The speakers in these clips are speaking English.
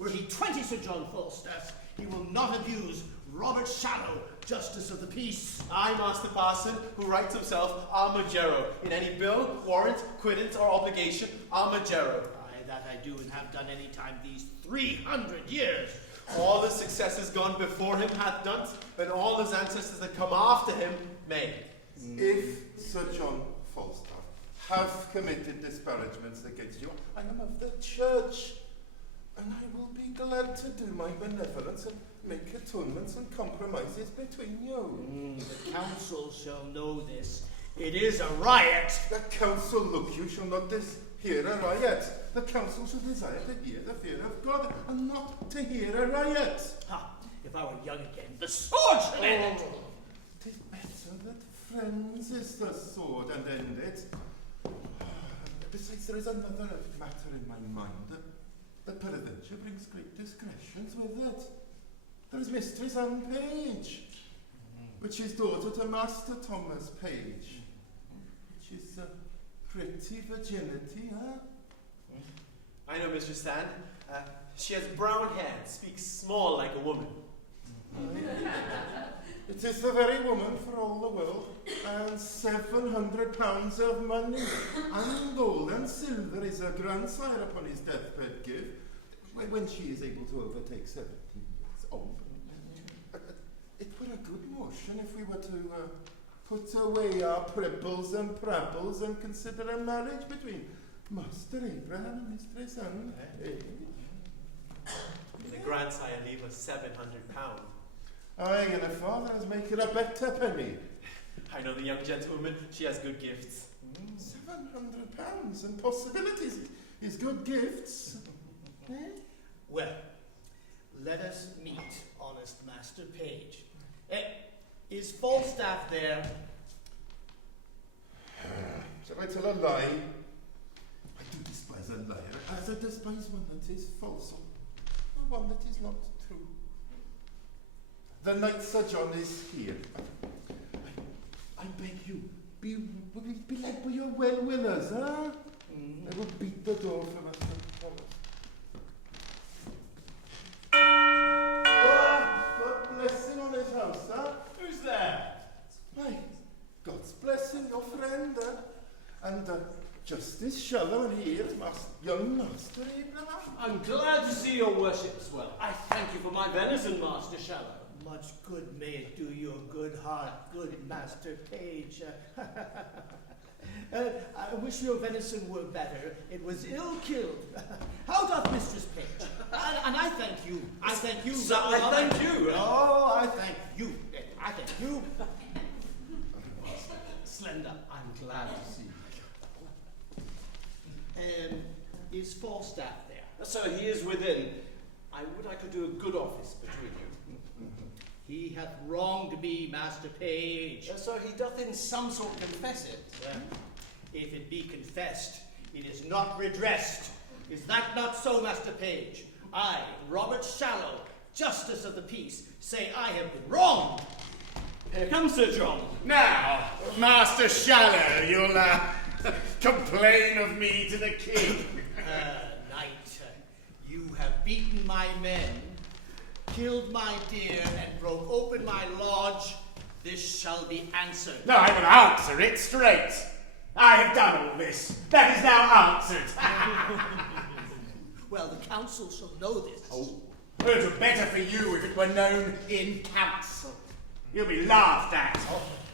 were he 20 Sir John Falstaffs, he will not abuse Robert Shallow, Justice of the Peace. I, Master Parson, who writes himself Armagero, in any bill, warrant, quittance, or obligation, Armagero. Aye, that I do and have done any time these 300 years. All the successors gone before him hath done, and all his ancestors that come after him may. If Sir John Falstaff have committed disparagements against you, I am of the church, and I will be glad to do my benevolence and make atonements and compromises between you. The council shall know this. It is a riot. The council, look, you shall not hear a riot. The council should desire to hear the fear of God and not to hear a riot. Ha! If I were young again, the sword should end it. Tis better that friends is the sword and end it. Besides, there is another matter in my mind that peradventure brings great discretions with it. There is Mistress Anne Page, which is daughter to Master Thomas Page, which is a pretty virginity, huh? I know Mistress Anne. She has brown hair and speaks small like a woman. It is the very woman for all the world, and £700 of money, and gold and silver is her grandsire upon his deathbed give, when she is able to overtake 17 years old. It were a good motion if we were to put away our pribbles and prabbles and consider a marriage between Master Abraham and Mistress Anne. The grandsire leave us £700. Aye, and her father has made her a better penny. I know the young gentlewoman, she has good gifts. £700 and possibilities is good gifts. Well, let us meet, honest Master Page. Is Falstaff there? Shall I tell a lie? I do despise a liar, as I despise one that is false, or one that is not true. The knight Sir John is here. I beg you, be led by your well-willers, huh? I will beat the door for Master Thomas. God blessing on his house, huh? Who's there? Why, God's blessing, your friend, and Justice Shallow, and he is young Master Abraham. I'm glad to see your worship as well. I thank you for my venison, Master Shallow. Much good may it do your good heart, good Master Page. I wish your venison were better. It was ill killed. How doth Mistress Page? And I thank you. I thank you. So I thank you. Oh, I thank you. I thank you. Slender, I'm glad to see you. Is Falstaff there? So he is within. I would I could do a good office between you. He hath wronged me, Master Page. So he doth in some sort confess it. If it be confessed, it is not redressed. Is that not so, Master Page? I, Robert Shallow, Justice of the Peace, say I have been wronged. Here comes Sir John. Now, Master Shallow, you'll complain of me to the king. Knight, you have beaten my men, killed my deer, and broke open my lodge. This shall be answered. No, I will answer it straight. I have done all this. That is now answered. Well, the council shall know this. Oh, it were better for you if it were known in council. You'll be laughed at.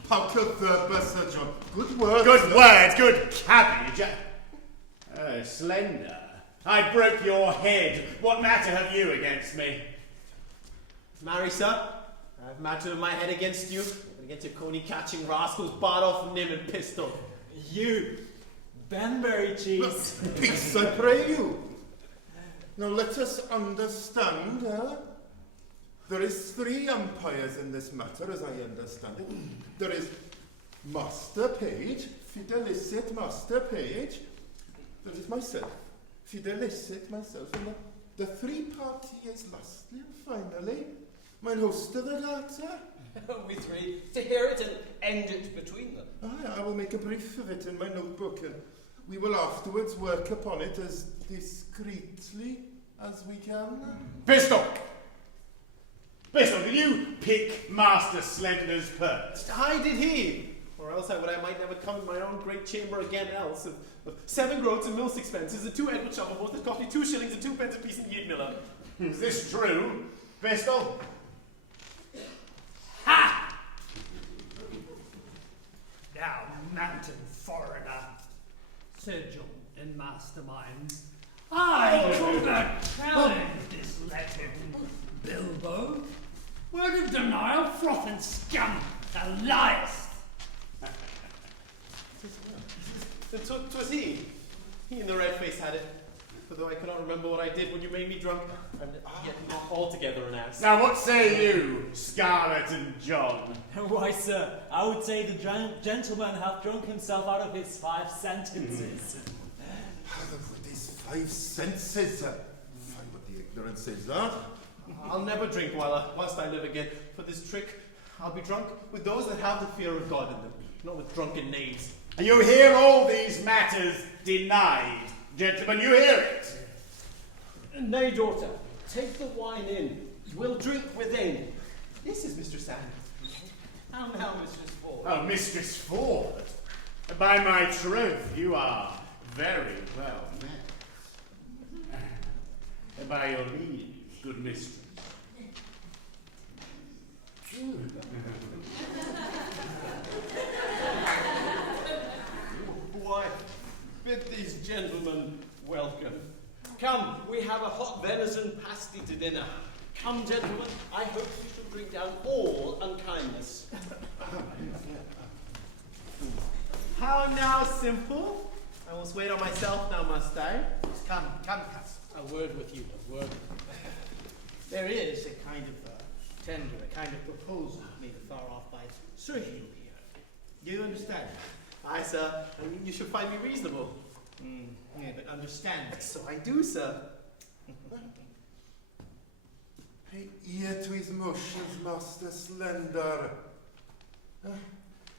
How could Sir John? Good words. Good words, good cabbage. Slender. I broke your head. What matter have you against me? Marry, sir, I have matter of my head against you, and against your coney-catching rascals, barred off from nim and pistol. You, Banbury cheese. Peace, I pray you. Now let us understand, there is 3 umpires in this matter, as I understand it. There is Master Page, fidelicet Master Page. There is myself, fidelicet myself, and the 3 parties lastly and finally, mine host of the latter. We three to hear it and end it between them. I will make a brief of it in my notebook, and we will afterwards work upon it as discreetly as we can. Pistol! Pistol, did you pick Master Slender's purse? I did he, or else I might never come in my own great chamber again else, of 7 groats and mill sixpences, and 2 Edward shovelboards that cost me 2 shillings and 2 pence apiece in the Yeat Miller. Is this true, Pistol? Ha! Thou mountain foreigner, Sir John and Mastermind, I could not challenge this Latin Bilbo. Word of denial, froth and scum, thou liest! 'Twas he. He in the red face had it. For though I cannot remember what I did when you made me drunk, I'm yet not altogether an ass. Now what say you, Scarlet and John? Why, sir, I would say the gentleman hath drunk himself out of his 5 sentences. These 5 senses. Find what the ignorance is, huh? I'll never drink whilst I live again. For this trick, I'll be drunk with those that have the fear of God in them, not with drunken knaves. And you hear all these matters denied. Gentlemen, you hear it? Nay, daughter, take the wine in. We'll drink within. This is Mr. Sand. How now, Mistress Ford? Oh, Mistress Ford. By my troth, you are very well met. And by your leave, good mistress. Why, bid these gentlemen welcome. Come, we have a hot venison pasty to dinner. Come, gentlemen, I hope you shall drink down all unkindness. How now, simple? I must wait on myself now, must I? Come, cousin. A word with you, a word. There is a kind of tender, a kind of proposal made afar off by Sir Hugh here. Do you understand? Aye, sir. I mean, you should find me reasonable. Yeah, but understand. So I do, sir. Pay ear to his motions, Master Slender.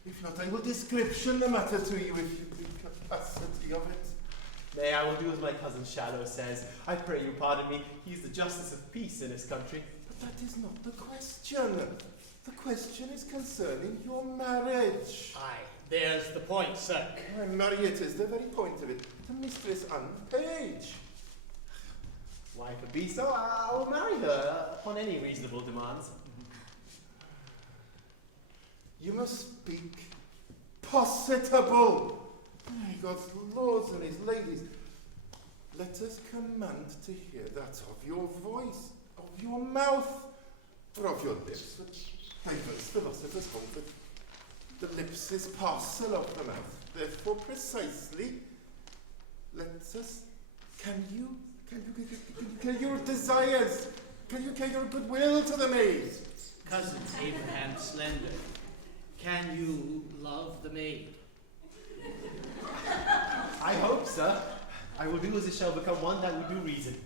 If not, I will description the matter to you if you be capacity of it. Nay, I will do as my cousin Shallow says. I pray you pardon me. He's the justice of peace in his country. But that is not the question. The question is concerning your marriage. Aye, there's the point, sir. I marry it is the very point of it. To Mistress Anne Page. Why, if it be so, I will marry her upon any reasonable demands. You must speak positable. My God's lords and his ladies, let us command to hear that of your voice, of your mouth, or of your lips. Diverse philosophers hold that the lips is parcel of the mouth. Therefore, precisely, let us. Can your desires, can your goodwill to the maid? Cousin Abraham Slender, can you love the maid? I hope, sir. I will do as it shall become one that we do reason.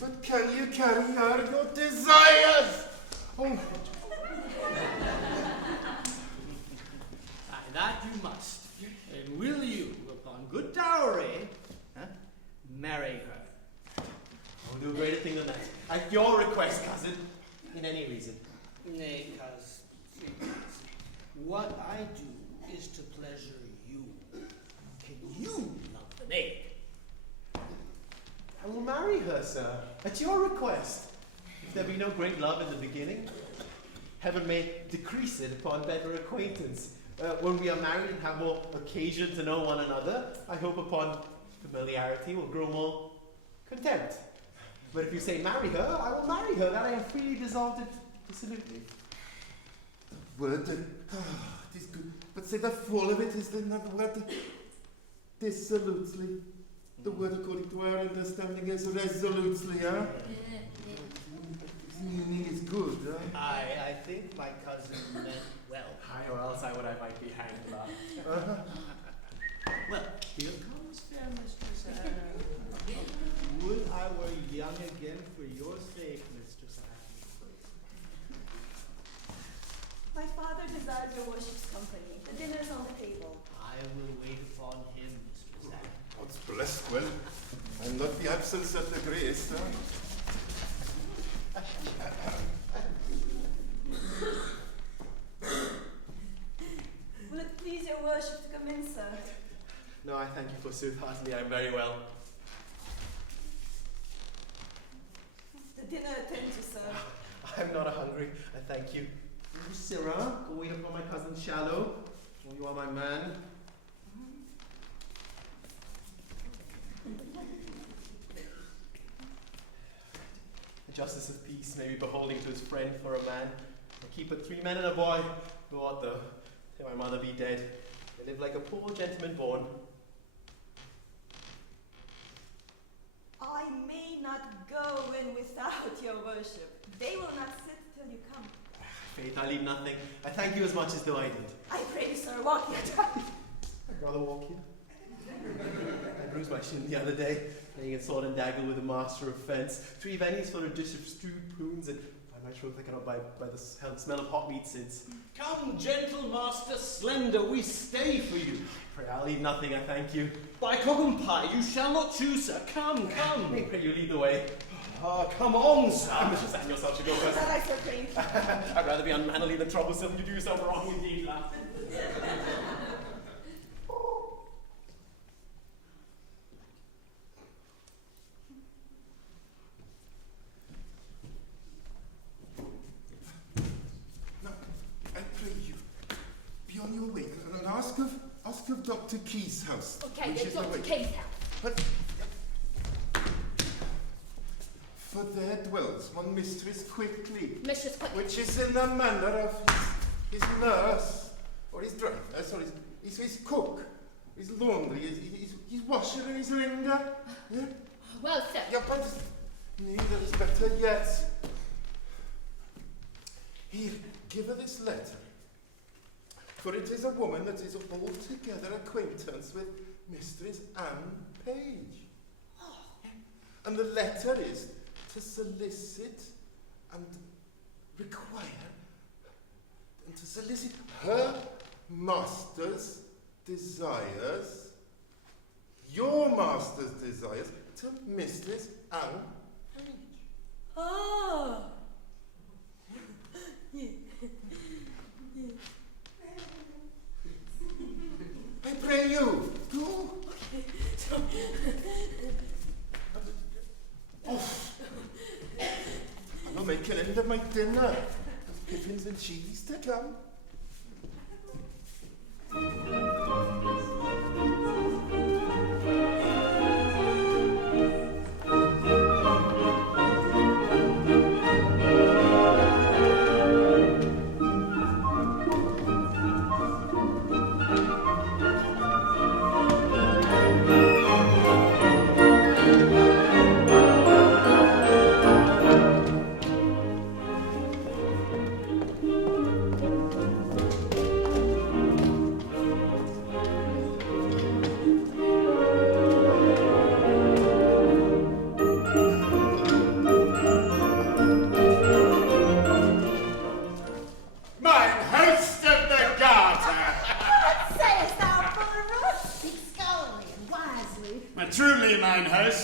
But can you carry out your desires? Oh. Aye, that you must. And will you, upon good dowry, marry her? I will do a greater thing than that. At your request, cousin, in any reason. Nay, cuz, what I do is to pleasure you. Can you love the maid? I will marry her, sir, at your request. If there be no great love in the beginning, heaven may decrease it upon better acquaintance. When we are married and have more occasion to know one another, I hope upon familiarity will grow more contempt. But if you say marry her, I will marry her, that I have freely dissolved it dissolutely. The word, it is good, but say the full of it is another word, dissolutely. The word according to our understanding is resolutely, huh? Its meaning is good, huh? I think my cousin meant well. Aye, or else I might be hanged lad. Well, here comes fair Mistress Anne. Would I were young again for your sake, Mistress Anne. My father desires your worship's company. The dinner is on the table. I will wait upon him, Mistress Anne. God's blessed, well, and not the absence of the grace, Will it please your worship to come in, sir? No, I thank you forsooth heartily. I'm very well. The dinner attends you, sir. I'm not hungry, I thank you. You, Sirrah, go wait upon my cousin Shallow. Oh, you are my man. The justice of peace may be beholding to his friend for a man. I keep but 3 men and a boy. But what though? Till my mother be dead, I live like a poor gentleman born. I may not go in without your worship. They will not sit till you come. Faith, I leave nothing. I thank you as much as though I did. I pray you, sir, walk your time. I'd rather walk here. I bruised my shin the other day, playing at sword and dagger with a master of fence. 3 pennies for a dish of stewed prunes, and by my troth I cannot buy the smell of hot meat since. Come, gentle master Slender, we stay for you. Pray, I'll eat nothing, I thank you. By cock and pie, you shall not choose, sir. Come, come. May pray you lead the way. Ah, come on, sir. Mr. Samuel, yourself should go first. That I so crave. I'd rather be unmannerly than troublesome. You do yourself wrong indeed, lad. Now, I pray you, be on your way and ask of Dr. Key's house. Okay, which then is the Dr. way. Kay's house. But for there dwells one mistress quickly, Mistress Quickly. which is in the manner of his nurse, or his driver, sorry, his cook, his laundry, his washer and his linger. Yeah? Well, sir. Yeah, but neither is better yet. Here, give her this letter. For it is a woman that is altogether acquaintance with Mistress Anne Page. And the letter is to solicit and require and to solicit her master's desires, your master's desires, to Mistress Anne Page. Oh. I pray you, go. I'll make an end of my dinner. There's pippins and cheese to come.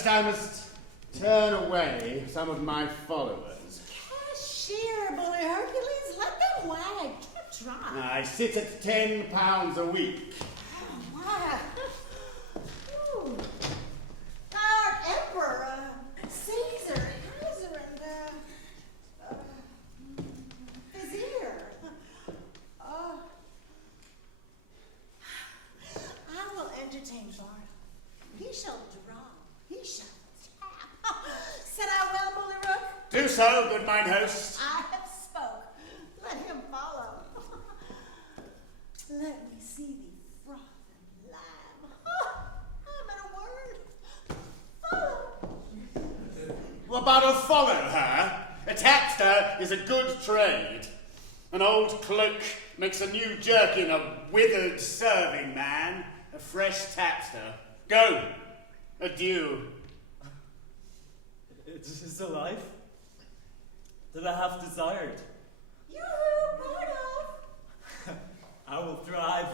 I must turn away some of my followers. Cashier, Bully Hercules, let them wag. Keep trying. I sit at £10 a week. Oh, wow. Ooh. Our Emperor, Caesar, Kaiser, and Vizier. I will entertain Bardo. He shall draw. He shall tap. Said I well, Bully Rook? Do so, good mine host. I have spoke. Let him follow. Let me see thee froth and lamb. I'm at a word. Follow. What about her follow her? A tapster is a good trade. An old cloak makes a new jerkin, a withered serving man, a fresh tapster. Go. Adieu. It's a life that I have desired. Yoo-hoo, Bardo. I will thrive.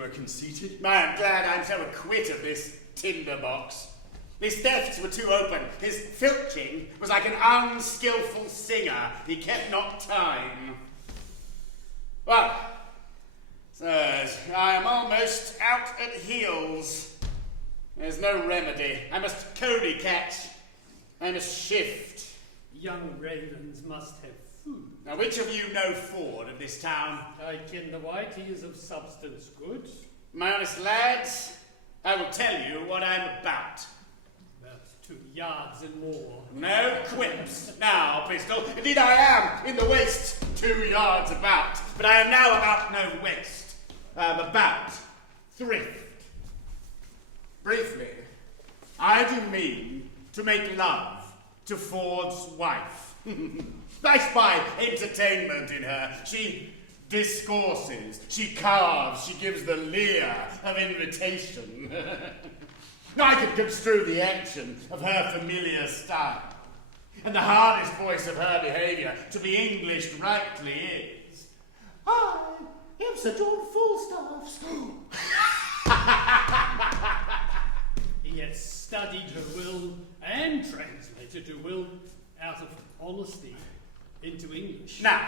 humour conceited? I am glad I'm so acquit of this tinderbox. His thefts were too open. His filching was like an unskilful singer. He kept not time. Well, sirs, I am almost out at heels. There's no remedy. I must Cody catch. I must shift. Young ravens must have food. Now, which of you know Ford of this town? I ken the white, he is of substance good. My honest lads, I will tell you what I'm about. About 2 yards and more. No quips now, pistol. Indeed, I am in the waist 2 yards about, but I am now about no waist. I am about thrift. Briefly, I do mean to make love to Ford's wife. I spy entertainment in her. She discourses, she carves, she gives the leer of invitation. I can construe the action of her familiar style, and the hardest voice of her behaviour to be Englished rightly is, I am Sir John Falstaff's. He has studied her will and translated her will out of honesty into English. Now,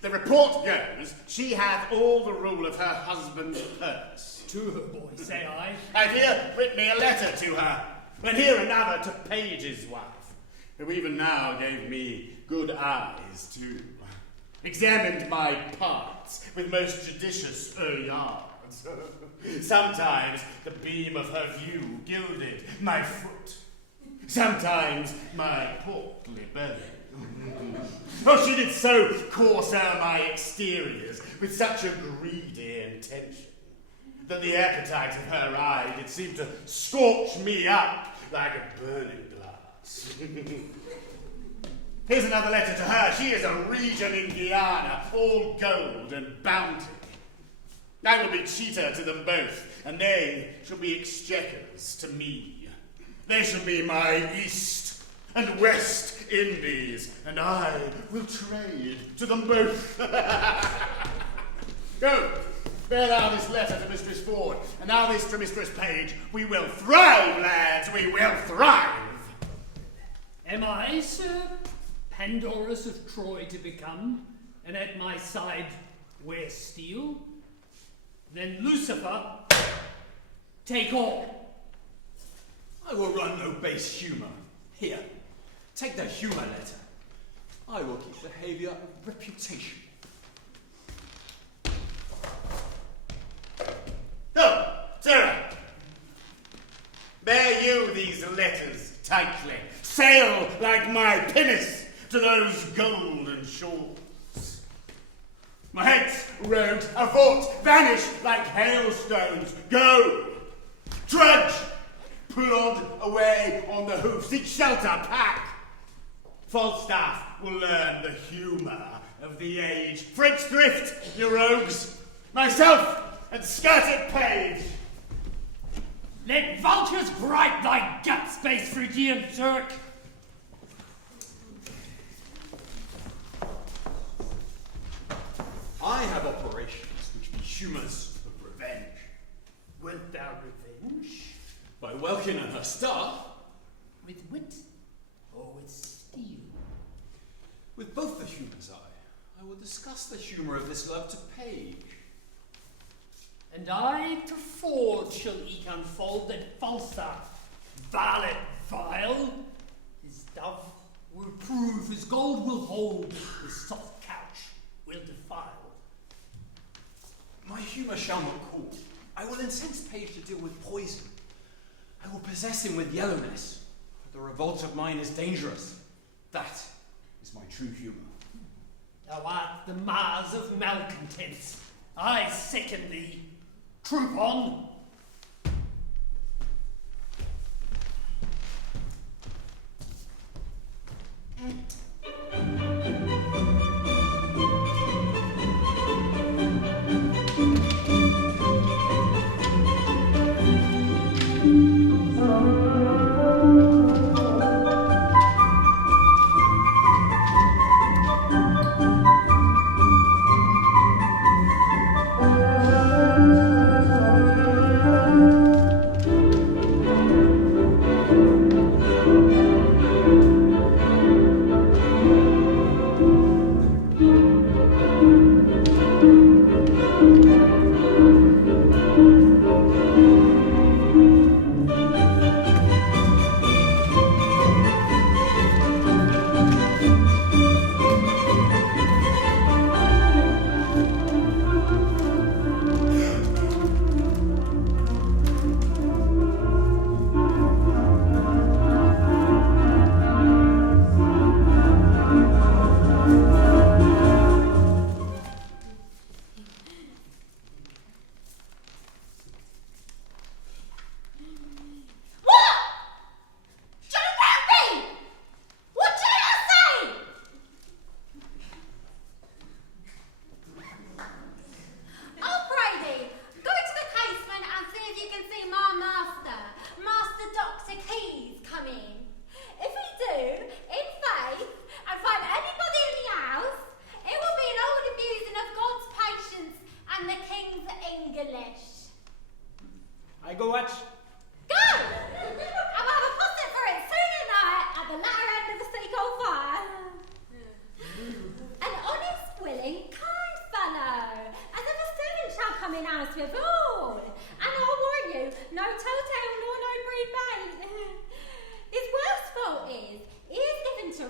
the report goes she hath all the rule of her husband's purse. To her, boy, say I. I've here written me a letter to her, and here another to Page's wife, who even now gave me good eyes too. Examined my parts with most judicious yards. Sometimes the beam of her view gilded my foot, sometimes my portly belly. Oh, she did so corsair my exteriors with such a greedy intention that the appetite of her eye did seem to scorch me up like a burning glass. Here's another letter to her. She is a regent in Guiana, all gold and bounty. I will be cheater to them both, and they shall be exchequers to me. They shall be my East and West Indies, and I will trade to them both. Go, bear thou this letter to Mistress Ford, and now this to Mistress Page. We will thrive, lads, we will thrive. Am I, sir, Pandorus of Troy to become, and at my side wear steel? Then Lucifer, take all. I will run no base humour. Here, take the humour letter. I will keep behaviour of reputation. Oh, Sarah, bear you these letters tightly. Sail like my pinnace to those golden shores. My heads, rogues, avaunt, vanish like hailstones. Go, trudge, plod away on the hoof. Seek shelter, pack. Falstaff will learn the humour of the age. French thrift, you rogues. Myself and skirted Page. Let vultures gripe thy gut space, Phrygian Turk. I have operations which be humours of revenge. Wilt thou revenge? By Welkin and her star, With wit or with steel? with both the humours I will discuss the humour of this love to Page. And I to Ford shall eke unfold that Falstaff, varlet vile, his dove will prove, his gold will hold, his soft couch will defile. My humour shall not cool. I will incense Page to deal with poison. I will possess him with yellowness. But the revolt of mine is dangerous. That is my true humour. Thou art the Mars of malcontents. I second thee. Troop on.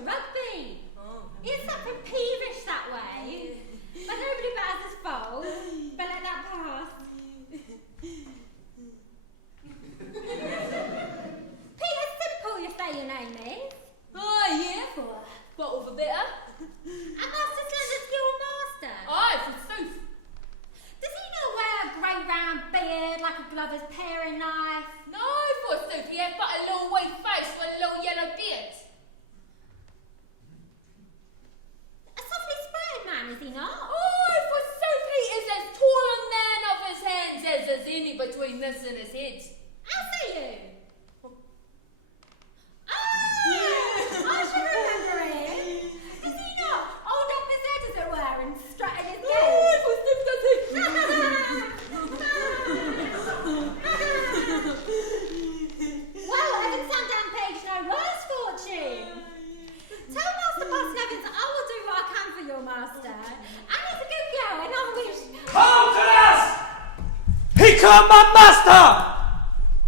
rugby. It's something peevish that way. But nobody bears his fault. But let that pass. Peter Simple, you say your name is? Oh, yeah, for a bottle of a bitter. And Master Slender's your master? Aye, for sooth. Does he not wear a grey round beard like a glover's paring knife? No, forsooth, he has but a little white face with a little yellow beard. A softly sprayed man, is he not? Oh, forsooth, he is as tall a man of his hands as there's any between this and his head. I'll see you. I should remember him. Does he not hold up his head, as it were, and strut in his gait? Oh, forsooth, does he? Well, Evans Sundown Page, no worse fortune. Tell Master Parson Evans I will do what I can for your master. And he's a good girl, and I wish... Countess! He come, my master!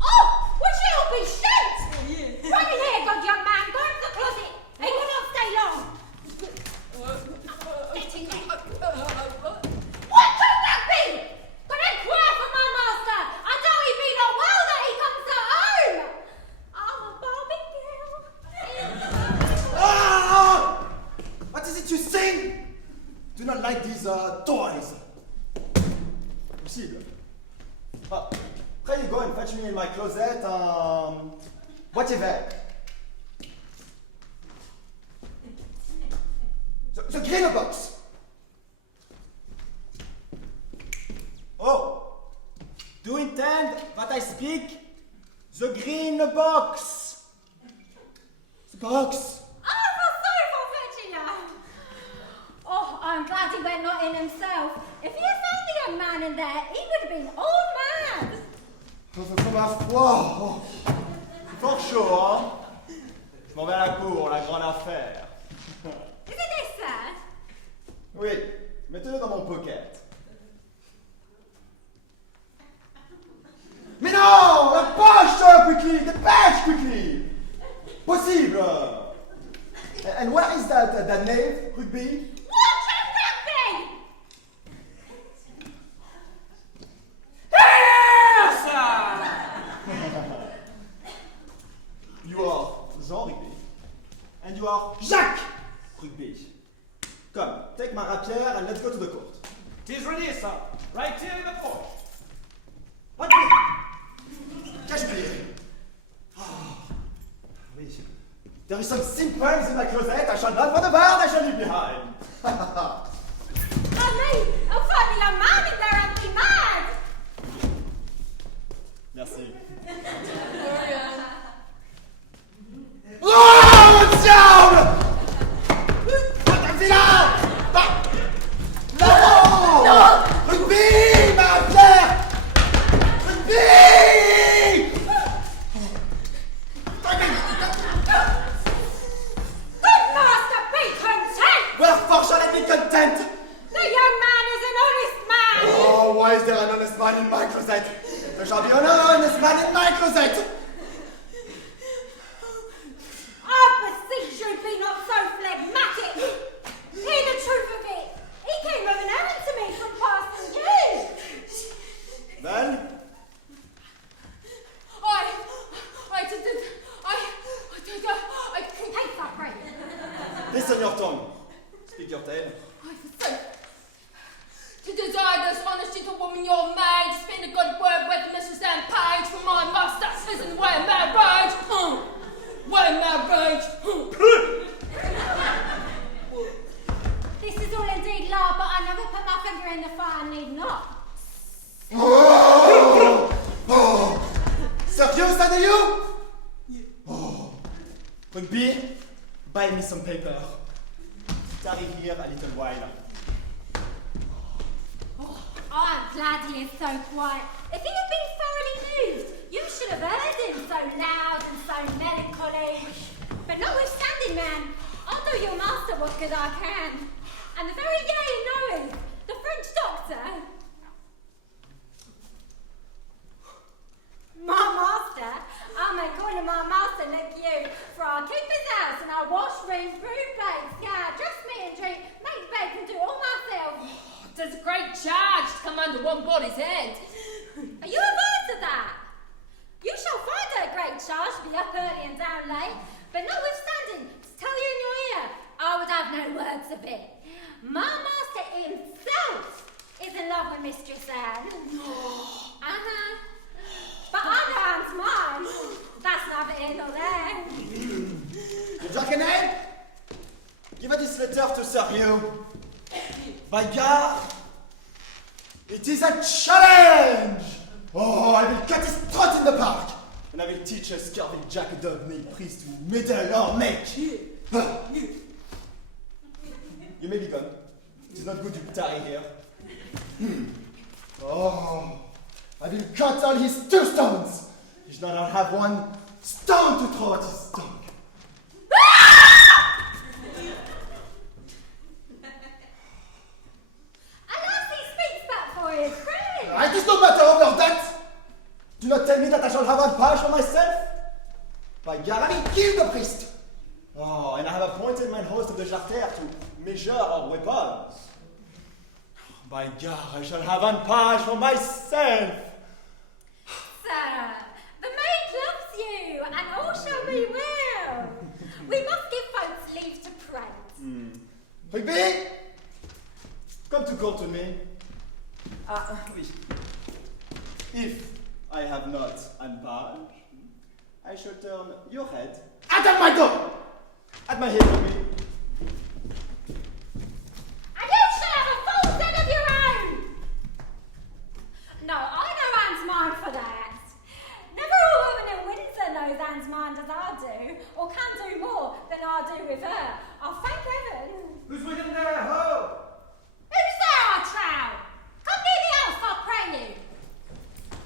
Oh, would you all be shit? Run in here, good young man. Go into the closet. He will not stay long. Get in there. What could that be? Could inquire for my master. I know he be not well that he comes to home. I'm a barbecue. Ah! What is it you sing? Do not like these toys. Possible. Ah, pray you go and fetch me in my closet. Whatever. The green box. Oh, do you intend that I speak? The green box. The box. Oh, I'm sorry for fetching you. Oh, I'm glad he went not in himself. If he had found the young man in there, he would have been all mad. Comme un froid. Oh. C'est fort chaud, hein? Je m'en vais à la cour, la grande affaire. Is it this, sir? Oui, mettez-le dans mon pocket. Mais non! La poche, quickly! Dépêche, quickly! Possible! And what is that knave, rugby? Watch him, rugby! You are Jean Rugby. And you are Jacques Rugby. Come, take my rapier and let's go to the court. Tis ready, sir. Right here in the porch. What? Cache-pied. Oh, oui. There is some simples in my closet. I shall not put a band, I shall leave behind. Oh, me! I'll find the young man in there and be mad! Merci. Marianne. Oh, diable! Attendez là! Non! Rugby, ma pierre! Rugby! Good master, be content! Wherefore shall I be content? The young man is an honest man! Oh, why is there an honest man in my closet? There shall be an honest man in my closet! I beseech you, be not so phlegmatic! Hear the truth of it! He came of an errand to me from Parson Hugh! Well? Take that break! Listen your tongue. Speak your tale. To desire this honesty to woman your maid, spend a good word with Mrs. Ann Page for my master isn't way marriage. Way marriage. This is all indeed law, but I never put my finger in the fire and need not. Oh! Serious, are you? Oh! Rugby, buy me some paper. Tarry here a little while. I'm glad he is so quiet. If he had been thoroughly moved, you should have heard him so loud and so melancholy. But notwithstanding, man, I'll do your master what good I can. And the very yea knowing, the French doctor. My master, I I'm a going to my master like you, for I'll keep his house and I'll wash rooms, brew plates, yeah, dress me and drink, make beds and do all myself. There's a great charge to come under one body's head. Are you averse to that? You shall find it a great charge to be up early and down late, but notwithstanding, to tell you in your ear, I would have no words of it. My master himself is in love with Mistress Anne. But I know Anne's mine. That's neither here nor there. Jacqueline, give her this letter to serve you. By God, it is a challenge! Oh, I will cut his throat in the park, and I will teach a scurvy jack-dog-named priest to meddle or make. You may be gone. It is not good you tarry here. Oh, I will cut all his 2 stones. He shall not have 1 stone to throw at his dog. It is no matter over that. Do not tell me that I shall have 1 page for myself. By God, I will kill the priest. Oh, and I have appointed my host of the Charter to measure our weapons. By God, I shall have 1 page for myself. Sir, the maid loves you, and all shall be well. We must give folks leave to pray. Rigby, come to court with me. Oui. If I have not 1 page, I shall turn your head at my door, at my head, Rigby. And you shall have a full set of your own. No, I know Anne's mind for that. Never a woman in Windsor knows Anne's mind as I do, or can do more than I do with her. Oh, thank heaven. Who's within there? Ho! Who's there, I trow? Come near the house, I pray you.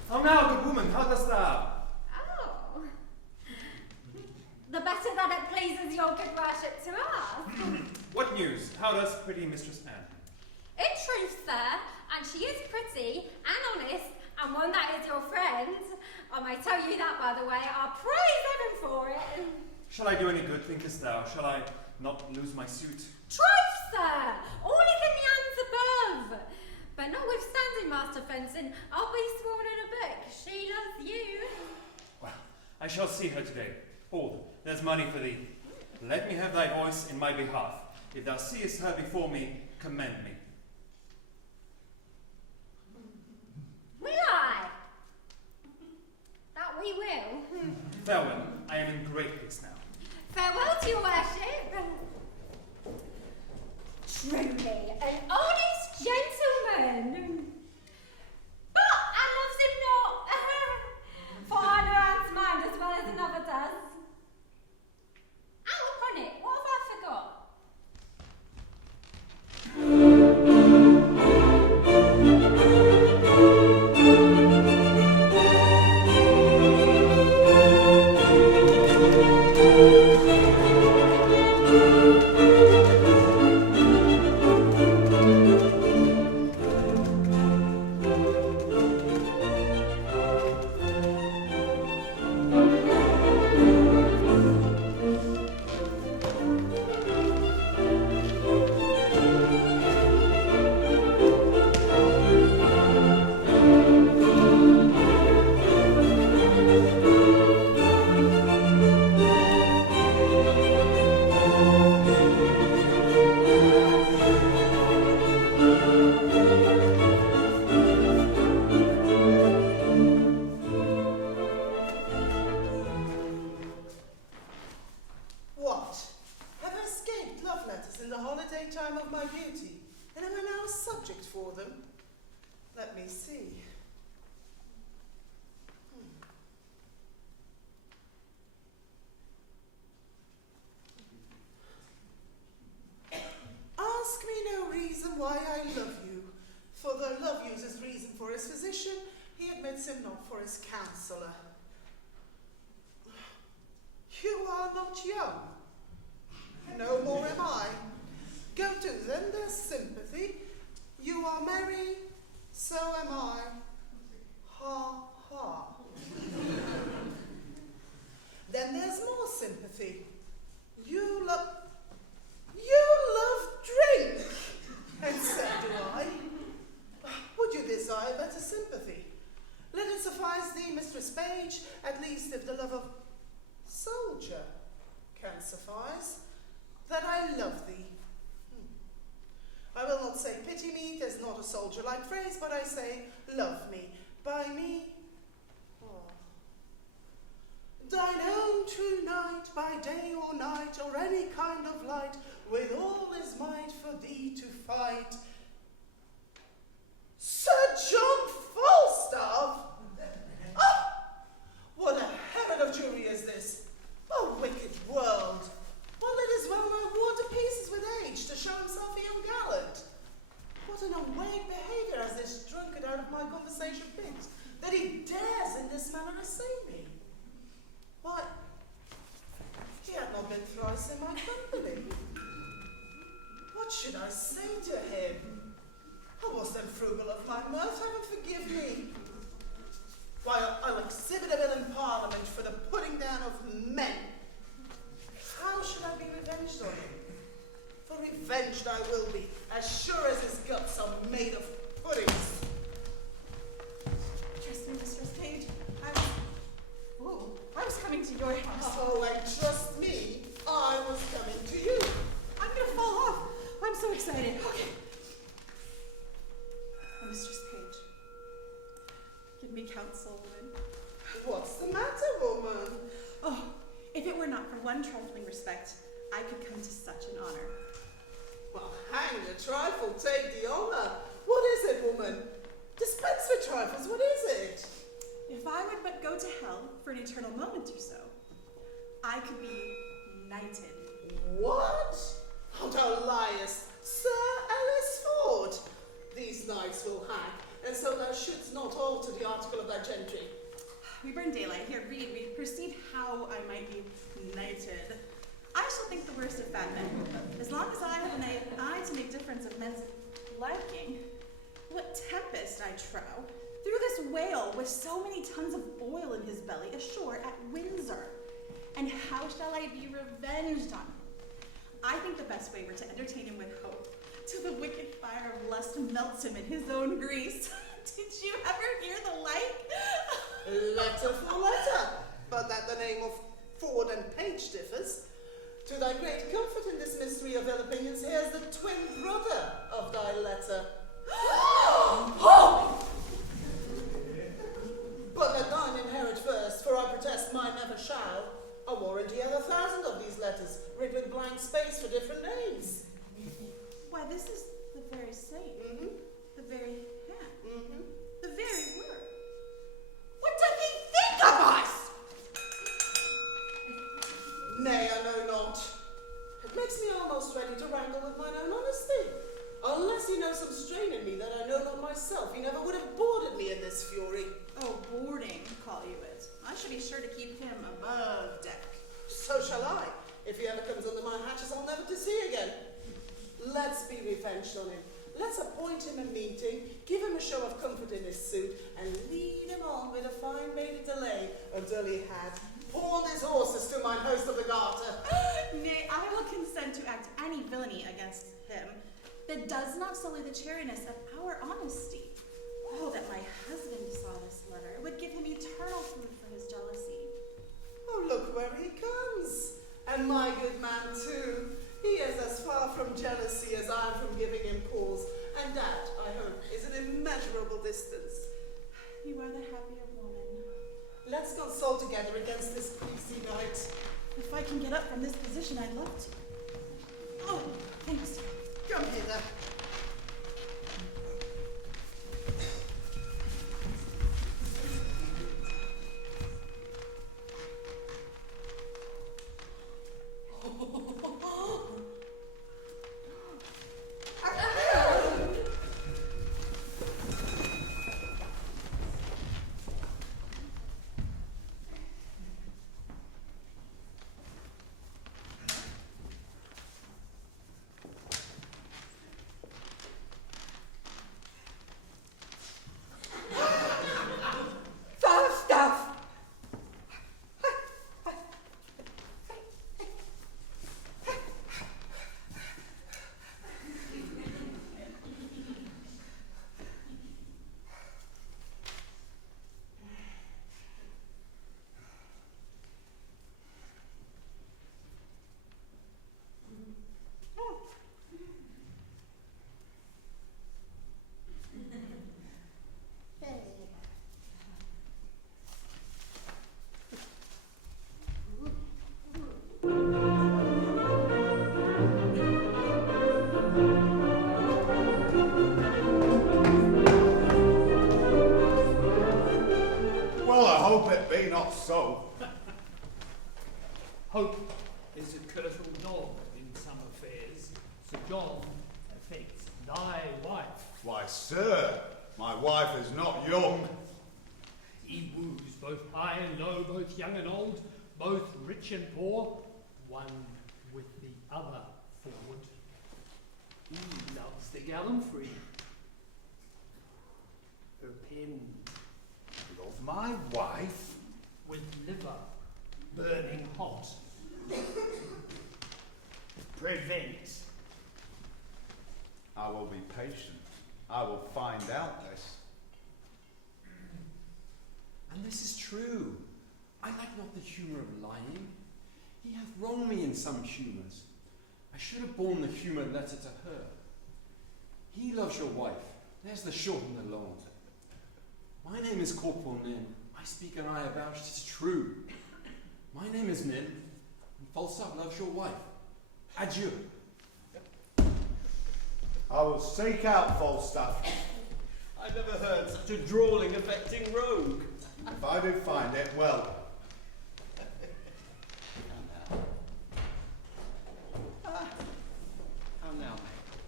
How now, good woman, how dost thou? Oh. The better that it pleases your good worship to ask. What news? How does pretty Mistress Anne? In truth, sir, and she is pretty and honest, and one that is your friend. I may tell you that, by the way. I praise heaven for it. Shall I do any good, thinkest thou? Shall I not lose my suit? Troth, sir! All is in the hands above. But notwithstanding, Master Fenton, I'll be sworn in a book. She loves you. Well, I shall see her today. Hold, there's money for thee. Let me have thy voice in my behalf. If thou seest her before me, commend me. Will I? That we will. Farewell, I am in great haste now. Farewell to your worship. Truly, an honest gentleman. But Anne loves him not. For I know Anne's mind as well as another does. Out upon it, what have I forgot? why I love you. For though love uses reason for his physician, he admits him not for his counsellor. You are not young. No more am I. Go to them, there's sympathy. You are merry, so am I. Ha, ha. soldier-like phrase, but I say, love me. By me, oh. Thine own true knight, by day or night, or any kind of light, with all his might for thee to fight. Sir John Falstaff! Ah! What a heaven of Jewry is this! A wicked world! One that is well nigh worn to pieces with age, to show himself a young gallant. What an unweighed behaviour has this drunkard out of my conversation picked, that he dares in this manner assay me. Why, he had not been thrice in my company. What should I say to him? I was then frugal of my mirth, heaven forgive me. Why, I'll exhibit a bill in Parliament for the putting down of men. How should I be revenged on him? For revenged I will be, as sure as his guts are made of puddings. Trust me, Mistress Page. I was coming to your house. Oh, and trust me, I was coming to you. I'm gonna fall off. I'm so excited. Okay. Mistress Page, give me counsel, woman. What's the matter, woman? Oh, if it were not for one trifling respect, I could come to such an honor. Well, hang the trifle, take the honor. What is it, woman? Dispense with trifles, what is it? If I would but go to hell for an eternal moment or so, I could be knighted. What? Oh, thou liest, Sir Alice Ford. These knights will hang, and so thou shouldst not alter the article of thy gentry. We burn daylight. Here, read. We perceive how I might be knighted. I shall think the worst of fat men, as long as I have an eye to make difference of men's liking. What tempest, I trow, threw this whale with so many tons of oil in his belly ashore at Windsor? And how shall I be revenged on him? I think the best way were to entertain him with hope, till the wicked fire of lust melts him in his own grease. Did you ever hear the like? Letter for letter, but that the name of Ford and Page differs. To thy great comfort in this mystery of ill opinions, here's the twin brother of thy letter. But let thine inherit first, for I protest mine never shall. I warrant ye have 1,000 of these letters, writ with blank space for different names. Why, this is the very same. The very hand. The very word. What does he think of us? Nay, I know not. It makes me almost ready to wrangle with mine own honesty. Unless he knows some strain in me that I know not myself, he never would have boarded me in this fury. Oh, boarding, call you it. I should be sure to keep him above deck. So shall I. If he ever comes under my hatches, I'll never to see again. Let's be revenged on him. Let's appoint him a meeting, give him a show of comfort in his suit, and lead him on with a fine maiden delay until he had pawned his horses to mine host of the garter. Nay, I will consent to act any villainy against him that does not sully the chariness of our honesty. Oh, that my husband saw this letter. It would give him eternal food for his jealousy. Oh, look where he comes. And my good man, too. He is as far from jealousy as I am from giving him cause. And that, I hope, is an immeasurable distance. You are the happier woman. Let's consult together against this greasy night. If I can get up from this position, I'd love to. Oh, thanks. Come hither. not so. Hope is a curtal dog in some affairs. Sir John affects thy wife. Why, sir, my wife is not young. He woos both high and low, both young and old, both rich and poor, one with the other forward. He loves the gallantry. Her pen Love my wife? with liver burning hot. Prevent. I will be patient. I will find out this. And this is true. I like not the humour of lying. He hath wronged me in some humours. I should have borne the humoured letter to her. He loves your wife. There's the short and the long. My name is Corporal Nin. I speak and I avouch 'tis true. My name is Nin, and Falstaff loves your wife. Adieu. I will seek out Falstaff. I never heard such a drawling, affecting rogue. If I do find it, well. How now?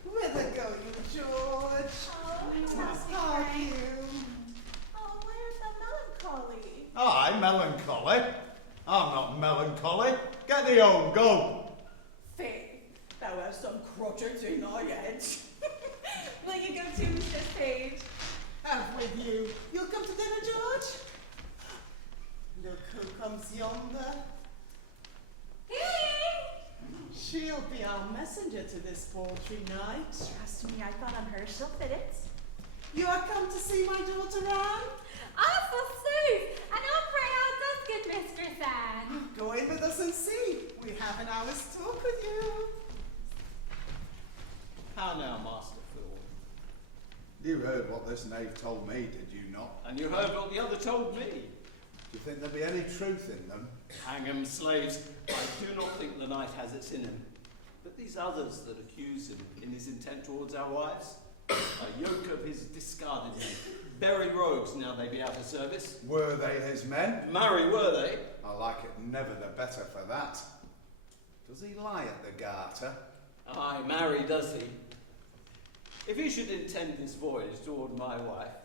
Whither go you, George? Oh, you? Oh, where's the melancholy? I'm melancholy. I'm not melancholy. Get thee home, go. Faith, thou hast some crotchets in thy head. Will you go too, Mr. Page? Have with you. You'll come to dinner, George? Look who comes yonder. She'll be our messenger to this paltry night. Trust me, I thought on her she'll fit it. You are come to see my daughter Anne? Ah, forsooth! And I'll pray how does good Mistress Anne? Go in with us and see. We have an hour's talk with you. How now, Master Fool? You heard what this knave told me, did you not? And you heard what the other told me. Do you think there'll be any truth in them? Hang 'em, slaves. I do not think the knight has it in him. But these others that accuse him in his intent towards our wives, a yoke of his discarded men. Very rogues now they be out of service. Were they his men? Marry, were they? I like it never the better for that. Does he lie at the garter? Aye, marry, does he? If he should intend this voyage toward my wife,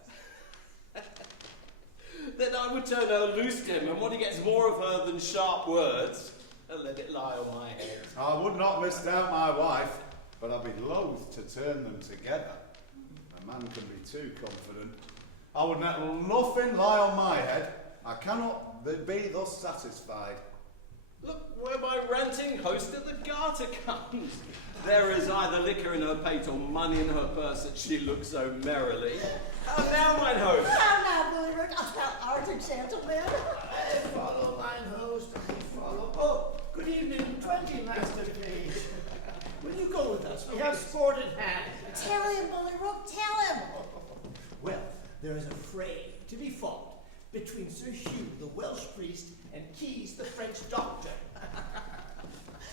then I would turn her loose to him, and when he gets more of her than sharp words, and let it lie on my head. I would not misdoubt my wife, but I'd be loath to turn them together. A man can be too confident. I would let nothing lie on my head. I cannot be thus satisfied. Look where my ranting host at the garter comes. There is either liquor in her pate or money in her purse that she looks so merrily. How now, mine host? How now, Bullyrick? Thou art a gentleman. I follow mine host, I follow. Oh, good evening, 20, Master Page. Will you go with us? We have sport at hand. Tell him, Bullyrook, tell him. Well, there is a fray to be fought between Sir Hugh, the Welsh priest, and Keys, the French doctor.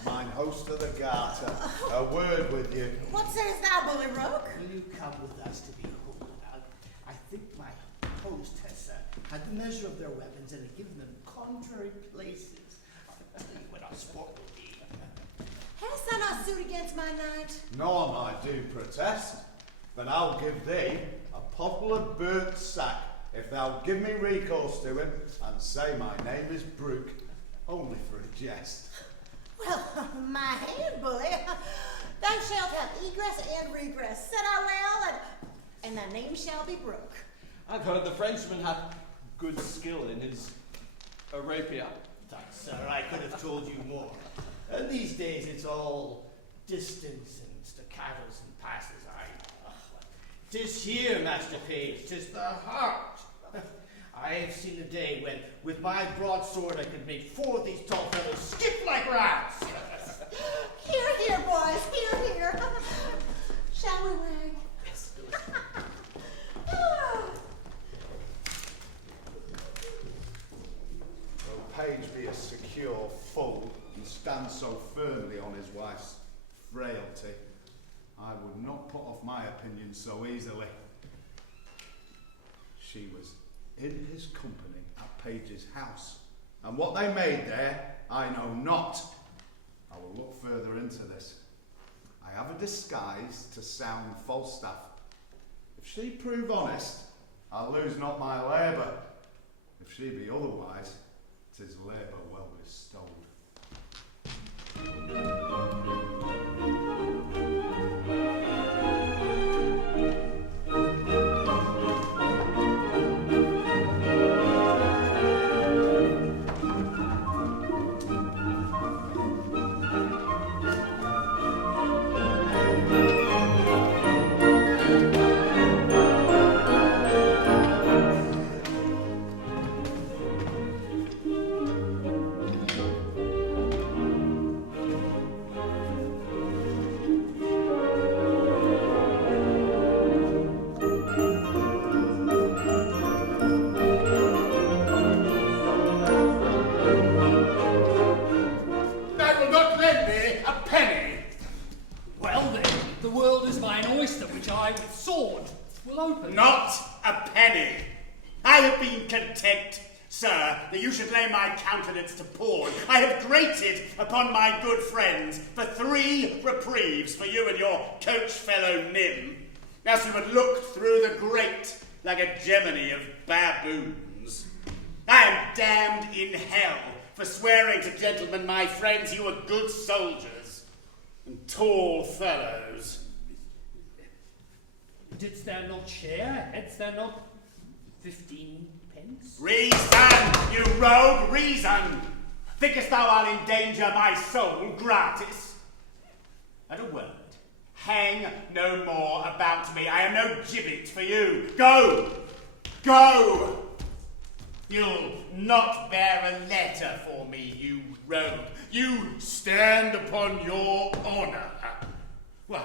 Mine host of the garter, a word with you. What sayest thou, Bullyrook? Will you come with us to behold? I think my host has had the measure of their weapons and has given them contrary places. I'll tell you what our sport will be. Hast thou not suit against my knight? Nor I do protest, but I'll give thee a pottle of burnt sack if thou give me recourse to him and say my name is Brooke, only for a jest. Well, my hand, Bully. Thou shalt have egress and regress. Said I well, and thy name shall be Brooke. I've heard the Frenchman hath good skill in his rapier. Thanks, sir, I could have told you more. And these days it's all distance and staccatos and passes. Tis here, Master Page, tis the heart. I have seen a day when, with my broadsword, I could make 4 of these tall fellows skip like rats. Here, here, boys, here, here. Shall we wag? Though Page be a secure fool and stand so firmly on his wife's frailty, I would not put off my opinion so easily. She was in his company at Page's house and what they made there, I know not. I will look further into this. I have a disguise to sound Falstaff. If she prove honest, I'll lose not my labour. If she be otherwise, 'tis labour well bestowed. Not a penny. I have been content, sir, that you should lay my countenance to pawn. I have grated upon my good friends for 3 reprieves for you and your coach fellow Nym, else you would look through the grate like a gemony of baboons. I am damned in hell for swearing to gentlemen my friends you are good soldiers and tall fellows. Didst thou not share? Hadst thou not 15 pence? Reason, you rogue, reason! Thinkest thou I'll endanger my soul gratis? At a word, hang no more about me. I am no gibbet for you. Go! Go! You'll not bear a letter for me, you rogue. You stand upon your honour. Why?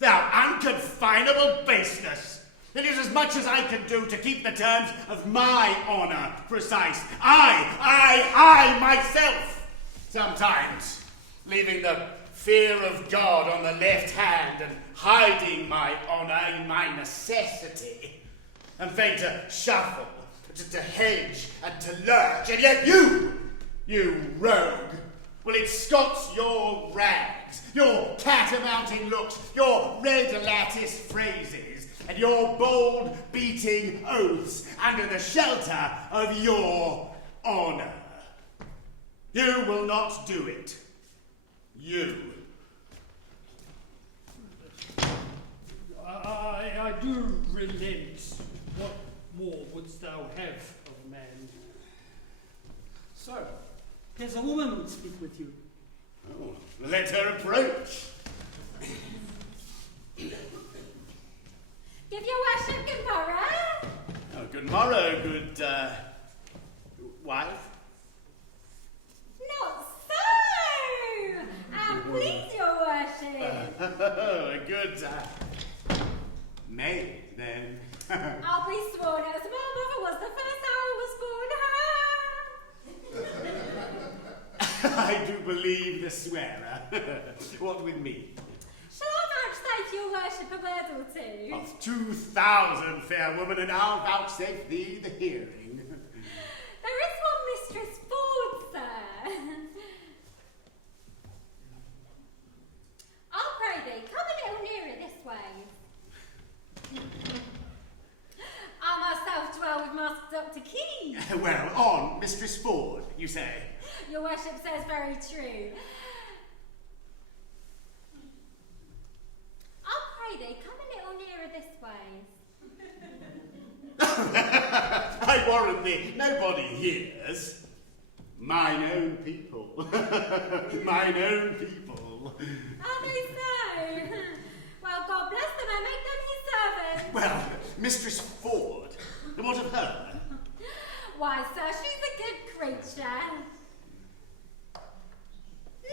Thou unconfinable baseness! It is as much as I can do to keep the terms of my honour precise. I myself, sometimes leaving the fear of God on the left hand and hiding my honour in my necessity, and fain to shuffle, to hedge, and to lurch, and yet you rogue, well, it scots your rags, your cat-a-mounting looks, your red lattice phrases, and your bold beating oaths under the shelter of your honour. You will not do it. You. I do relent. What more wouldst thou have of man? So, there's a woman would speak with you. Oh, let her approach. Give your worship good morrow. Oh, good morrow, good, wife. Not so! Please, your worship. A good, maid, then. I'll be sworn as my mother was the first I was born. I do believe the swearer. What with me? Shall I vouchsafe your worship a word or two? Of 2,000, fair woman, and I'll vouchsafe thee the hearing. There is one Mistress Ford, sir. I'll pray thee, come a little nearer this way. I myself dwell with Master Dr. Key. Well, on Mistress Ford, you say? Your worship says very true. I'll pray thee, come a little nearer this way. I warrant thee, nobody hears. Mine own people. Mine own people. Are they so? Well, God bless them and make them his servants. Well, Mistress Ford, what of her? Why, sir, she's a good creature.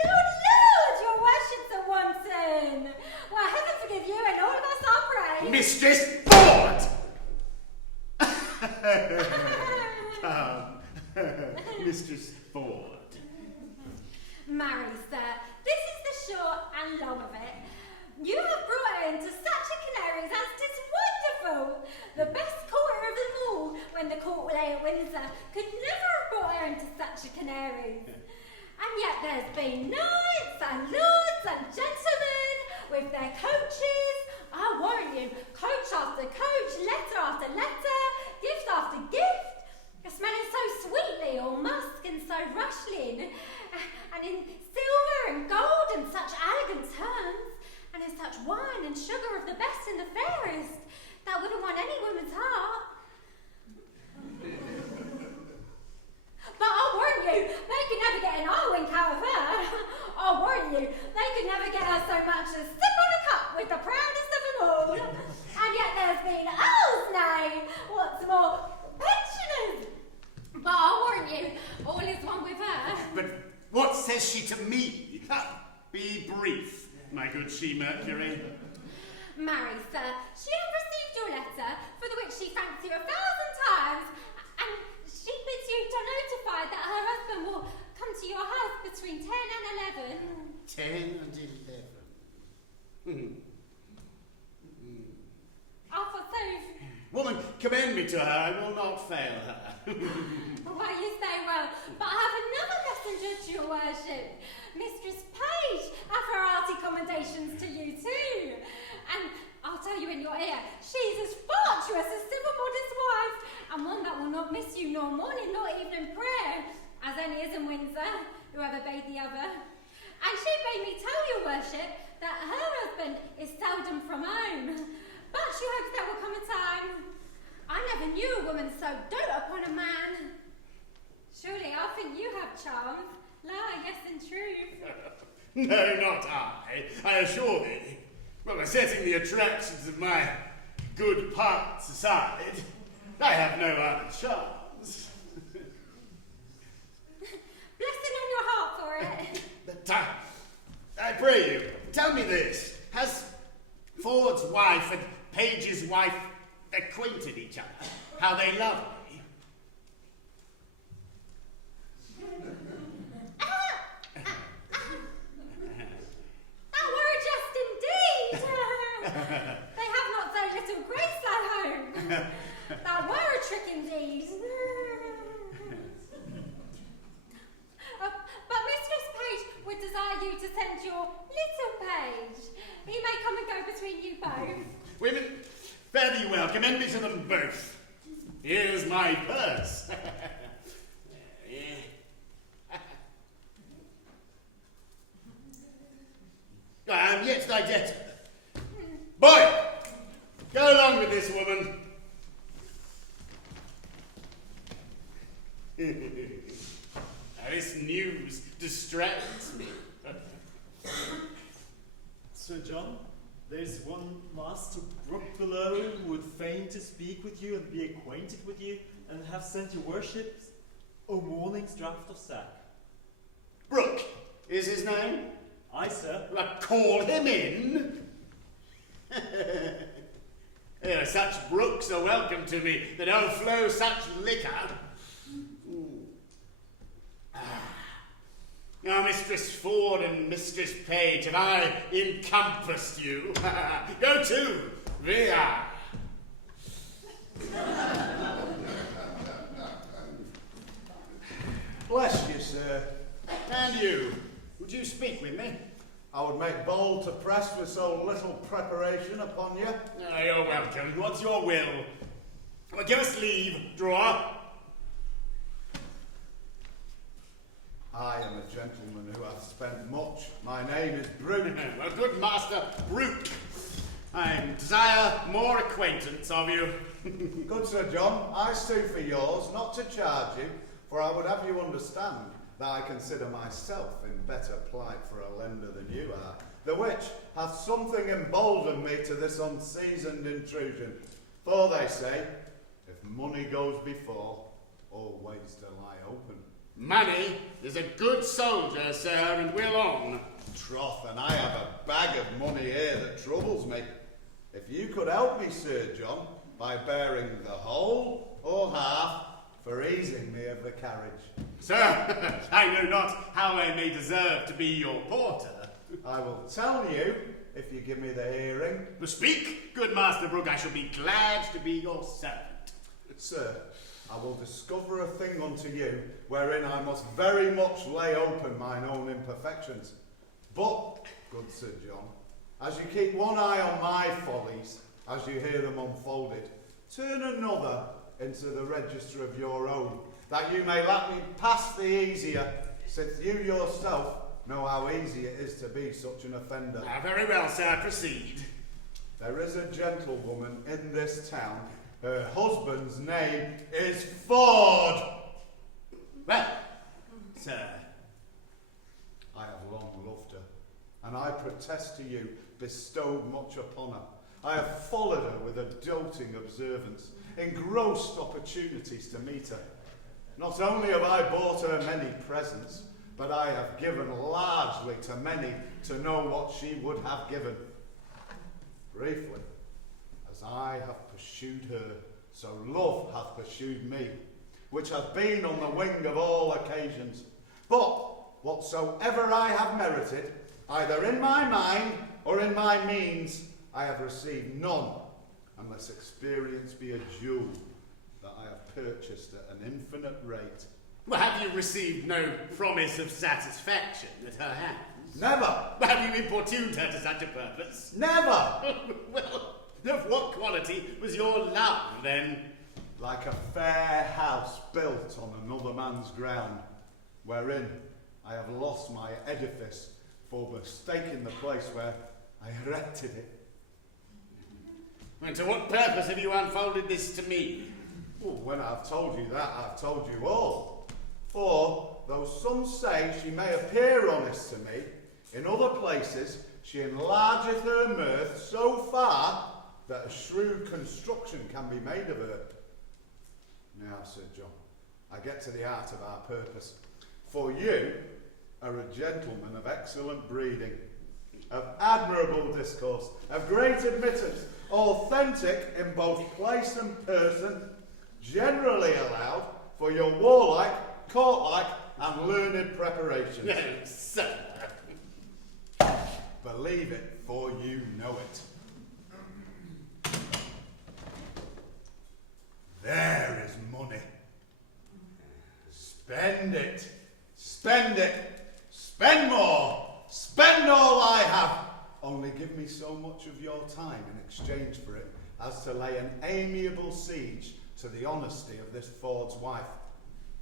Lord, your worships are wanton. Well, heaven forgive you and all of us are pray. Mistress Ford! Come, Mistress Ford. Marry, sir, this is the short and long of it. You have brought her into such a canaries as 'tis wonderful. The best quarter of them all, when the court lay at Windsor could never have brought her into such a canaries. And yet there's been knights and lords and gentlemen with their coaches. I warrant you, coach after coach, letter after letter, gift after gift, smelling so sweetly, all musk and so rustling, and in silver and gold and such elegant terms, and in such wine and sugar of the best and the fairest, that would have won any woman's heart. But I'll warn you, they could never get an eye wink out of her. I'll warn you, they could never get her so much as sip on a cup with the proudest of them all. And yet there's been Earl's name, what's more, pensioners. But I'll warn you, all is one with her. But what says she to me? Be brief, my good she-Mercury. Marry, sir, she hath received your letter, for the which she thanks you 1,000 times, and she bids you to notify that her husband will come to your house between 10 and 11. 10 and 11. I forsooth. Woman, commend me to her, I will not fail her. Why, you say well, but I have another messenger to your worship. Mistress Page hath her hearty commendations to you too. And I'll tell you in your ear, she's as virtuous as civil modest wife, and one that will not miss you nor morning nor evening prayer, as any is in Windsor, whoever bade the other. And she bade me tell your worship that her husband is seldom from home, but she hopes there will come a time. I never knew a woman so dote upon a man. Surely I think you have charms. La, yes, in truth. No, not I assure thee. Well, setting the attractions of my good parts aside, I have no other charms. Blessing on your heart for it. But I pray you, tell me this. Has Ford's wife and Page's wife acquainted each other? How they love me? That were just indeed. They have not so little grace at home. That were a trick indeed. But Mistress Page would desire you to send your little Page. He may come and go between you both. Women, fare thee well, commend me to them both. Here's my purse. I am yet thy debtor. Boy, go along with this woman. Now, this news distracts me. Sir John, there's one Master Brooke below who would fain to speak with you and be acquainted with you, and have sent your worship a morning's draught of sack. Brooke is his name? Aye, sir. Call him in. Such brooks are welcome to me that o'erflow such liquor. Now, Mistress Ford and Mistress Page, have I encompassed you? Go to, via. Bless you, sir. And you, would you speak with me? I would make bold to press with so little preparation upon you. Oh, you're welcome. What's your will? Well, give us leave, drawer. I am a gentleman who hath spent much. My name is Brooke. Well, good Master Brooke, I desire more acquaintance of you. Good Sir John, I sue for yours, not to charge you, for I would have you understand that I consider myself in better plight for a lender than you are, the which hath something emboldened me to this unseasoned intrusion. For they say, if money goes before, all ways to lie open. Money is a good soldier, sir, and will on. Troth, and I have a bag of money here that troubles me. If you could help me, Sir John, by bearing the whole or half for easing me of the carriage. Sir, I know not how I may deserve to be your porter. I will tell you, if you give me the hearing. Speak, good Master Brooke, I shall be glad to be your servant. Sir, I will discover a thing unto you, wherein I must very much lay open mine own imperfections. But, good Sir John, as you keep one eye on my follies, as you hear them unfolded, turn another into the register of your own, that you may let me pass the easier, since you yourself know how easy it is to be such an offender. Very well, sir, proceed. There is a gentlewoman in this town. Her husband's name is Ford. Well, sir, I have long loved her, and I protest to you, bestowed much upon her. I have followed her with a doting observance, engrossed opportunities to meet her. Not only have I bought her many presents, but I have given largely to many to know what she would have given. Briefly, as I have pursued her, so love hath pursued me, which hath been on the wing of all occasions. But whatsoever I have merited, either in my mind or in my means, I have received none, unless experience be a jewel that I have purchased at an infinite rate. Well, have you received no promise of satisfaction at her hands? Never. Well, have you importuned her to such a purpose? Never. Well, of what quality was your love, then? Like a fair house built on another man's ground, wherein I have lost my edifice for mistaking the place where I erected it. And to what purpose have you unfolded this to me? Well, when I've told you that, I've told you all. For, though some say she may appear honest to me, in other places she enlargeth her mirth so far that a shrewd construction can be made of her. Now, Sir John, I get to the heart of our purpose. For you are a gentleman of excellent breeding, of admirable discourse, of great admittance, authentic in both place and person, generally allowed for your warlike, courtlike, and learned preparation. No, sir. Believe it, for you know it. There is money. Spend it. Spend it. Spend more. Spend all I have. Only give me so much of your time in exchange for it as to lay an amiable siege to the honesty of this Ford's wife.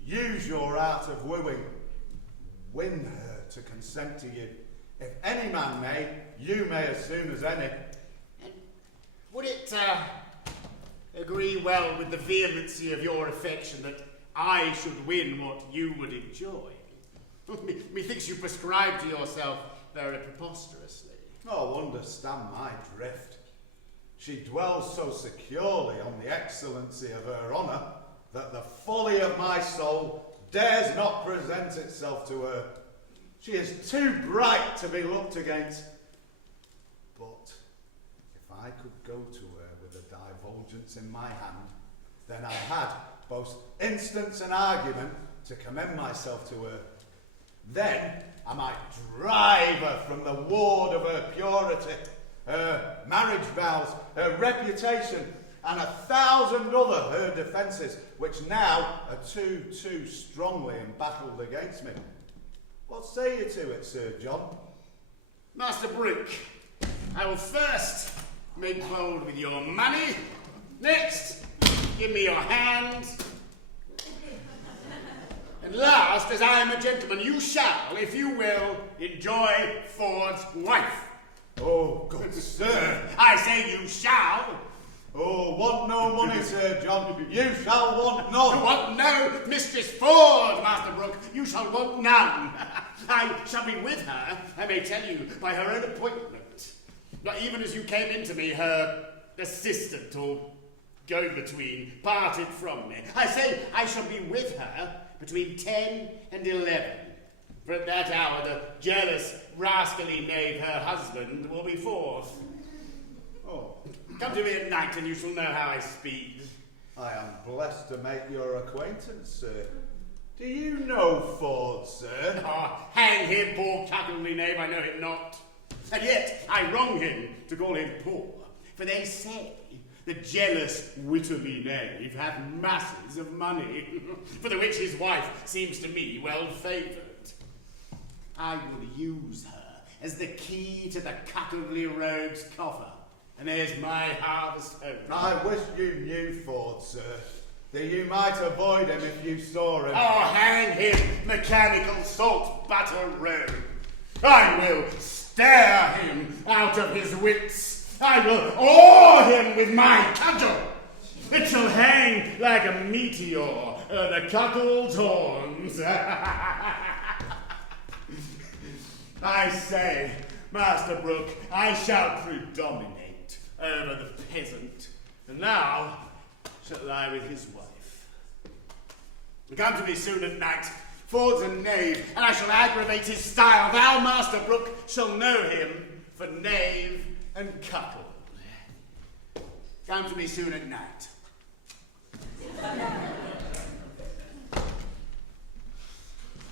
Use your art of wooing. Win her to consent to you. If any man may, you may as soon as any. And would it agree well with the vehemency of your affection that I should win what you would enjoy? Methinks you prescribe to yourself very preposterously. Oh, understand my drift. She dwells so securely on the excellency of her honour that the folly of my soul dares not present itself to her. She is too bright to be looked against. But if I could go to her with a divulgence in my hand, then I had both instance and argument to commend myself to her. Then I might drive her from the ward of her purity, her marriage vows, her reputation, and 1,000 other her defences, which now are too strongly embattled against me. What say you to it, Sir John? Master Brooke, I will first make bold with your money. Next, give me your hand. And last, as I am a gentleman, you shall, if you will, enjoy Ford's wife. Oh, good sir. I say you shall. Oh, want no money, Sir John. You shall want none. You want no Mistress Ford, Master Brooke. You shall want none. I shall be with her, I may tell you, by her own appointment. Not even as you came into me, her assistant or go-between parted from me. I say I shall be with her between 10 and 11. For at that hour the jealous, rascally knave, her husband, will be forth. Oh. Come to me at night and you shall know how I speed. I am blessed to make your acquaintance, sir. Do you know Ford, sir? Oh, hang him, poor cuckoldly knave, I know him not. And yet I wrong him to call him poor. For they say The jealous Whitterly knave hath masses of money, for the which his wife seems to me well favoured. I will use her as the key to the cuckoldly rogue's coffer, and there's my harvest home. I wish you knew Ford, sir, that you might avoid him if you saw him. Oh, hang him, mechanical salt butter rogue. I will stare him out of his wits. I will awe him with my cudgel. It shall hang like a meteor o'er the cuckold's horns. I say, Master Brooke, I shall predominate over the peasant, and now shall lie with his wife. Come to me soon at night. Ford's a knave, and I shall aggravate his style. Thou, Master Brooke, shall know him for knave and cuckold. Come to me soon at night.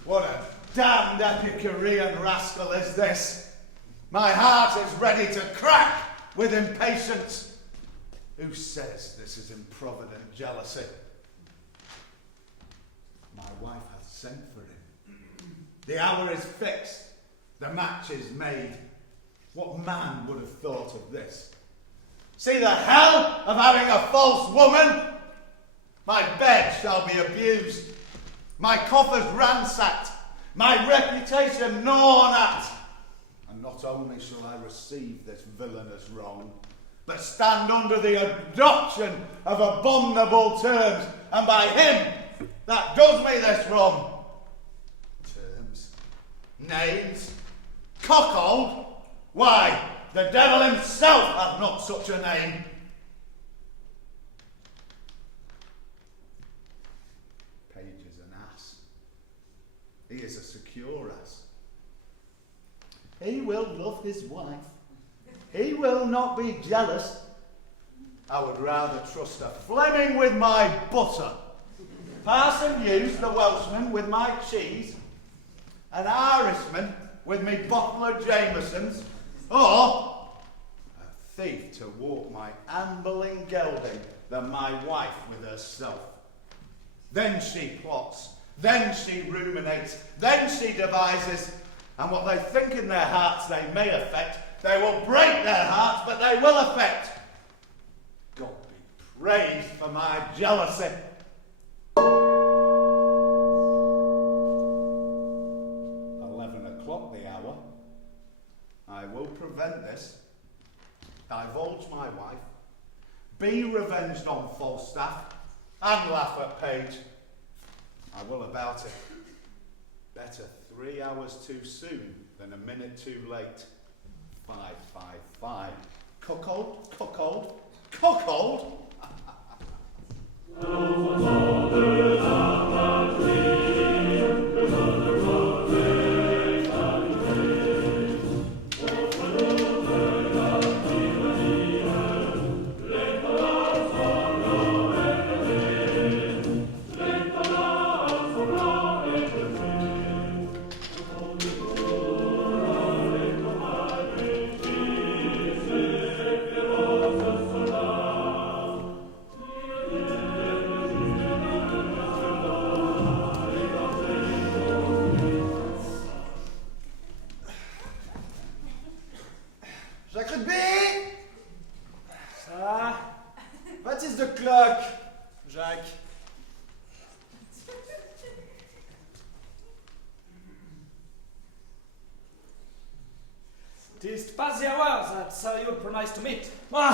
What a damned Epicurean rascal is this? My heart is ready to crack with impatience. Who says this is improvident jealousy? My wife hath sent for him. The hour is fixed. The match is made. What man would have thought of this? See the hell of having a false woman? My bed shall be abused. My coffers ransacked. My reputation gnawn at. And not only shall I receive this villainous wrong, but stand under the adoption of abominable terms, and by him that does me this wrong. Terms? Names? Cuckold? Why, the devil himself hath not such a name. Page is an ass. He is a secure ass. He will love his wife. He will not be jealous. I would rather trust a Fleming with my butter, Parson Hughes the Welshman with my cheese, an Irishman with me bottle of Jameson's, or a thief to walk my ambling gelding than my wife with herself. Then she plots, then she ruminates, then she devises, and what they think in their hearts they may affect, they will break their hearts, but they will affect. God be praised for my jealousy. 11 o'clock the hour. I will prevent this, divulge my wife, be revenged on Falstaff, and laugh at Page. I will about it. Better 3 hours too soon than a minute too late. 555. Cuckold, cuckold, cuckold! What is the clock, Jacques? Tis past the hour that Sir Hugh promised to meet. By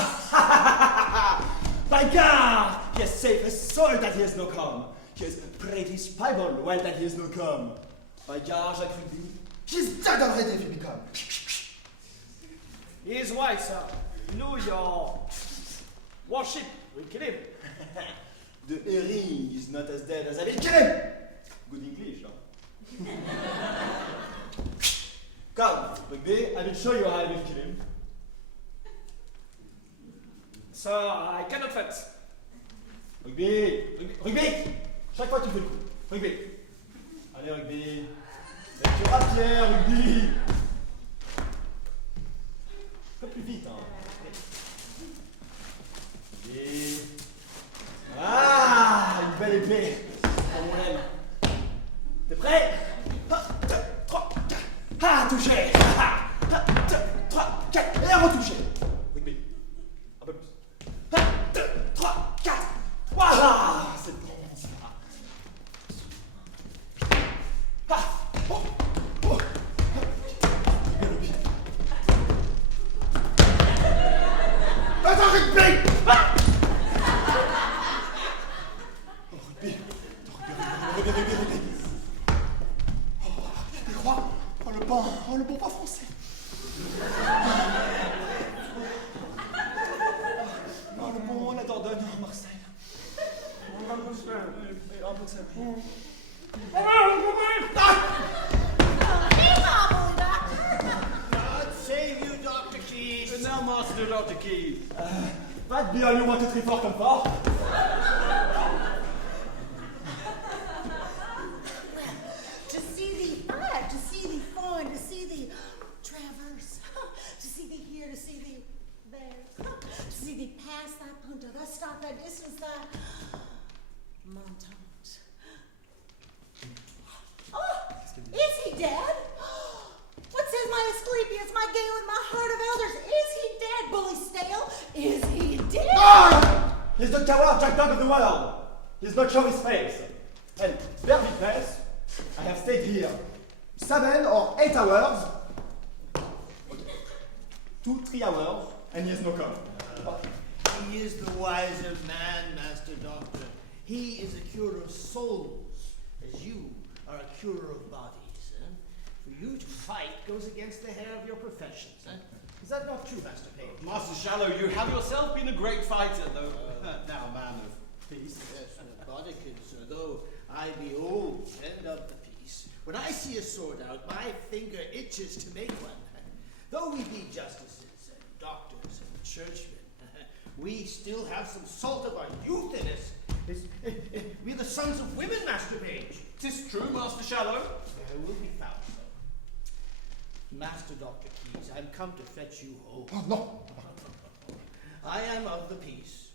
God! He has saved his soul that he has no come. He has prayed his Bible well that he has no come. By God, Jacques will be. He's dead already if he become. He is wise, sir. Know your worship will kill him. The herring is not as dead as I will kill him. Good English, huh? Come, Rigby, I will show you how I will kill him. Sir, I cannot fight. Rigby, Rigby, chaque fois tu fais le coup. Rigby. Allez, Rigby. C'est plus rapide, Rigby. Un peu plus vite, hein. Et... Ah, une belle épée, comme on aime. T'es prêt? 1, 2, 3, 4. Ah, touché. 1, 2, 3, 4. Et retouché. Oui, mais un peu plus. 1, 2, 3, 4. Voilà, c'est bon ça. Ah, oh, oh. Bien le pied. Attends, rugby. Ah. Oh, rugby. Rugby. Oh, les rois. Oh, le bon pas français. Oh, le bon, la Dordogne, Marseille. God save you, Dr. Keyes. And now, Master Dr. Keyes. Va te bien, lui, moi, t'es très fort comme fort. To see thee fight, to see thee find, to see thee traverse, to see thee here, to see thee there, to see thee pass thy punta, thus stop thy distance, thy montante. Oh, is he dead? What says my Asclepius, my Galen, my heart of elders? Is he dead, bully stale? Is he dead? Ah! He's the coward Jack Dog of the world. He's not shown his face. And bear witness, I have stayed here 7 or 8 hours. 2, 3 hours, and he has no come. He is the wiser man, Master Doctor. He is a curer of souls, as you are a curer of bodies. For you to fight goes against the hair of your professions. Is that not true, Master Page? Master Shallow, you have yourself been a great fighter, though now a man of peace. Yes, Bodikins, though I be old and of the peace, when I see a sword out, my finger itches to make one. Though we be justices and doctors and churchmen, we still have some salt of our youth in us. We're the sons of women, Master Page. 'Tis true, Master Shallow. There will be found so. Master Dr. Keyes, I'm come to fetch you home. Oh, no. I am of the peace.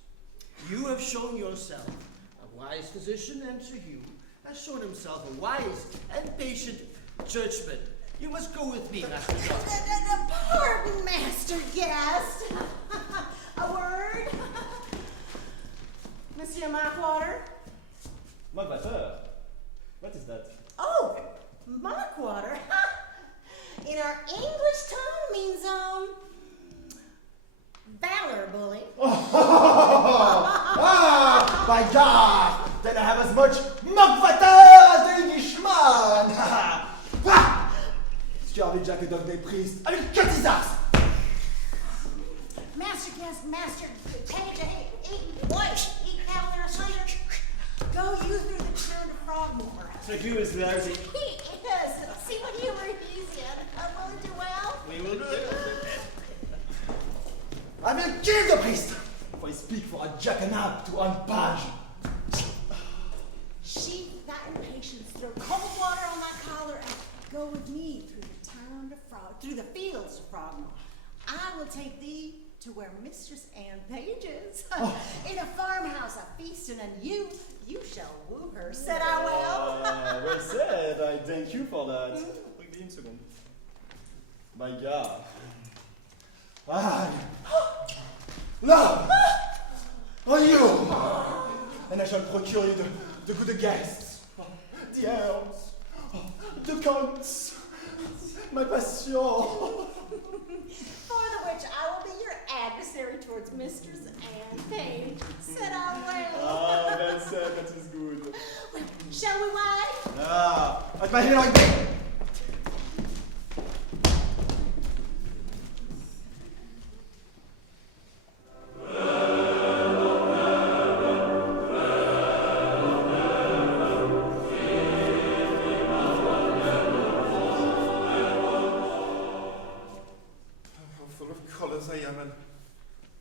You have shown yourself a wise physician, and Sir Hugh has shown himself a wise and patient churchman. You must go with me, Master Doctor. Pardon, Master Guest. A word? Monsieur Markwater? Markwater? What is that? Oh, Markwater. In our English tongue means, valor, bully. Ah, by God! Then I have as much Markwater as the Englishman! Scarlet Jack Dog des Priests avec Catizas! Master Guest, Master Page, eat cavalier asunder. Go you through the town of Frogmore. Sir Hugh is lousy. He is. See what humor he's in. Will he do well? We will do it. I will kill the priest if I speak for a jackanap to one page. Sheath thy impatience, throw cold water on thy collar, and go with me through the town to through the fields to Frogmore. I will take thee to where Mistress Anne Page is. In a farmhouse a feasting, and you shall woo her. Said I well? Well said. I thank you for that. Wait a second. My God. I love on you, and I shall procure you the good guests, the herbs, the counts, my passion. For the which I will be your adversary towards Mistress Anne Page. Said I well? Ah, that's that is good. Well, shall we wide? Ah, at my heel like me.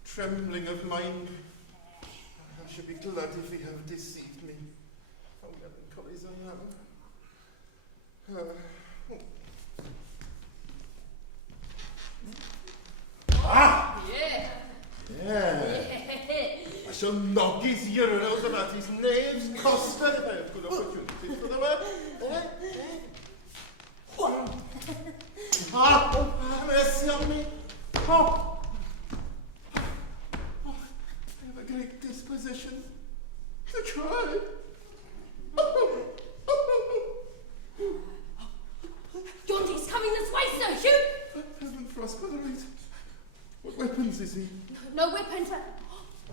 Trembling of mind. I should be glad if he have deceived me. Oh, melancholies I am. Yeah. Yeah. shall knock his urinals about his knaves costard if I have good opportunities for the work. Mercy on me. Oh. I have a great disposition to cry. Yondy's coming this way, Sir Hugh! Heaven frostbite. What weapons is he? No weapons, but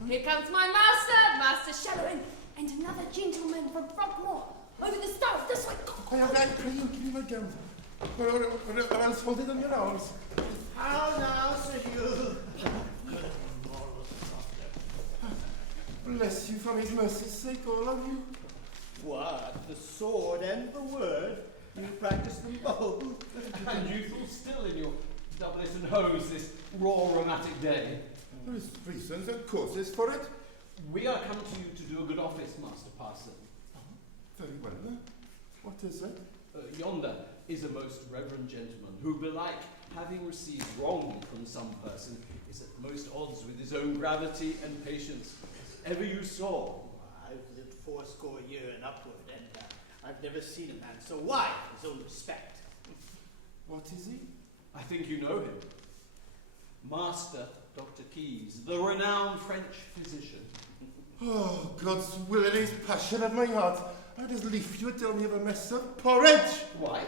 here comes my master, Master Shallow, and another gentleman from Frogmore. Over the stove, this way. I pray you give me my gun. Or else hold it on your arms. How now, Sir Hugh? Bless you from his mercy's sake, all of you. What? The sword and the word? You practice them both. And you fall still in your doublet and hose this raw rheumatic day. There is reasons and causes for it. We are come to you to do a good office, Master Parson. Very well, then. What is it? Yonder is a most reverend gentleman who, belike, having received wrong from some person, is at most odds with his own gravity and patience, as ever you saw. I've lived 80 years and upward, and I've never seen a man so wide in his own respect. What is he? I think you know him. Master Dr. Keyes, the renowned French physician. Oh, God's will and his passion of my heart. I'd as lief you would tell me of a mess of porridge. Why?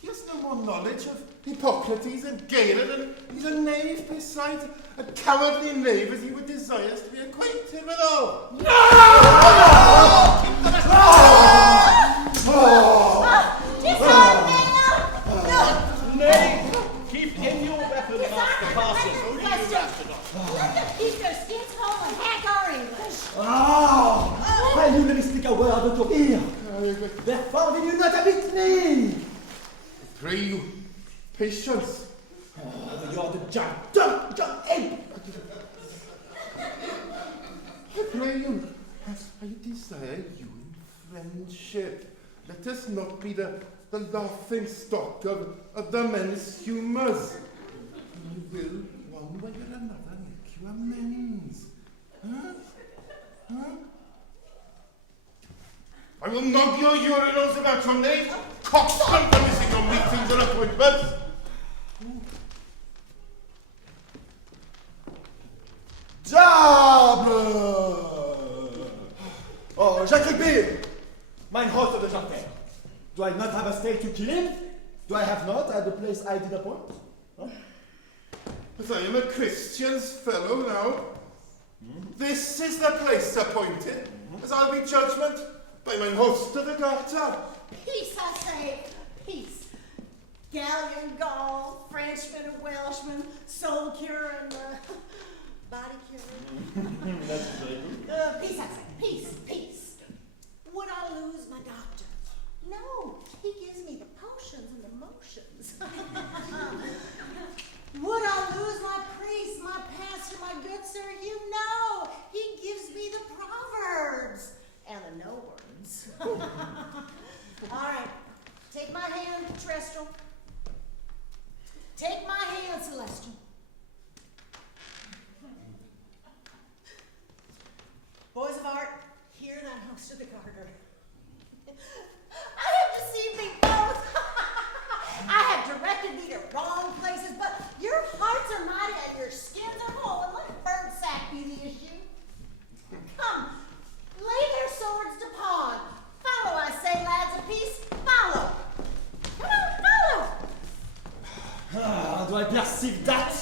He has no more knowledge of Hippocrates and Galen, and he's a knave besides, a cowardly knave as he would desire us to be acquainted withal. Nay, keep in your weapon, Master Parson. Look at keep their skins whole and hack our English. Why you let me speak a word of your ear? Therefore will you not habit me? Pray you, patience. You are the jump, ape. I pray you, as I desire you in friendship, let us not be the laughing stock of the men's humours. I will, one way or another, make you amends. Huh? I will knock your urinals about your knave, coxcomb for missing your meetings and appointments. Diable! Oh, Jacques Bill! Mein host of the Jardin. Do I not have a stake to kill him? Do I have not at the place I did appoint? Huh? But I am a Christian's fellow now. This is the place appointed, as I'll be judgment by mine host of the Garter. Peace, I say, peace. Gallian, Gaul, Frenchman and Welshman, soul cure and body cure. That's very good. Peace, I say, peace. Would I lose my doctor? No, he gives me the potions and the motions. Would I lose my priest, my pastor, my good sir? You know, he gives me the proverbs and the no words. All right, take my hand, Trestral. Take my hand, Celestial. Boys of art, hear that host of the garter. I have deceived thee both. I have directed thee to wrong places, but your hearts are mighty and your skins are whole, and let burnt sack be the issue. Come, lay their swords to pawn. Follow, I say, lads of peace, follow. Come on, follow. Do I perceive that?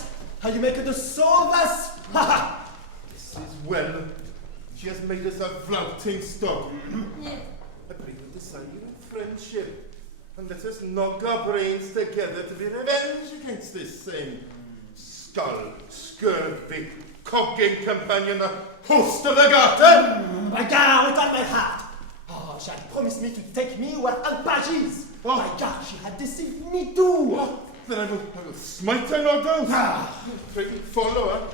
How you make the soul of us? Ha ha! This is well. She has made us a flouting stock. I pray you desire in friendship, and let us knock our brains together to be revenged against this same skull, scurvy, cogging companion, the host of the Garter. My God, with all my heart. Oh, she had promised me to take me where Alpages. Oh my God, she had deceived me too. Oh, then I will smite her no doubt. Pray you follow her.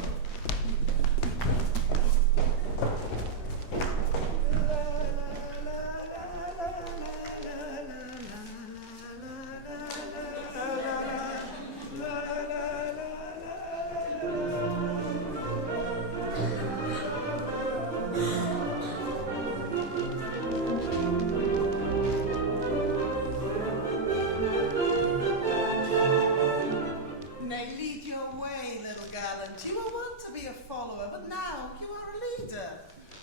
gallant. You were wont to be a follower, but now you are a leader.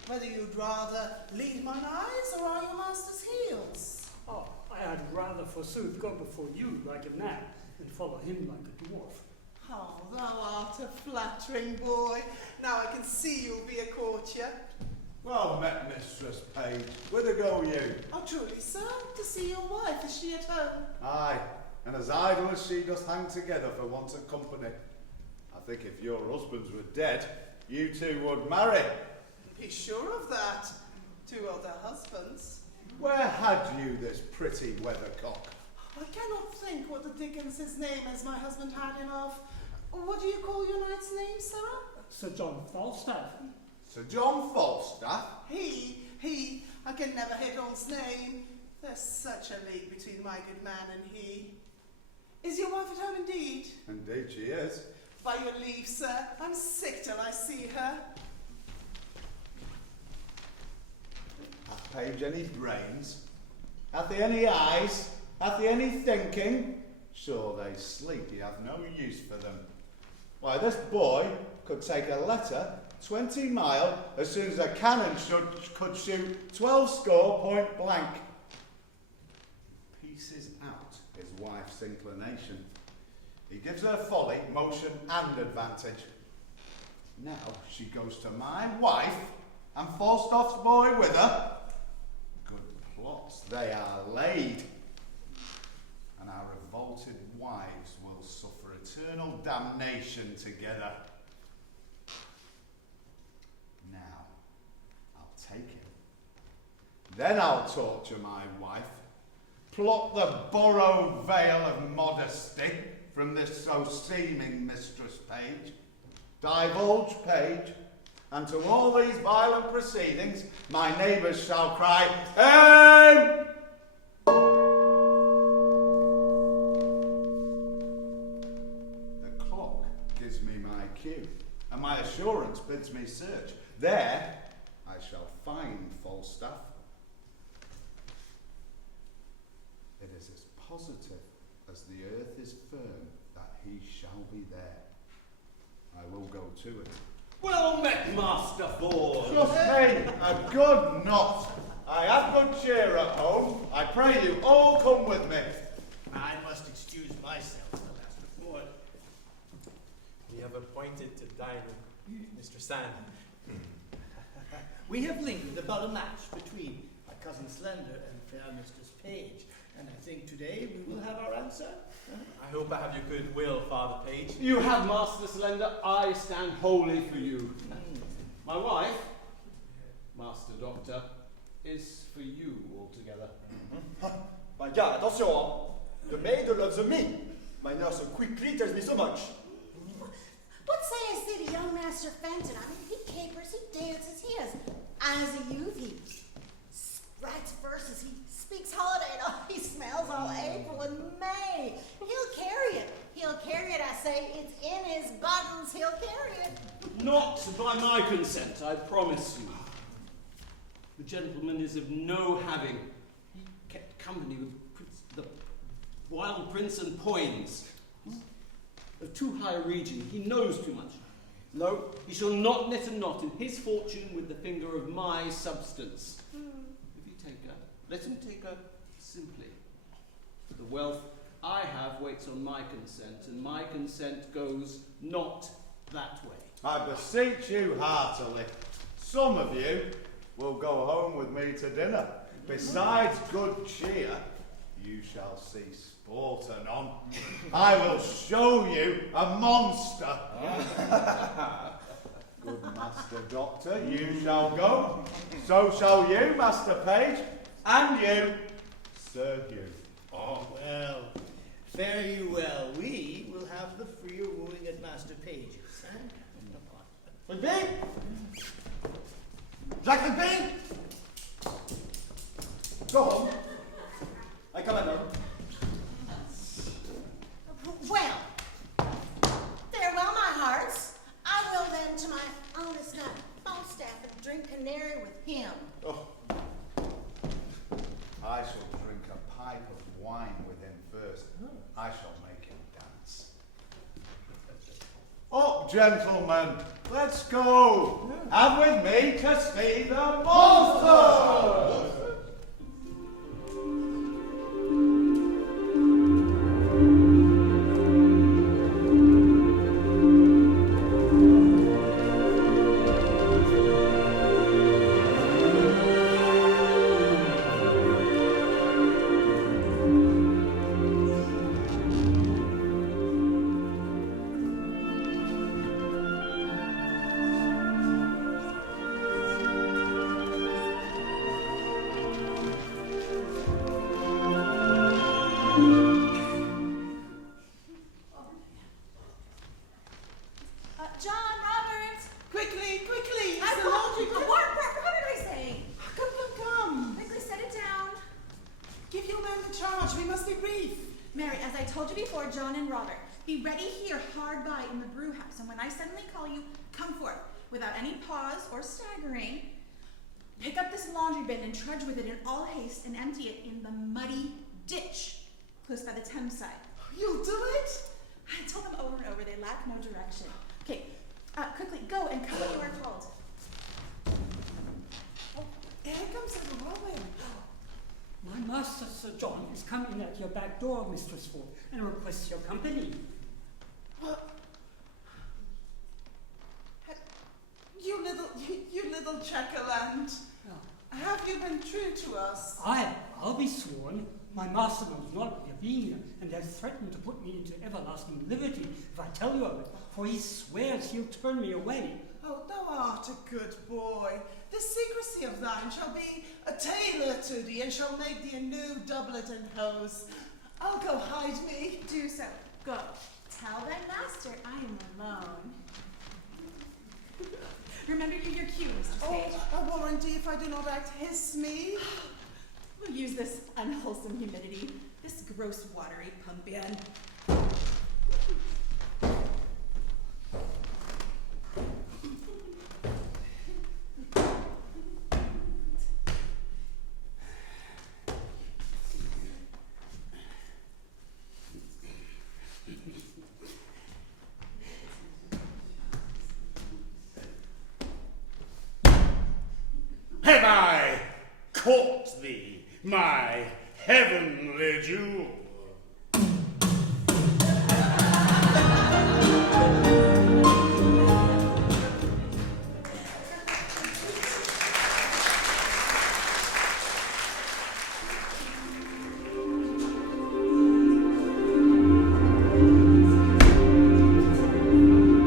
Whether you'd rather lead mine eyes or are your master's heels. Oh, I had rather forsooth go before you like a man than follow him like a dwarf. Oh, thou art a flattering boy. Now I can see you'll be a courtier. Well met, Mistress Page. Whither go you? Oh, truly, sir, to see your wife. Is she at home? Aye, and as idle as she does hang together for want of company. I think if your husbands were dead, you two would marry. Be sure of that. Two older husbands. Where had you this pretty weathercock? I cannot think what the Dickens his name is my husband had him of. What do you call your knight's name, sir? Sir John Falstaff. Sir John Falstaff? He. I can never hit on's name. There's such a league between my good man and he. Is your wife at home indeed? Indeed she is. By your leave, sir, I'm sick till I see her. Hath Page any brains? Hath he any eyes? Hath he any thinking? Sure they sleep, he hath no use for them. Why, this boy could take a letter 20 mile as soon as a cannon could shoot 12 score point blank. Pieces out his wife's inclination. He gives her folly, motion and advantage. Now she goes to my wife and Falstaff's boy with her. Good plots they are laid. And our revolted wives will suffer eternal damnation together. Now, I'll take him. Then I'll torture my wife, pluck the borrowed veil of modesty from this so seeming Mistress Page, divulge Page, and to all these violent proceedings my neighbours shall cry, "Aim!" The clock gives me my cue, and my assurance bids me search. There I shall find Falstaff. It is as positive as the earth is firm that he shall be there. I will go to it. Well met, Master Ford. Trust me, a good knot. I have good cheer at home. I pray you all come with me. I must excuse myself, Master Ford. We have appointed to dine with Mr. Sand. We have lingered about a match between my cousin Slender and fair Mistress Page, and I think today we will have our answer. I hope I have your good will, Father Page. You have, Master Slender. I stand wholly for you. My wife, Master Doctor, is for you altogether. My God, attention! The maid loves me. My nurse quickly tells me so much. What sayest thee to young Master Fenton? I mean, he capers, he dances, he is, as a youth, he writes verses, he speaks holiday, and oh, he smells all April and May. He'll carry it, I say, it's in his buttons, he'll carry it. Not by my consent, I promise you. The gentleman is of no having. He kept company with the wild prince and Poins. Of too high a region, he knows too much. No, he shall not knit a knot in his fortune with the finger of my substance. If you take her, let him take her simply. The wealth I have waits on my consent, and my consent goes not that way. I beseech you heartily. Some of you will go home with me to dinner. Besides good cheer, you shall see sport anon. I will show you a monster. Good Master Doctor, you shall go. So shall you, Master Page, and you, Sir Hugh. Oh, well, fare you well. We will have the freer wooing at Master Page's. Rigby! Jacques Rigby! Go home. I come alone. Well, farewell, my hearts. I will then to my honest knight Falstaff and drink canary with him. Oh. I shall drink a pipe of wine with him first. I shall make him dance. Oh, gentlemen, let's go. Have with me to see the monster. John, Robert! Quickly, quickly! I It's the laundry. what are we saying? Come. Quickly set it down. Give your man the charge. We must be brief. Mary, as I told you before, John and Robert, be ready here hard by in the brew house, and when I suddenly call you, come forth, without any pause or staggering. Pick up this laundry bin and trudge with it in all haste and empty it in the muddy ditch close by the Thames side. You'll do it? I told them over and over, they lack no direction. Okay, quickly, go and come when you are called. Oh, here comes little Robin. My master, Sir John, is coming at your back door, Mistress Ford, and requests your company. You little checkerland. Have you been true to us? I'll be sworn. My master knows not of your being here, and has threatened to put me into everlasting liberty if I tell you of it, for he swears he'll turn me away. Oh, thou art a good boy. The secrecy of thine shall be a tailor to thee, and shall make thee a new doublet and hose. I'll go hide me. Do so. Go. Tell thy master I am alone. Remember your cue, Mr. Page. A warranty if I do not act hiss me. We'll use this unwholesome humidity, this gross watery pump in. Have I caught thee, my heavenly jewel?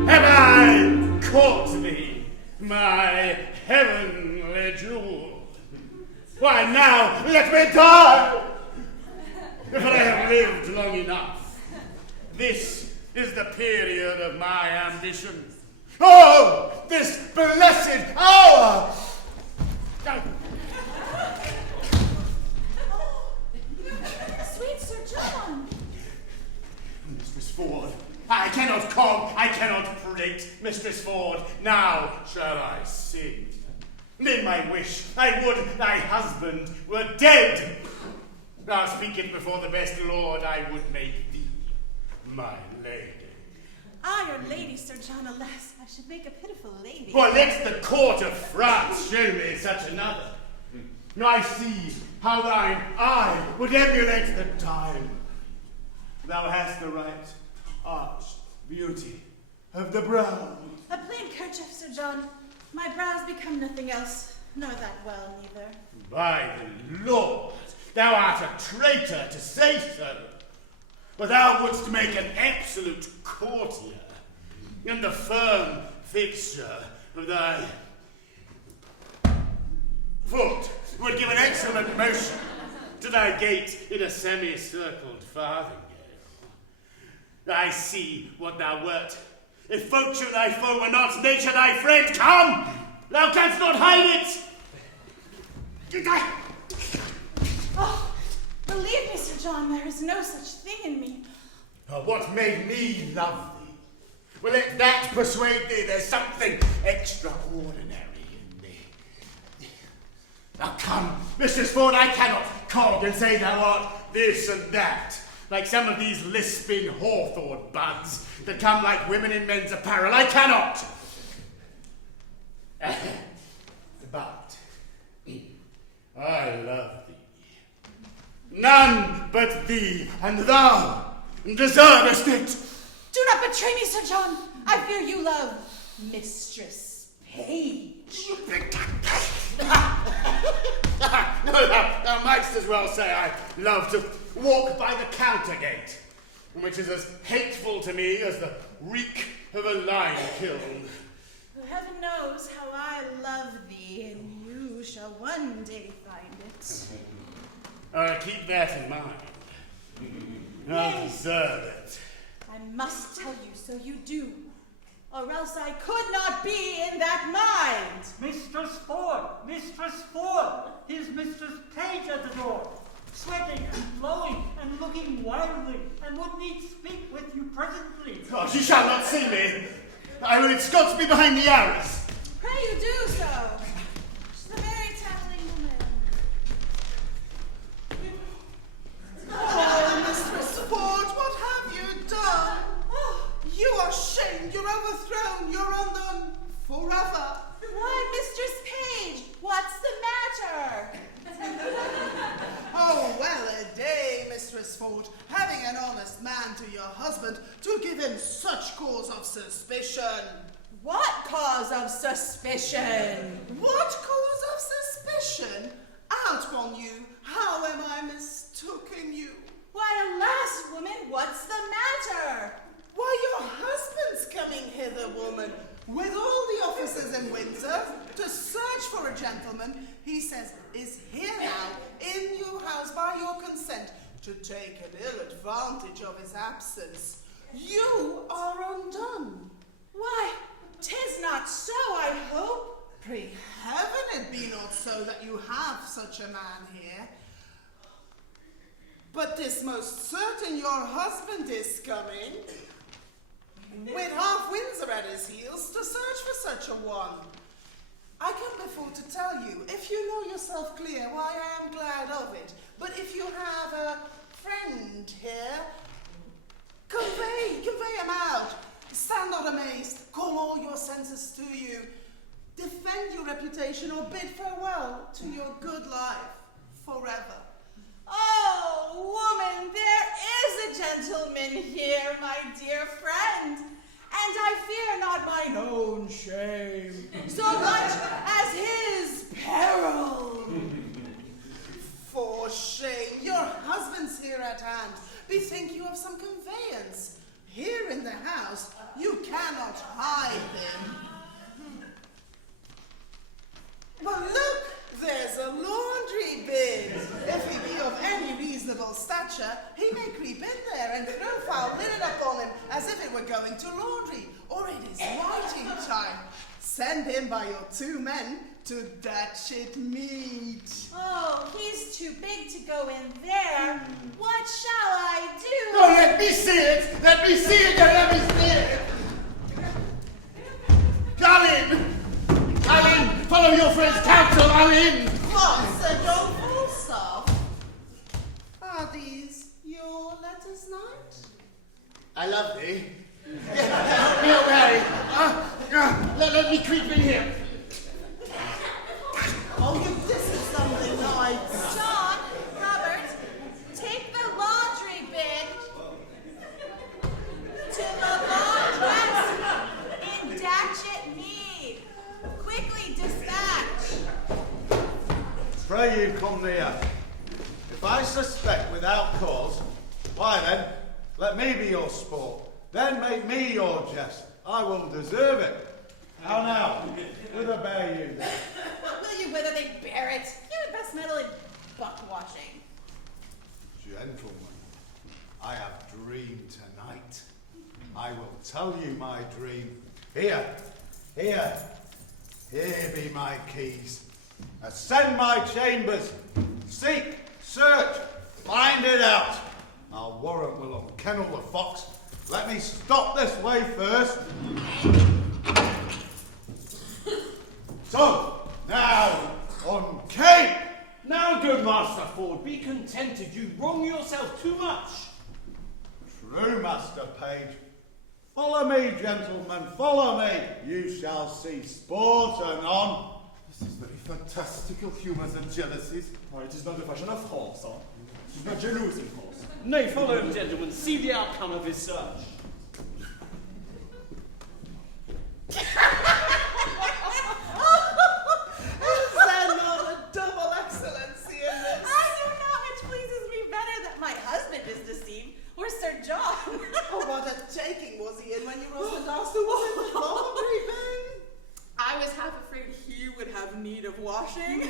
Have I caught thee, my heavenly jewel? Why now, let me die! If I have lived long enough, this is the period of my ambition. Oh, this blessed hour! Sweet Sir John! Mistress Ford, I cannot come, I cannot predict, Mistress Ford. Now shall I sing. In my wish, I would thy husband were dead. Now speak it before the best lord, I would make thee my lady. Ah, your lady, Sir John, alas, I should make a pitiful lady. Well, let the court of France show me such another. Now I see how thine eye would emulate the time. Thou hast the right arched beauty of the brow. A plain kerchief, Sir John. My brows become nothing else, nor that well neither. By the Lord, thou art a traitor to say so. For thou wouldst make an absolute courtier, and the firm fixture of thy foot would give an excellent motion to thy gait in a semicircled farthingale. I see what thou wert. If fortune thy foe were not, nature thy friend, come! Thou canst not hide it! Oh, believe me, Sir John, there is no such thing in me. What made me love thee? Well, let that persuade thee there's something extraordinary in thee. Now come, Mistress Ford, I cannot call and say thou art this and that. like some of these lisping hawthorn buds that come like women in men's apparel. I cannot. But I love thee. None but thee, and thou deservest it. Do not betray me, Sir John. I fear you love Mistress Page. No, thou mightst as well say I love to walk by the counter gate, which is as hateful to me as the reek of a lime kiln. Heaven knows how I love thee, and you shall one day find it. Keep that in mind. I'll deserve it. I must tell you so you do, or else I could not be in that mind. Mistress Ford! Here's Mistress Page at the door, sweating and blowing and looking wildly, and would need speak with you presently. Oh, she shall not see me. I will ensconce me behind the arras. Pray you do so. She's a very tattling woman. Oh, Mistress Ford, what have you done? Oh, you are shamed, you're overthrown, you're undone forever. Why, Mistress Page, what's the matter? Oh, well a day, Mistress Ford, having an honest man to your husband to give him such cause of suspicion. What cause of suspicion? What cause of suspicion? Out on you, how am I mistaken you? Why, alas, woman, what's the matter? Why, your husband's coming hither, woman, with all the officers in Windsor to search for a gentleman he says is here now in your house by your consent to take an ill advantage of his absence. You are undone. Why, 'tis not so, I hope. Pray heaven it be not so that you have such a man here. But 'tis most certain your husband is coming, with half Windsor at his heels to search for such a one. I come before to tell you, if you know yourself clear, why I am glad of it. But if you have a friend here, convey him out. Stand not amazed, call all your senses to you. Defend your reputation or bid farewell to your good life forever. Oh, woman, there is a gentleman here, my dear friend, and I fear not mine own shame so much as his peril. For shame, your husband's here at hand. Bethink you of some conveyance. Here in the house, you cannot hide him. But look, there's a laundry bin. If he be of any reasonable stature, he may creep in there and throw foul linen upon him as if it were going to laundry, or it is writing time. Send him by your 2 men to Datchet meet. Oh, he's too big to go in there. What shall I do? Oh, let me see it! Let me see it! Let me see it! Colin, follow your friend's counsel, I'm in! What, Sir John Falstaff? Are these your letters, knight? I love thee. Help me away. Let me creep in here. Oh, this is something, knight. John, Robert, take the laundry bin to the laundress in Datchet Mead. Quickly dispatch. Pray you come near. If I suspect without cause, why then, let me be your sport. Then make me your jest. I will deserve it. How now? Whither bear you then? Will you whither they bear it? You're the best metal in buck washing. Gentlemen, I have dreamed tonight. I will tell you my dream. Here be my keys. Ascend my chambers. Seek, search, find it out. Our warrant will unkennel the fox. Let me stop this way first. So, now, on Cape! Now, good Master Ford, be contented. You wrong yourself too much. gentlemen, follow me. You shall see sport anon. This is very fantastical humours and jealousies. It is not the fashion of France, huh? It is not jealous in France. Nay, follow him, gentlemen. See the outcome of his search. Is there not a double excellency in this? I do not, which pleases me better that my husband is deceived. Where's Sir John? Oh, what a taking was he in when you rose the last who was in the laundry bin? I was half afraid he would have need of washing,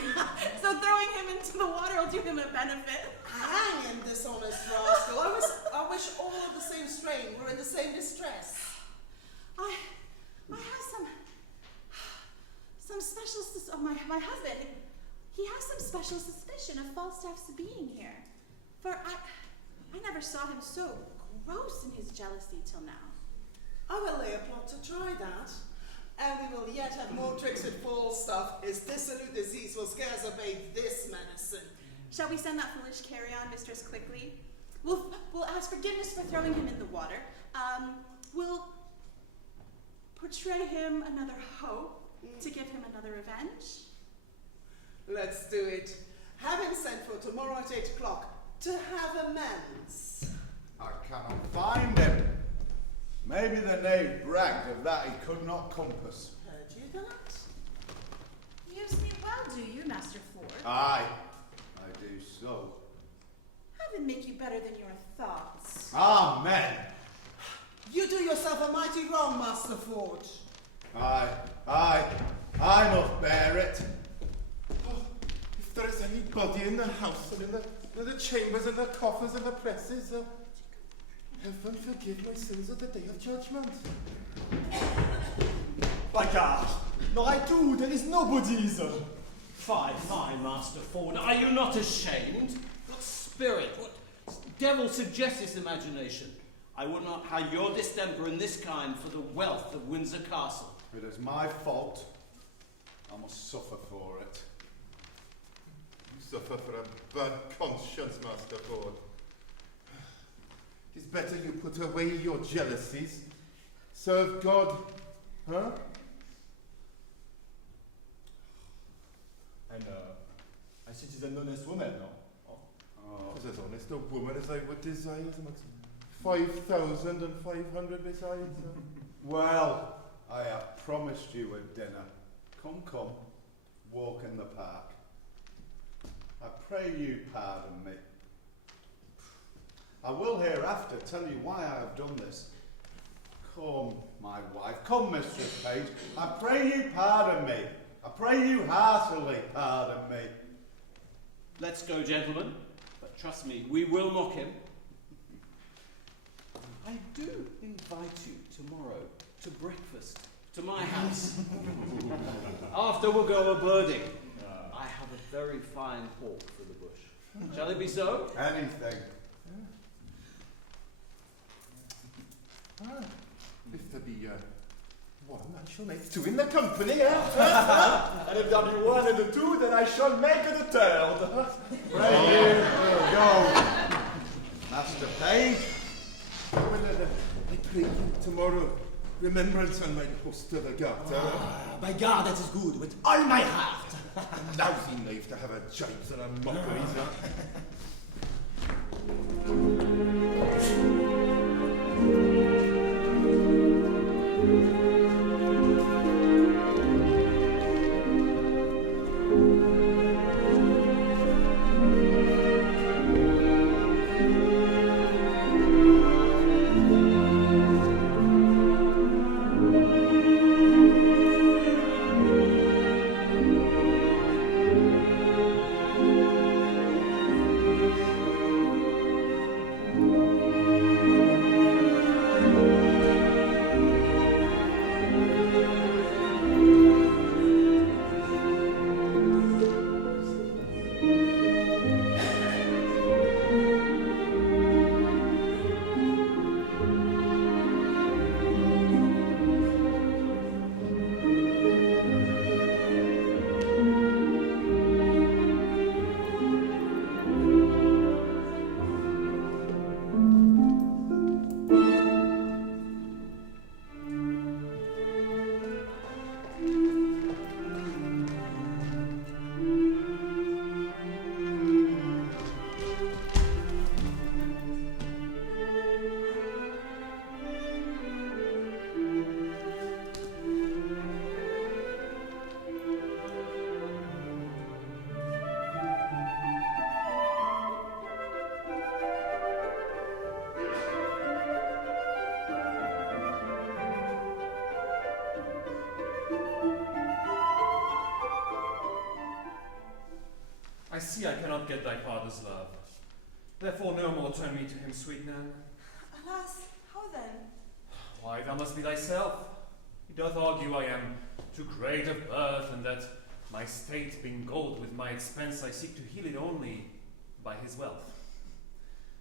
so throwing him into the water will do him a benefit. Hang him, dishonest rascal. I wish all of the same strain were in the same distress. I have some special my husband. He has some special suspicion of Falstaff's being here, for I never saw him so gross in his jealousy till now. I will lay a plot to try that, and we will yet have more tricks with Falstaff. His dissolute disease will scarce abate this medicine. Shall we send that foolish carry-on, mistress, quickly? We'll ask forgiveness for throwing him in the water. We'll portray him another hope to give him another revenge. Let's do it. Have him sent for tomorrow at 8 o'clock to have amends. I cannot find him. Maybe the knave bragged of that he could not compass. Heard you that? You sleep well, do you, Master Ford? Aye, I do so. Heaven make you better than your thoughts. Amen. You do yourself a mighty wrong, Master Ford. I must bear it. Oh, if there is anybody in the house and in the chambers and the coffers and the presses, heaven forgive my sins at the day of judgment. By God! No, I do. There is nobody's. Fie, Master Ford. Are you not ashamed? What spirit, what devil suggests this imagination? I would not hide your distemper in this kind for the wealth of Windsor Castle. It is my fault. I must suffer for it. You suffer for a bad conscience, Master Ford. It's better you put away your jealousies. Serve God, huh? And I see it is an honest woman, no? Oh. As honest a woman as I would desire, 5,500 besides. Well, I have promised you a dinner. Come, walk in the park. I pray you pardon me. I will hereafter tell you why I have done this. Come, my wife, come, Mistress Page. I pray you pardon me. I pray you heartily pardon me. Let's go, gentlemen. But trust me, we will mock him. I do invite you tomorrow to breakfast to my house. After we'll go a-birding. I have a very fine hawk for the bush. Shall it be so? Anything. If there be one, I shall make two in the company, eh? And if there be one and the two, then I shall make it a third. Pray you go, Master Page. I pray you tomorrow, remembrance on my host to the garter. By God, that is good, with all my heart. Lousy knave to have a jibes and a mockeries, see I cannot get thy father's love. Therefore no more turn me to him, sweet Nan. Alas, how then? Why, thou must be thyself. He doth argue I am too great of birth, and that my state being gold with my expense, I seek to heal it only by his wealth.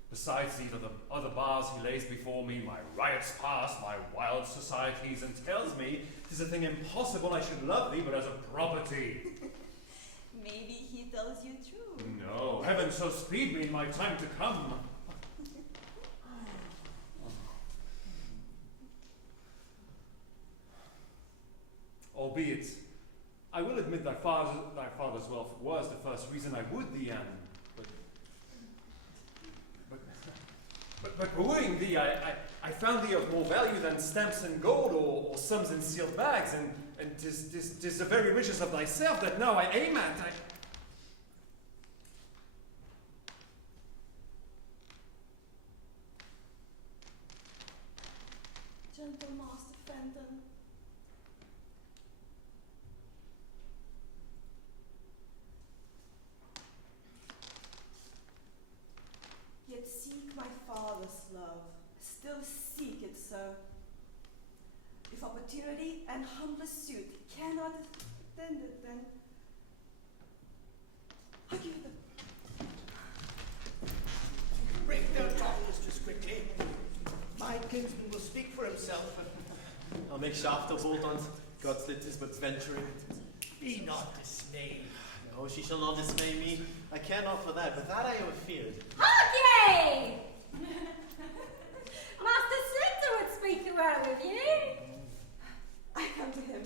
Besides these other bars he lays before me, my riots past, my wild societies, and tells me 'tis a thing impossible I should love thee but as a property. Maybe he tells you true. No, heaven so speed me in my time to come. Albeit, I will admit thy father's wealth was the first reason I would thee, Anne. But wooing thee, I found thee of more value than stamps in gold or sums in sealed bags, and 'tis the very riches of thyself that now I aim at. Gentle Master Fenton. Yet seek my father's love, still seek it so. If opportunity and humble suit cannot attend it, then I give them. Break their talk, mistress, quickly. My kinsman will speak for himself. I'll make shaft of bolt-ons. God's lit is but venturing. Be not dismayed. No, she shall not dismay me. I care not for that, but that I am afeard. Hockley! Master Slender would speak a word with you. I come to him.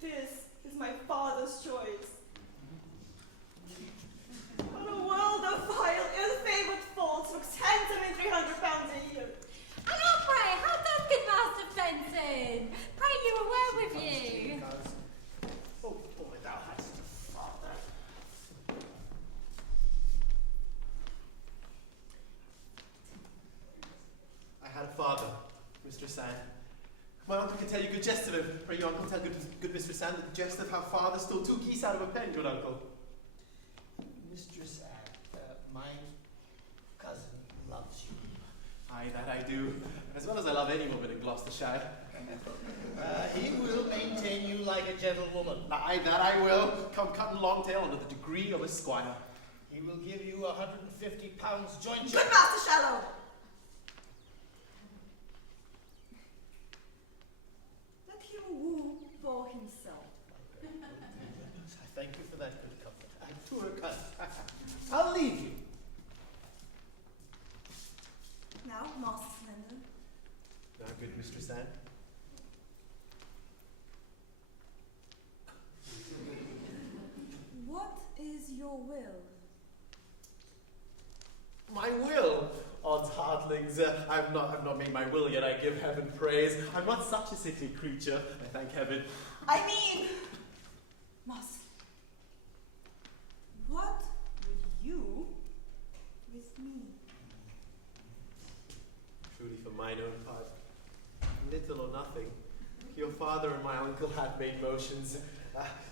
This is my father's choice. But a world of vile, ill-favored faults looks handsome in £300 a year. And oh, pray, how does good Master Fenton? Pray you a word with you. Oh, boy, thou hast a father. I had a father, Mistress Anne. My uncle can tell you good jest of him. Pray your uncle tell good Mistress Anne the jest of how father stole 2 geese out of a pen, good uncle. Mistress Anne, my cousin loves you. Aye, that I do. As well as I love any woman in Gloucestershire. He will maintain you like a gentlewoman. Aye, that I will. Come cutting long tail under the degree of a squire. He will give you £150 jointure. Good Master Shallow! Let him woo for himself. I thank you for that good comfort. And poor cousin. I'll leave you. Now, Master Slender. Now, good Mistress Anne. What is your will? My will? Odds heartlings, I've not made my will yet, I give heaven praise. I'm not such a sickly creature, I thank heaven. I mean, Master, what would you with me? Truly for mine own part, little or nothing. Your father and my uncle have made motions.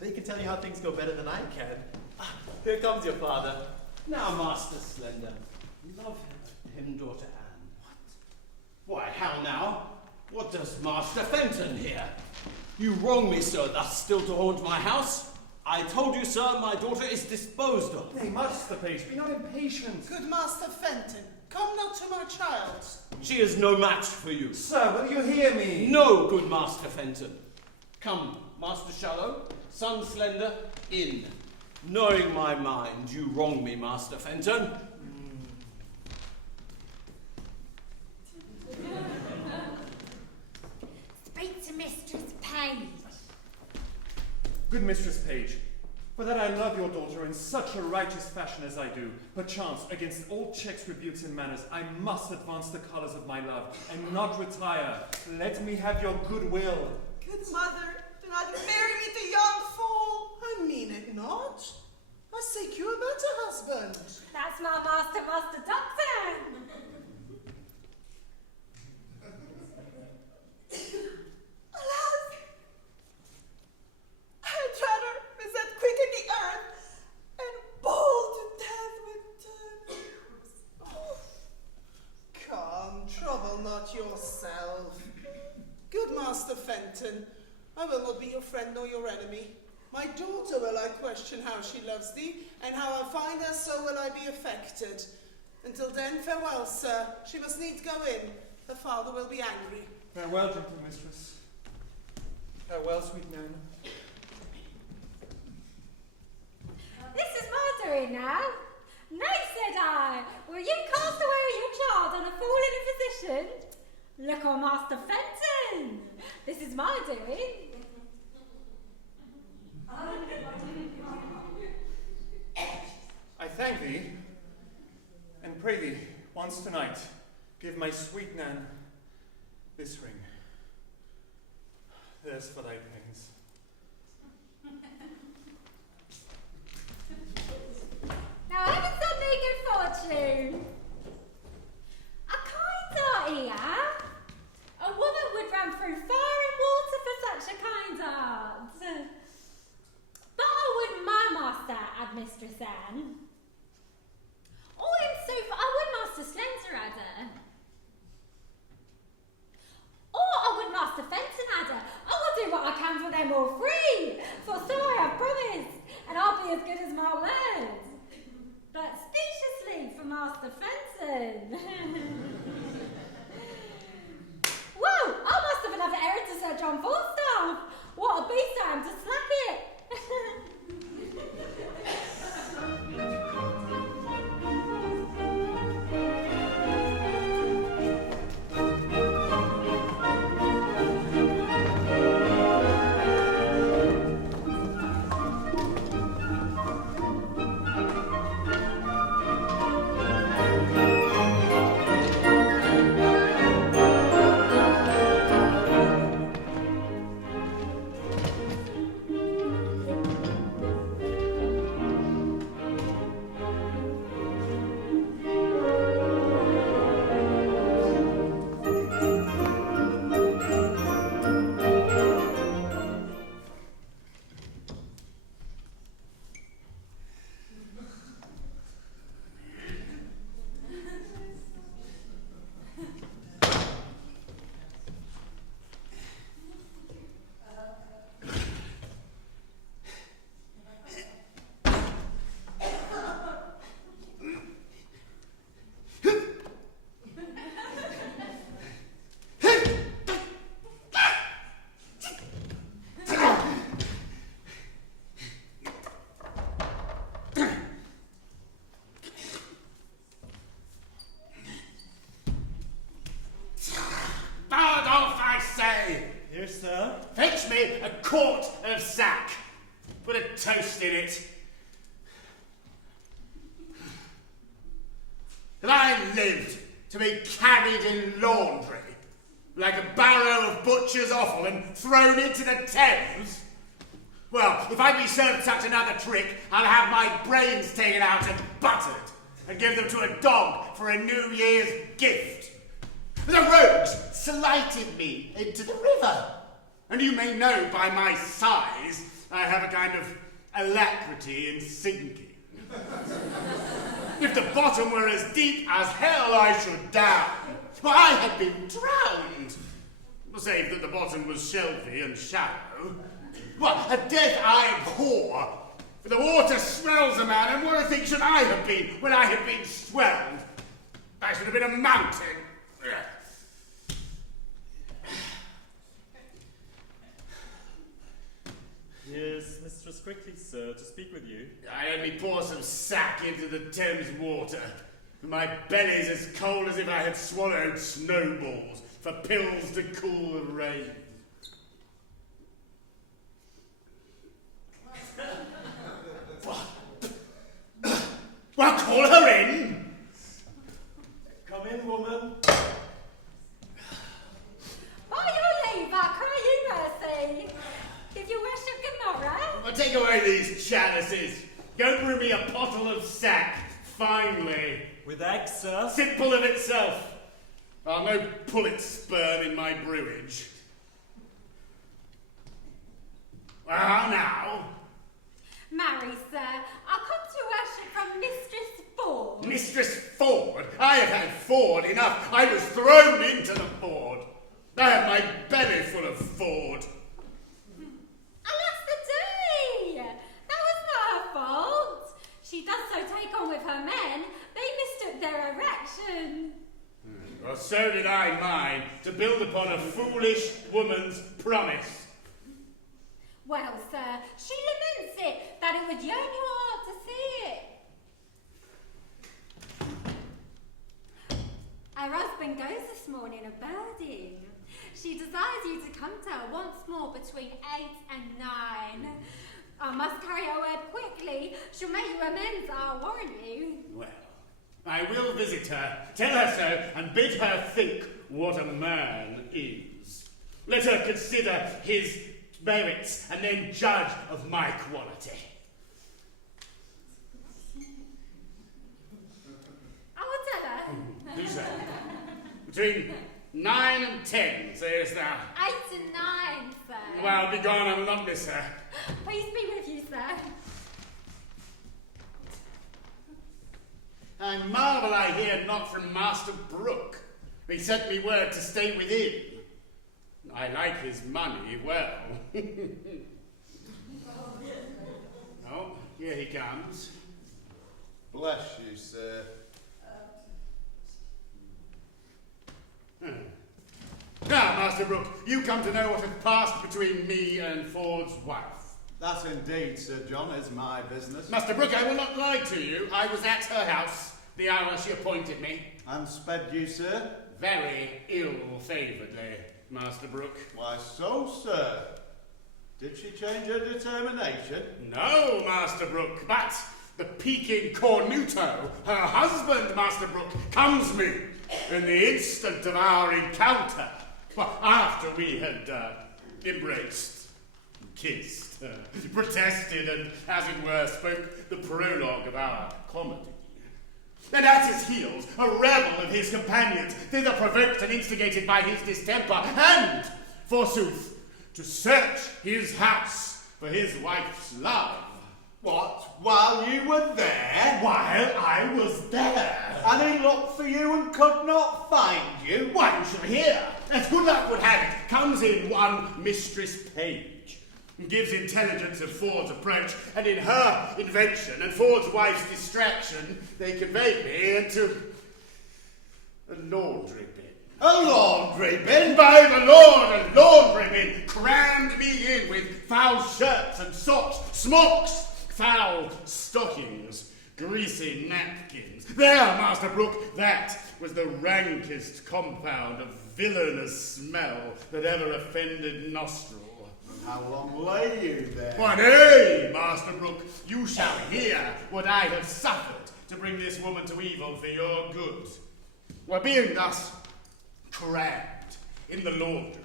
They can tell you how things go better than I can. Here comes your father. Now, Master Slender, love him, daughter Anne. What? Why, how now? What does Master Fenton here? You wrong me, sir, thus still to haunt my house. I told you, sir, my daughter is disposed of. Nay, Master Page, be not impatient. Good Master Fenton, come not to my child. She is no match for you. Sir, will you hear me? No, good Master Fenton. Come, Master Shallow, son Slender, in. Knowing my mind, you wrong me, Master Fenton. Speak to Mistress Page. Good Mistress Page, for that I love your daughter in such a righteous fashion as I do, perchance, against all checks, rebukes, and manners, I must advance the colours of my love, and not retire. Let me have your good will. Good mother, do not marry me to young fool. I mean it not. I seek you a better husband. That's my master, Master Dobson. Alas, I'd rather be set quick in the earth Master Fenton. I will not be your friend nor your enemy. My daughter will I question how she loves thee, and how I find her, so will I be affected. Until then, farewell, sir. She must needs go in. Her father will be angry. Farewell, gentle mistress. Farewell, sweet Nan. This is my doing now. Nay, said I, will you cast away your child on a fool in a physician? Look on Master Fenton. This is my doing. I thank thee, and pray thee, once tonight, give my sweet Nan this ring. There's for thy pains. Now haven't done me good fortune. A kind heart here. A woman would run through fire and water for such a kind heart. But I wouldn't my master had Mistress Anne. Or in sooth, I would Master Slender had her. Or I would Master Fenton had her. I will do what I can for them all three, for so I have promised, and I'll be as good as my word. But speciously for Master Fenton. Whoa! I must have another errand to Sir John Falstaff. What a beast I am to slap it. Sir? Fetch me a quart of sack. Put a toast in it. Have I lived to be carried in laundry like a barrow of butcher's offal and thrown into the Thames? Well, if I be served such another trick, I'll have my brains taken out and buttered and give them to a dog for a New Year's gift. The rogues slighted me into the river. And you may know by my size, I have a kind of alacrity in sinking. If the bottom were as deep as hell, I should down. For I had been drowned. Save that the bottom was shelvy and shallow. What, a death I abhor. For the water swells a man, and what a thing should I have been when I had been swelled? I should have been a mountain. Yes, Mistress Quickly, sir, to speak with you. I had me pour some sack into the Thames water. My belly's as cold as if I had swallowed snowballs for pills to cool the rain. Well, call her in. Come in, woman. By your leave, I cry you mercy. Give your worship good morrow. Well, take away these chalices. Go brew me a pottle of sack, finely. With eggs, sir? Simple of itself. I'll no pullet sperm in my brewage. Well, how now? Marry, sir, I come to worship from Mistress Ford. Mistress Ford? I have had Ford enough. I was thrown into the Ford. I have my belly full of Ford. Ford. Alas the day! That was not her fault. She does so take on with her men, they mistook their erection. Well, so did I mine, to build upon a foolish woman's promise. Well, sir, she laments it, that it would yearn your heart to see it. Her husband goes this morning a-birding. She desires you to come to her once more between 8 and 9. I must carry her word quickly. She'll make you amends, I'll warrant you. Well, I will visit her, tell her so, and bid her think what a man is. Let her consider his merits, and then judge of my quality. I will tell her. Do so. Between 9 and 10, sayest thou? 8 and 9, sir. Well, be gone, I will not miss her. Peace be with you, sir. I marvel I hear not from Master Brooke. He sent me word to stay within. I like his money well. Oh, here he comes. Bless you, sir. Now, Master Brooke, you come to know what had passed between me and Ford's wife. That indeed, Sir John, is my business. Master Brooke, I will not lie to you. I was at her house the hour she appointed me. And sped you, sir? Very ill-favouredly, Master Brooke. Why so, sir? Did she change her determination? No, Master Brooke, but the Peking cornuto, her husband, Master Brooke, comes me in the instant of our encounter. Well, after we had embraced, kissed, protested, and, as it were, spoke the prologue of our comedy. And at his heels, a rabble of his companions, thither provoked and instigated by his distemper, and, forsooth, to search his house for his wife's love. What? While you were there? While I was there. And he looked for you and could not find you? Why, you shall hear. As good luck would have it, comes in one Mistress Page, and gives intelligence of Ford's approach, and in her invention and Ford's wife's distraction, they conveyed me into a laundry bin. A laundry bin? By the Lord, a laundry bin crammed me in with foul shirts and socks, smocks, foul stockings, greasy napkins. There, Master Brooke, that was the rankest compound of villainous smell that ever offended nostril. How long lay you there? Why, nay, Master Brooke, you shall hear what I have suffered to bring this woman to evil for your good. Well, being thus crammed in the laundry,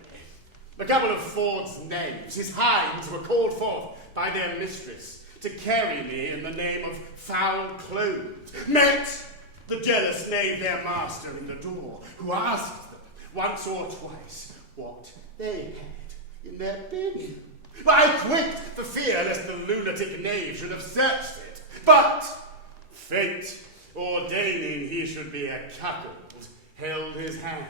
a couple of Ford's knaves, his hinds, were called forth by their mistress to carry me in the name of foul clothes. Met the jealous knave their master in the door, who asked them once or twice what they had in their bin. I quaked for fear lest the lunatic knave should have searched it, but fate, ordaining he should be a cuckold, held his hand.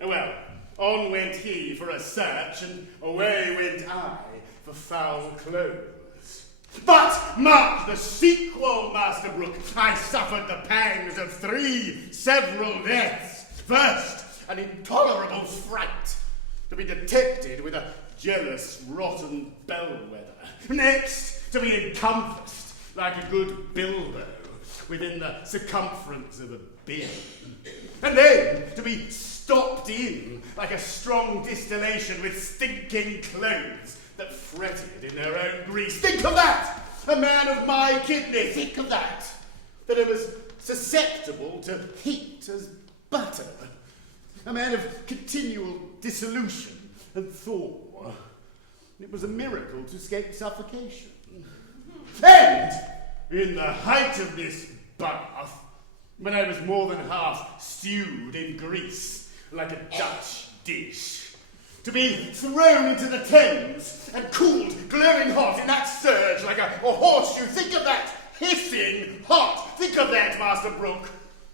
Well, on went he for a search, and away went I for foul clothes. But mark the sequel, Master Brooke. I suffered the pangs of 3 several deaths. First, an intolerable fright, to be detected with a jealous, rotten bellwether. Next, to be encompassed like a good bilbo within the circumference of a bin. And then to be stopped in like a strong distillation with stinking clothes that fretted in their own grease. Think of that! A man of my kidney, think of that! That it was susceptible to heat as butter. A man of continual dissolution and thaw. It was a miracle to escape suffocation. And in the height of this bath, when I was more than half stewed in grease, like a Dutch dish, to be thrown into the Thames and cooled, glowing hot in that surge like a horseshoe. Think of that! Hissing hot! Think of that, Master Brooke!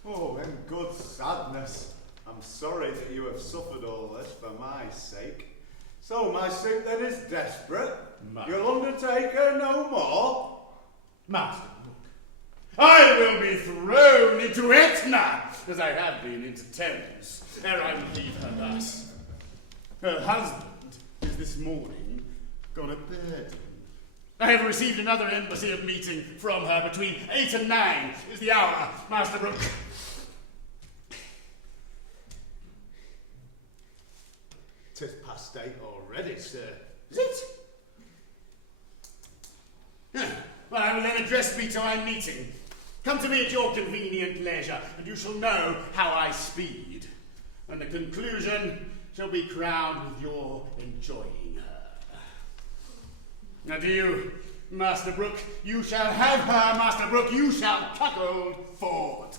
Oh, in good sadness. I'm sorry that you have suffered all this for my sake. So my suit then is desperate. Master. You'll undertake her no more. Master Brook, I will be thrown into Etna, as I have been into Thames, ere I leave her thus. Her husband is this morning got a burden. I have received another embassy of meeting from her between 8 and 9 is the hour, Master Brook. 'Tis past 8 already, sir. Is it? Well, I will then address me to our meeting. Come to me at your convenient leisure, and you shall know how I speed. And the conclusion shall be crowned with your enjoying her. Now do you, Master Brook, you shall have her, Master Brook, you shall cuckold Ford.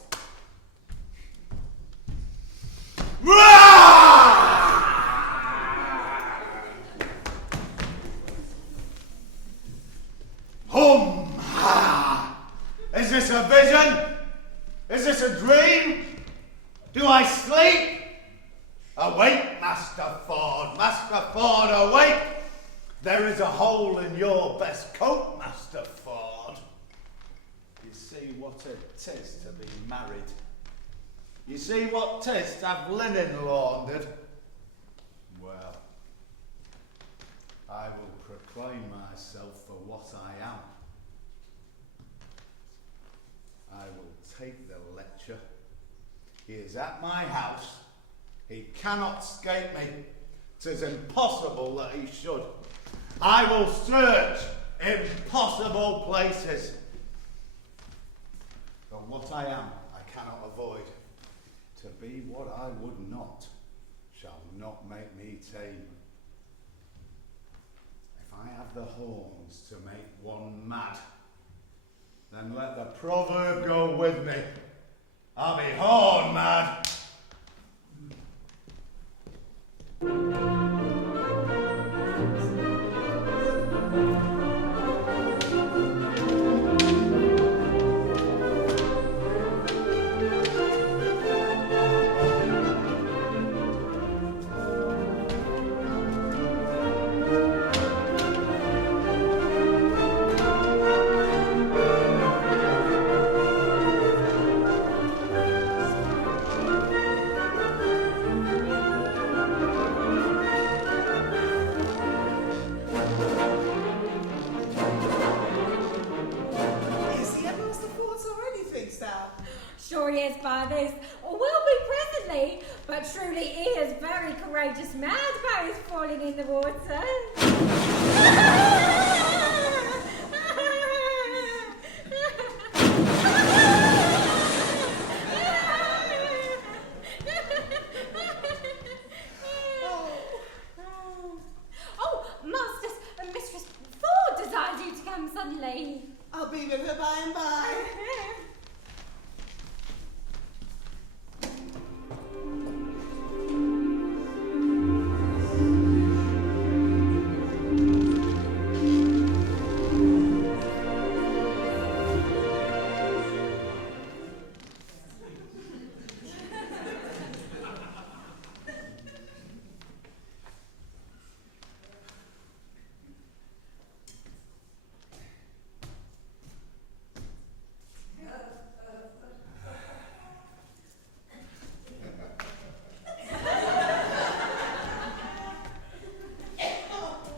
Is this a vision? Is this a dream? Do I sleep? Awake, Master Ford. Master Ford, awake! There is a hole in your best coat, Master Ford. You see what it is to be married. You see what 'tis to have linen laundered. Well, I will proclaim myself for what I am. I will take the lecture. He is at my house. He cannot escape me. 'Tis impossible that he should. I will search impossible places. But what I am, I cannot avoid. To be what I would not, shall not make me tame. If I have the horns to make one mad, then let the proverb go with me. I'll be horn mad. Sure he is by this, or will be presently, but truly he is very courageous mad about his falling in the water. Oh, Masters and Mistress Ford desires you to come suddenly. I'll be with her by and by.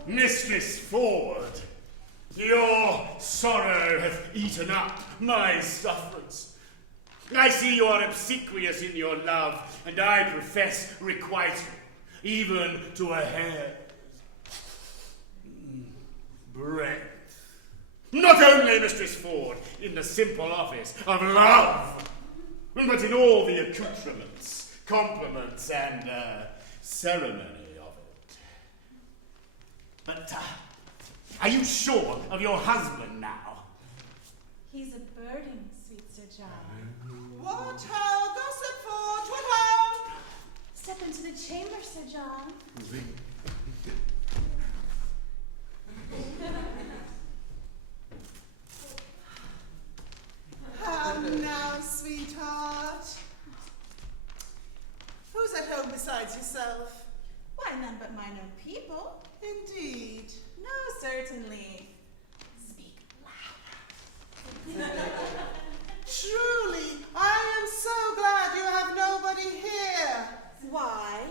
Mistress Ford, your sorrow hath eaten up my sufferance. I see you are obsequious in your love, and I profess requital, even to a hair's breadth. Not only, Mistress Ford, in the simple office of love, but in all the accoutrements, compliments, and ceremony of it. But are you sure of your husband now? He's a birding, sweet Sir John. What ho, gossip Ford, what ho? Step into the chamber, Sir John. How now, sweetheart? Who's at home besides yourself? Why, none but mine own people. certainly. Speak louder. Truly, I am so glad you have nobody here. Why?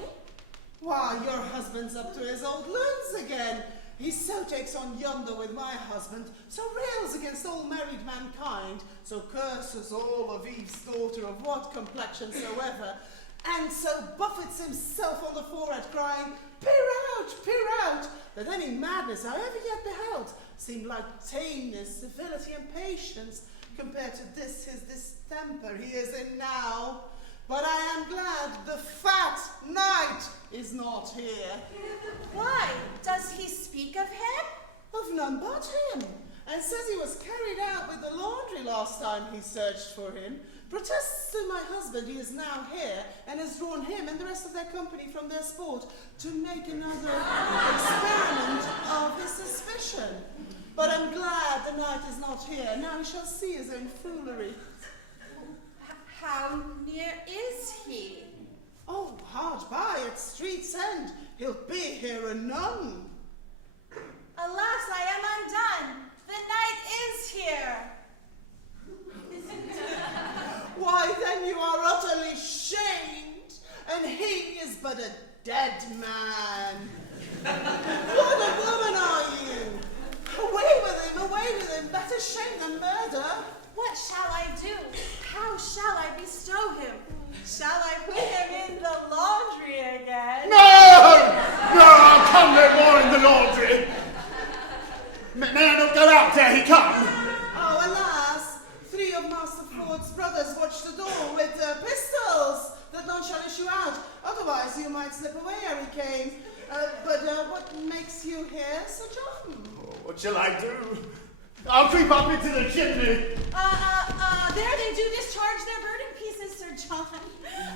Why, your husband's up to his old loons again. He so takes on yonder with my husband, so rails against all married mankind, so curses all of Eve's daughter of what complexion soever, and so buffets himself on the forehead, crying, peer out, that any madness I ever yet beheld seemed like tameness, civility, and patience, compared to this his distemper he is in now. But I am glad the fat knight is not here. Why? Does he speak of him? Of none but him, and says he was carried out with the laundry last time he searched for him. Protests to my husband he is now here, and has drawn him and the rest of their company from their sport to make another experiment of his suspicion. But I'm glad the knight is not here. Now he shall see his own foolery. How near is he? Oh, hard by, at street's end. He'll be here anon. Alas, I am undone. The knight is here. Why, then you are utterly shamed, and he is but a dead man. What a woman are you? Away with him, better shame than murder. What shall I do? How shall I bestow him? Shall I put him in the laundry again? No! No, come no more in the laundry. May I not go out? There he come. Oh, alas, 3 of Master Ford's brothers watch the door with pistols, that none shall issue out. Otherwise you might slip away ere he came. But what makes you here, Sir John? Oh, what shall I do? I'll creep up into the chimney. There they do discharge their burning pieces, Sir John.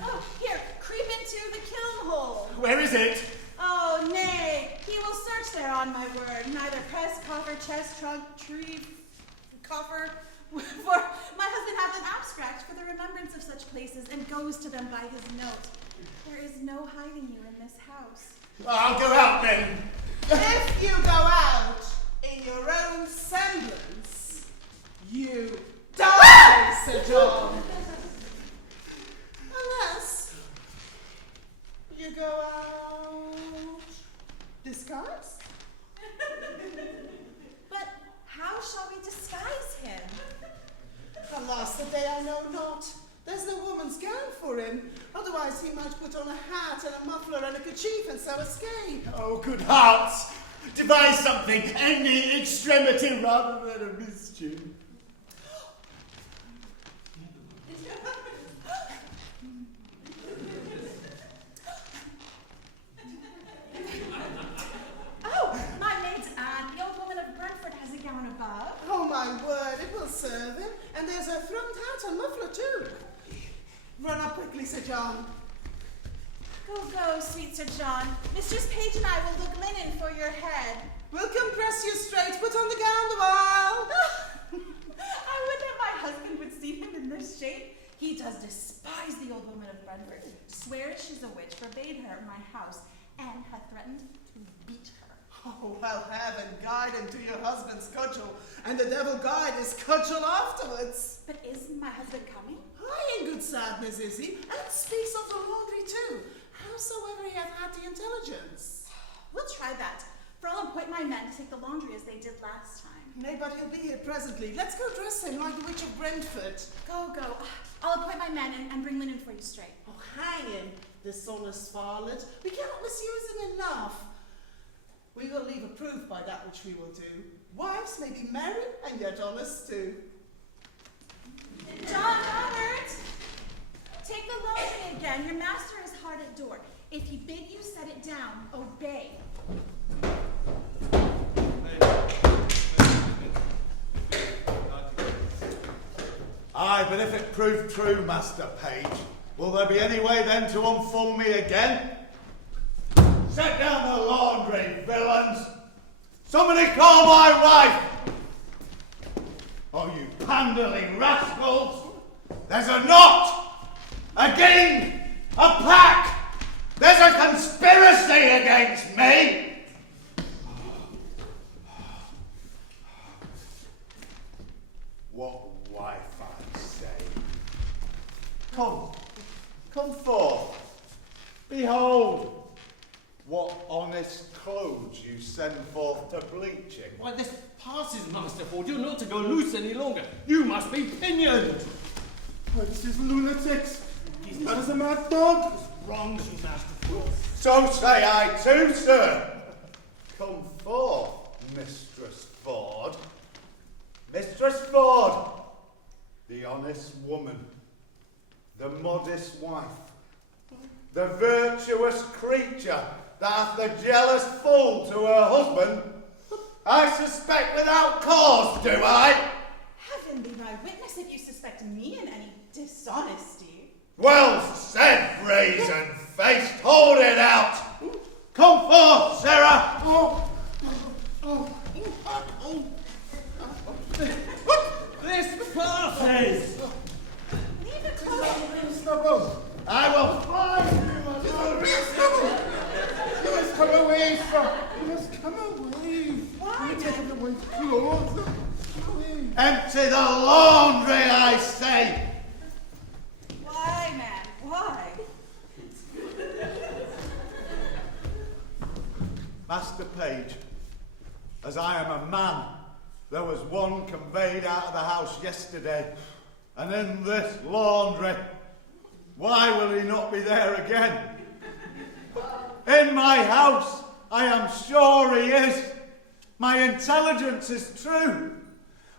Oh, here, creep into the kiln hole. Where is it? Oh, nay, he will search there on my word. Neither press, coffer, chest, trunk, tree, coffer. For my husband hath an abstract for the remembrance of such places, and goes to them by his note. There is no hiding you in this house. I'll go out then. If you go out in your own semblance, you die, Sir John. Unless you go out disguised. But how shall we disguise him? Alas, the day I know not. There's no woman's gown for him. Otherwise he might put on a hat and a muffler and a kerchief and so escape. Oh, good hearts! Devise something, any extremity rather than a mischief. Oh, my maid's aunt, the old woman of Brentford, has a gown above. Oh, my word, it will serve him. And there's a thrummed hat and muffler too. Run up quickly, Sir John. Go, sweet Sir John. Mistress Page and I will look linen for your head. We'll compress you straight. Put on the gown the while. I would that my husband would see him in this shape. He does despise the old woman of Brentford, swears she's a witch, forbade her my house, and hath threatened to beat her. Oh, well, heaven guide him to your husband's cudgel, and the devil guide his cudgel afterwards. But is my husband coming? Aye, in good sadness is he, and speaks of the laundry too. Howsoever he hath had the intelligence. We'll try that, for I'll appoint my men to take the laundry as they did last time. Nay, but he'll be here presently. Let's go dress him like the witch of Brentford. Go. I'll appoint my men and bring linen for you straight. Oh, hang him, dishonest varlet. We cannot misuse him enough. We will leave a proof by that which we will do. Wives may be merry and yet honest too. John Robert! Take the laundry again. Your master is hard at door. If he bid you set it down, obey. Aye, but if it prove true, Master Page, will there be any way then to unfool me again? Set down the laundry, villains! Somebody call my wife! Oh, you pandering rascals! There's a knot! A gang! A pack! There's a conspiracy against me! send forth to bleaching? Why, this passes, Master Ford. You're not to go loose any longer. You must be pinioned. This is lunatics. He's not as a mad dog. Wrongs you, Master Ford. So say I too, sir. Come forth, Mistress Ford. Mistress Ford, the honest woman, the modest wife, the virtuous creature that hath the jealous fool to her husband, I suspect without cause, do I? Heaven be my witness if you suspect me in any dishonesty. Well said, brazen-faced, hold it out! Come forth, Sarah! This passes! Leave it close. Stubble. I will find you, my lord! You must come away, sir. You must come away. Why? You take up your clothes. Come away. Empty the laundry, I say! Why, man? Why? Master Page, as I am a man, there was one conveyed out of the house yesterday, and in this laundry. Why will he not be there again? In my house, I am sure he is. My intelligence is true.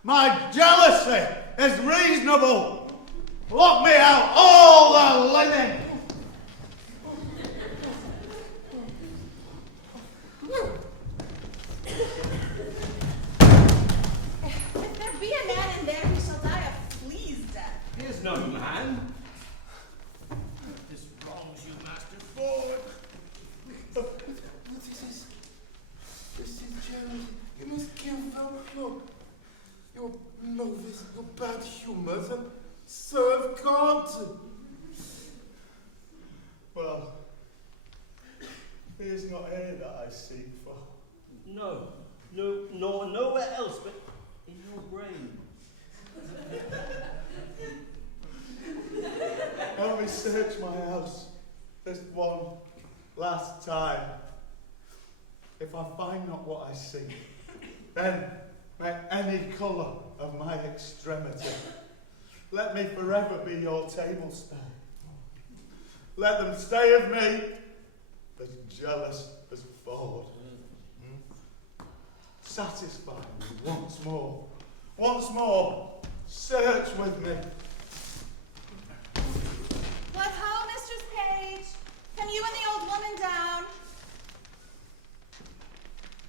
My jealousy is reasonable. Lock me out all the linen. If there be a man in there, he shall die a flea's death. Here's no man. This wrongs you, Master Ford. This is jealousy. You must give them look. Your novice, your bad humours, and serve God. Well, he is not here that I seek for. No, nor nowhere else but in your brain. Let me search my house this one last time. If I find not what I seek, then may any colour of my extremity, let me forever be your table stay. Let them say of me, as jealous as Ford. Satisfy me once more. Once more, search with me. What ho, Mistress Page? Come you and the old woman down.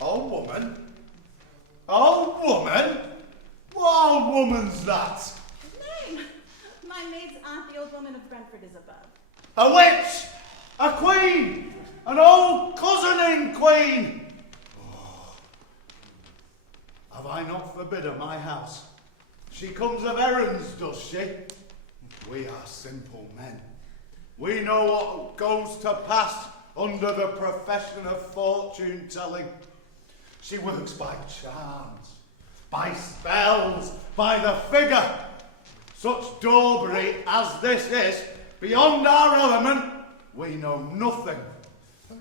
Old woman? Old woman? What old woman's that? Name. My maid's aunt, the old woman of Brentford, is above. A witch! A queen! An old cousining queen! Oh. Have I not forbidden my house? She comes of errands, does she? We are simple men. We know what goes to pass under the profession of fortune telling. She works by charms, by spells, by the figure. Such daubery as this is, beyond our element, we know nothing.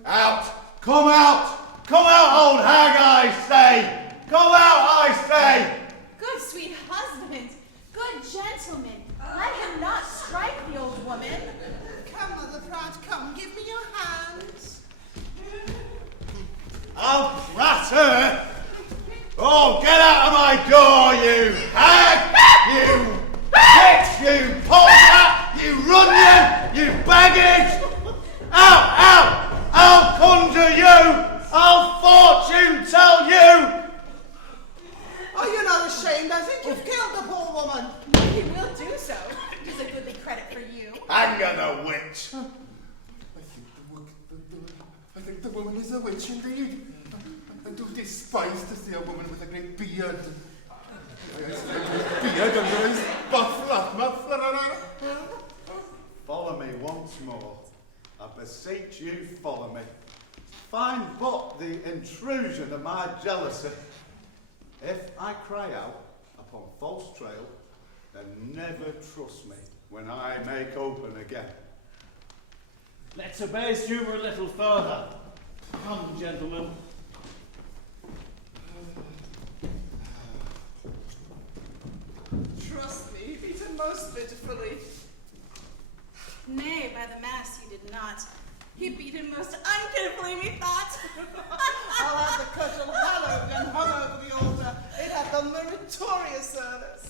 Out! Come out! Come out, old hag, I say! Come out, I say! Good sweet husband, good gentleman, let him not strike the old woman. Come, Mother Pratt, come, give me your hands. I'll prat her! Oh, get out of my door, you hag! You bitch! You polecat! You runion! You baggage! Out! Out! I'll conjure you! I'll fortune tell you! Oh, you're not ashamed. I think you've killed the poor woman. He will do so. It's a goodly credit for you. Anger the witch! I think the woman is a witch indeed. I do despise to see a woman with a great beard. Beard under his muffler. Follow me once more. I beseech you, follow me. Find but the intrusion of my jealousy. If I cry out upon false trail, then never trust me when I make open again. Let's abase humour a little further. Come, gentlemen. most pitifully. Nay, by the mass, he did not. He beat him most unpitifully, methought. I'll have the cudgel hallowed and hung over the altar. It had the meritorious service.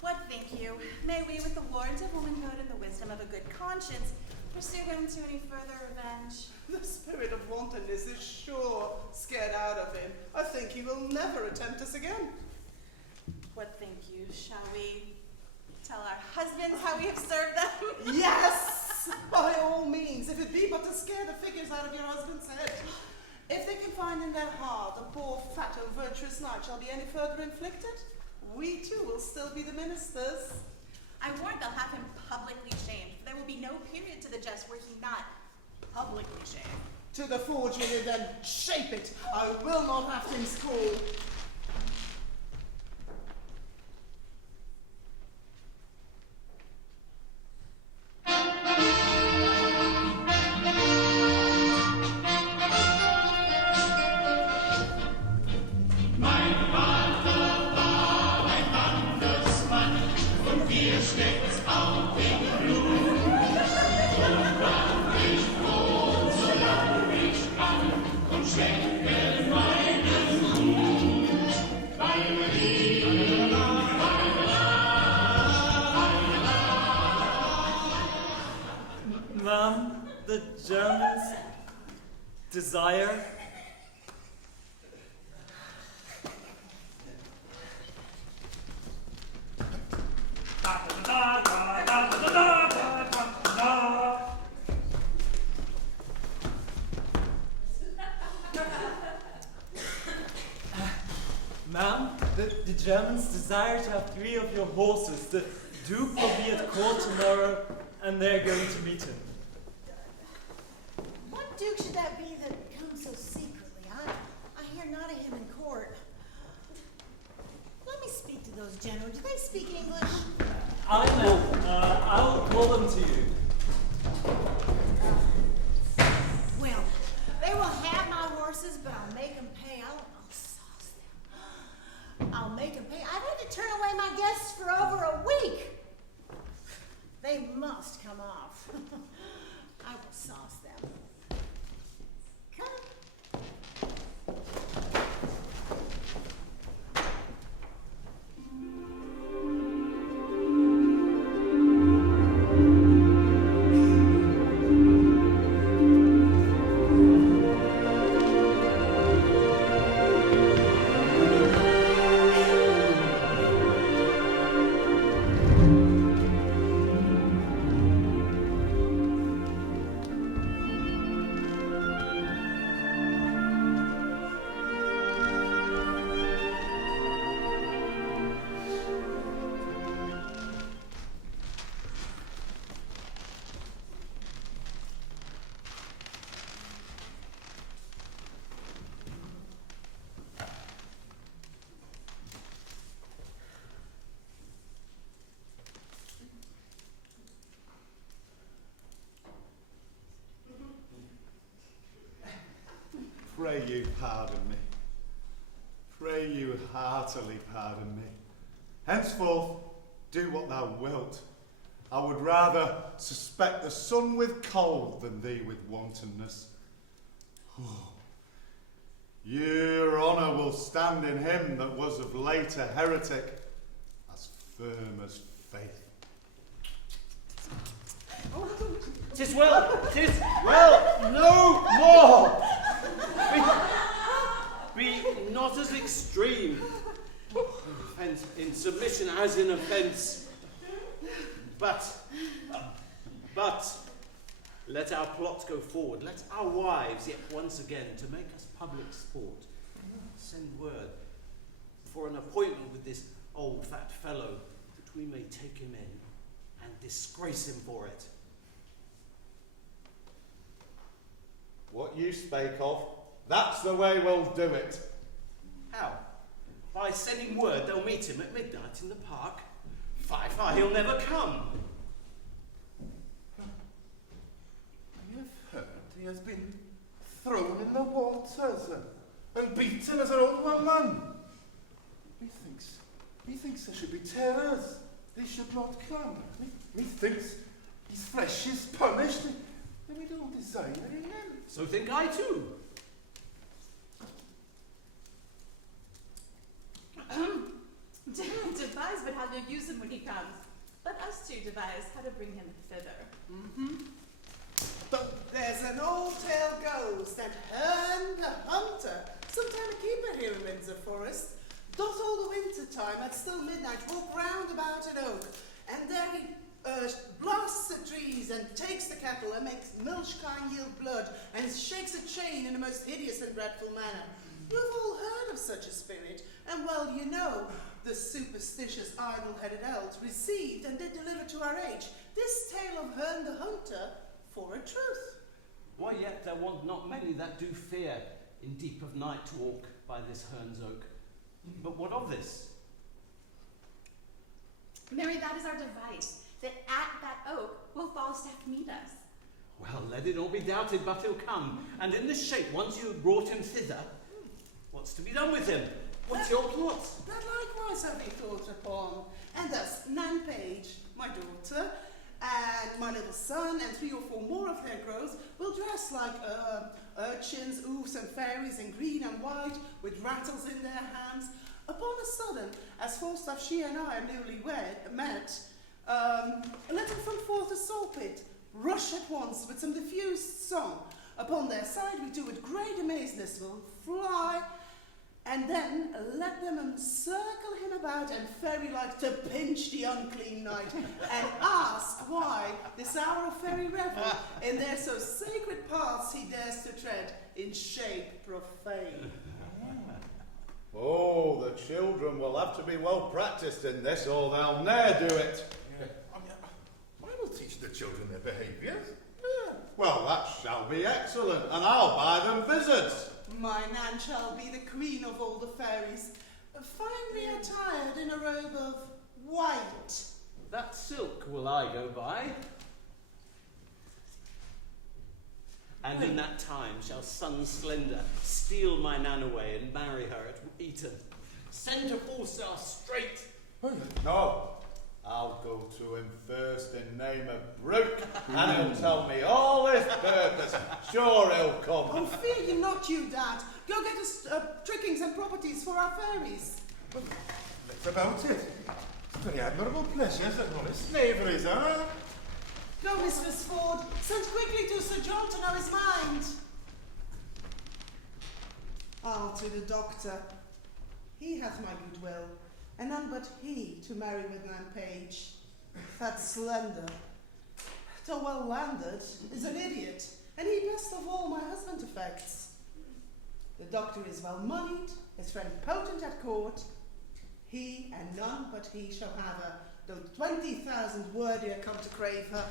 What think you? May we, with the warrant of womanhood and the wisdom of a good conscience, pursue him to any further revenge? The spirit of wantonness is sure scared out of him. I think he will never attempt us again. What think you? Shall we tell our husbands how we have served them? Yes! By all means, if it be but to scare the figures out of your husband's head. If they can find in their heart the poor, fat, and virtuous knight shall be any further inflicted, we too will still be the ministers. I warrant they'll have him publicly shamed, for there will be no period to the jest where he not publicly shamed. To the forge will you then shape it. I will not have things called. Ma'am, the Germans desire. Ma'am, the Germans desire to have 3 of your horses. The Duke will be at court tomorrow, and they're going to meet him. What duke should that be that comes so secretly? I hear not of him in court. Let me speak to those gentlemen. Do they speak English? I'll call them to you. Well, they will have my horses, but I'll make them pay. I'll sauce them. I'll make them pay. I've had to turn away my guests for over a week. They must come off. I will sauce them. Come. Pray you pardon me. Pray you heartily pardon me. Henceforth, do what thou wilt. I would rather suspect the sun with cold than thee with wantonness. Your honour will stand in him that was of late a heretic, as firm as faith. 'Tis well, 'tis well, no more! Be not as extreme in submission as in offence. But let our plot go forward. Let our wives yet once again, to make us public sport, send word for an appointment with this old fat fellow, that we may take him in and disgrace him for it. What you spake of, that's the way we'll do it. How? By sending word they'll meet him at midnight in the park? Fie, he'll never come. I have heard he has been thrown in the waters and beaten as an old man. He thinks there should be terrors. they should not come. Methinks his flesh is punished, and we don't desire him. So think I too. Devise but how to use him when he comes. Let us two devise how to bring him thither. There's an old tale goes that Herne the hunter, sometime a keeper here in Windsor forest, doth all the winter time at still midnight walk round about an oak, and there he blasts the trees and takes the cattle and makes milch kine yield blood and shakes a chain in a most hideous and dreadful manner. You've all heard of such a spirit, and well you know the superstitious idle-headed elves received and did deliver to our age this tale of Herne the hunter for a truth. Why yet there want not many that do fear in deep of night to walk by this Herne's oak. But what of this? Mary, that is our device, that at that oak will Falstaff meet us. Well, let it not be doubted but he'll come, and in this shape, once you have brought him thither, what's to be done with him? What's your plot? That likewise have we thought upon. And thus, Nan Page, my daughter, and my little son, and 3 or 4 more of their grows, will dress like urchins, oofs, and fairies in green and white, with rattles in their hands. Upon a sudden, as Falstaff, she and I are newly met, let them from forth a saw pit, rush at once with some diffused song. Upon their side, we do with great amazeness will fly, and then let them encircle him about and fairy-like to pinch the unclean knight, and ask why this hour of fairy revel in their so sacred paths he dares to tread in shape profane. Oh, the children will have to be well practiced in this, or they'll ne'er do it. I will teach the children their behaviour. Well, that shall be excellent, and I'll buy them visits. My Nan shall be the queen of all the fairies, finely attired in a robe of white. That silk will I go by. And in that time shall son Slender steal my Nan away and marry her at Eton. Send to Falstaff straight. No, I'll go to him first in name of Brooke, and he'll tell me all his purpose. Sure he'll come. Oh, fear you not, you dad. Go get us trickings and properties for our fairies. That's about it. It's very admirable pleasures that honest slaveries are. Go, Mistress Ford. Send quickly to Sir John to know his mind. Ah, to the doctor. He hath my goodwill, and none but he to marry with Nan Page. That Slender, though well landed, is an idiot, and he best of all my husband affects. The doctor is well moneyed, his friend potent at court. He and none but he shall have her, though 20,000 worthier come to crave her.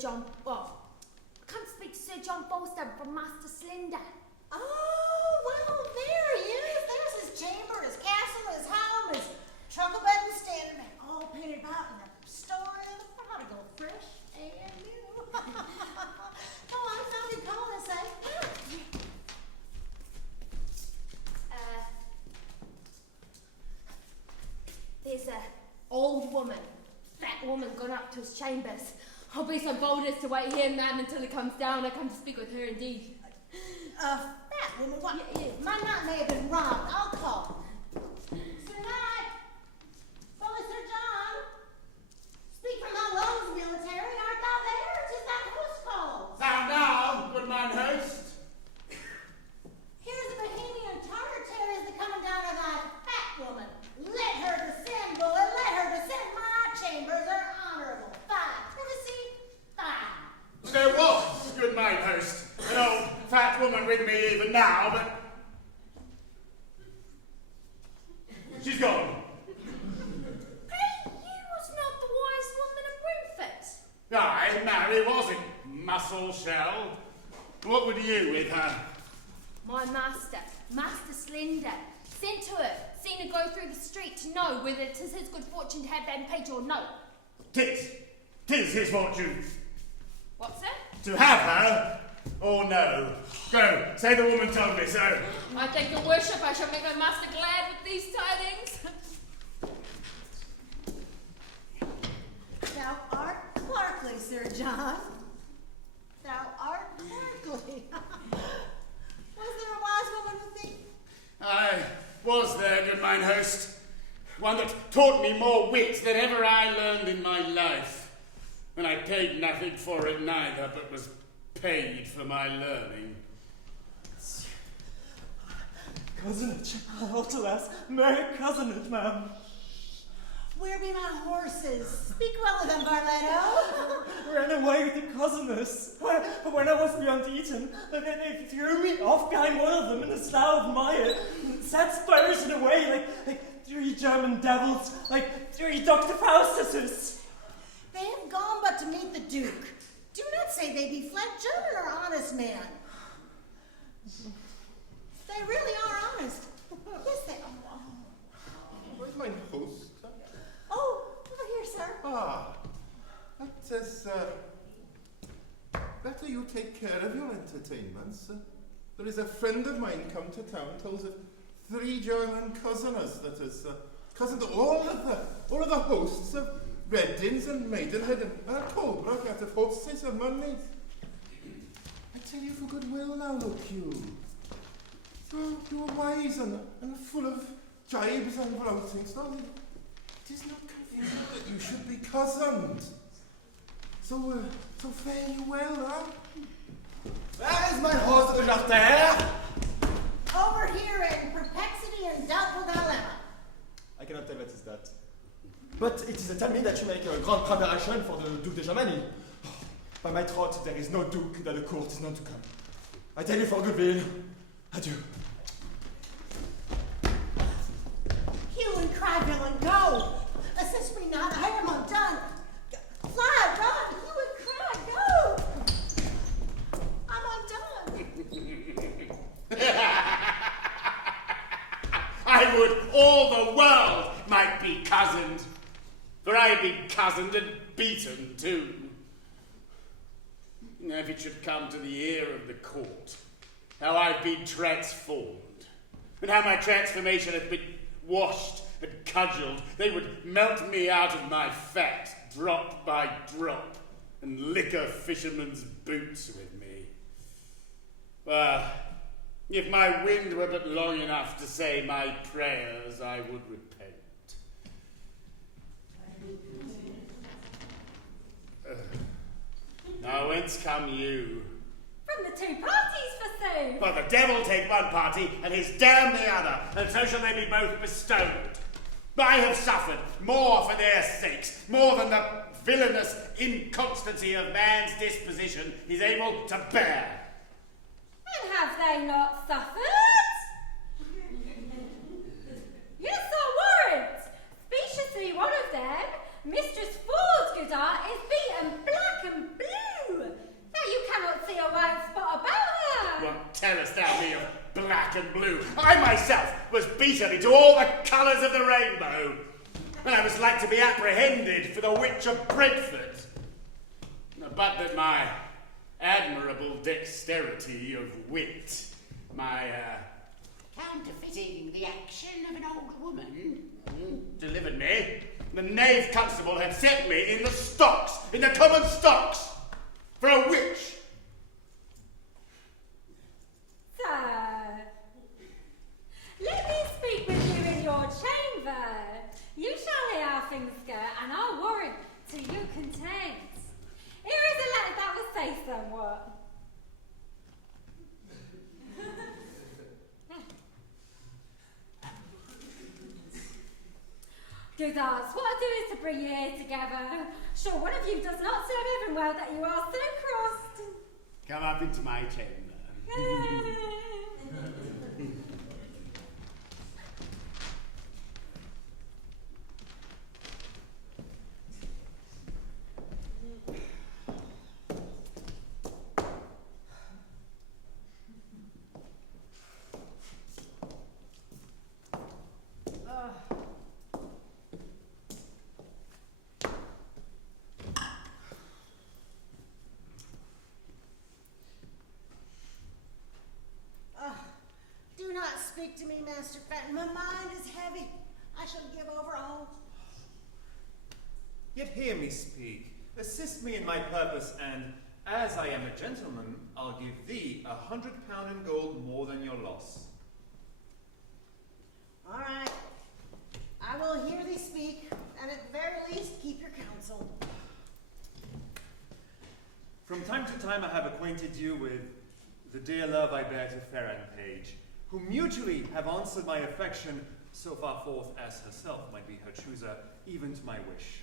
John. Well, come speak to Sir John Falstaff from Master Slinder. Oh, well, there he is. There's his chamber, his castle, his home, his truckle bed and standing there, all painted out in the story of the prodigal, fresh and new. Oh, I found you calling, say. There's a old woman, fat woman, gone up to his chambers. I'll be so bold as to wait here, ma'am, until he comes down. I come to speak with her, indeed. Fat woman, what? Yeah. My night may have been robbed. I'll call. Sir Knight! Follow Sir John! Speak from my lungs, military. Art thou there? 'Tis that host calls. Sound now, good mine host. Here's the Bohemian Tartar terriers that coming down to thy fat woman. Let her descend, boy, let her descend. My chambers are honorable. Fine. Privacy, fine. There was, good mine host, an old fat woman with me even now, but she's gone. Hey, you was not the wise woman of Brentford. Aye, marry, was it, muscle shell? What would you with her? My master, Master Slender, sent to her, seen her go through the street to know whether 'tis his good fortune to have that page or no. 'Tis his fortune. What, sir? To have her, or no? Go, say the woman told me so. I thank your worship. I shall make my master glad with these tidings. Thou art clerkly, Sir John. Thou art clerkly. Was there a wise woman with thee? Aye, was there, good mine host. One that taught me more wit than ever I learned in my life. And I paid nothing for it neither, but was paid for my learning. Cousinage, I ought to ask. Merry cousinage, ma'am. Where be my horses? Speak well of them, Barletto. Ran away with the cousiness. But when I was beyond Eton, they threw me off behind one of them in a slough of mire, and sat spurs away like 3 German devils, like 3 Dr. Faustuses. They have gone but to meet the Duke. Do not say they be flat German or honest men. They really are honest. Yes, they are. Where's my host? Oh, over here, sir. Ah, that says, better you take care of your entertainments. There is a friend of mine come to town, tells of 3 German cousiners that is cousin to all of the hosts of Reddings and Maidenhead and Colebrook out of horses and money. I tell you for goodwill now, look you. You're wise and full of jibes and routings. No, it is not convenient that you should be cousins. So fare you well, huh? Where is my host de Jarter? Over here in perplexity and doubtful dilemma. I cannot tell what is that. But it is tell me that you make a grand preparation for the Duke de Germany. By my troth, there is no Duke that the court is not to come. I tell you for goodwill, adieu. Hue and cry, villain, go! Assist me not, I am undone. Fly, run, hue and cry, go! I'm undone. I would all the world might be cozened, for I have been cozened and beaten too. Now if it should come to the ear of the court, how I've been transformed, and how my transformation hath been washed and cudgelled, they would melt me out of my fat, drop by drop, and liquor fishermen's boots with me. Well, if my wind were but long enough to say my prayers, I would repent. Now whence come you? From the 2 parties, forsooth. Well, the devil take one party, and his damn the other, and so shall they be both bestowed. I have suffered more for their sakes, more than the villainous inconstancy of man's disposition is able to bear. And have they not suffered? Yes, I warrant. Speciously one of them, Mistress Ford's good art, is beaten black and blue. I myself was beaten into all the colours of the rainbow, and I was like to be apprehended for the witch of Brentford. But that my admirable dexterity of wit, my counterfeiting the action of an old woman, delivered me. The knave constable had set me in the stocks, in the common stocks, for a witch. Sir, let me speak with you in your chamber. You shall hear how things go, and I'll warrant to your content. Here is a letter that will say somewhat. Good arts, what I do is to bring you here together. Sure, one of you does not serve heaven well that you are so crossed. Come up into my chamber. Do not speak to me, Master Fenton. My mind is heavy. I shall give over all. Yet hear me speak. Assist me in my purpose, and as I am a gentleman, I'll give thee £100 in gold more than your loss. All right. I will hear thee speak, and at the very least, keep your counsel. From time to time I have acquainted you with the dear love I bear to Farrar Page, who mutually have answered my affection so far forth as herself might be her chooser, even to my wish.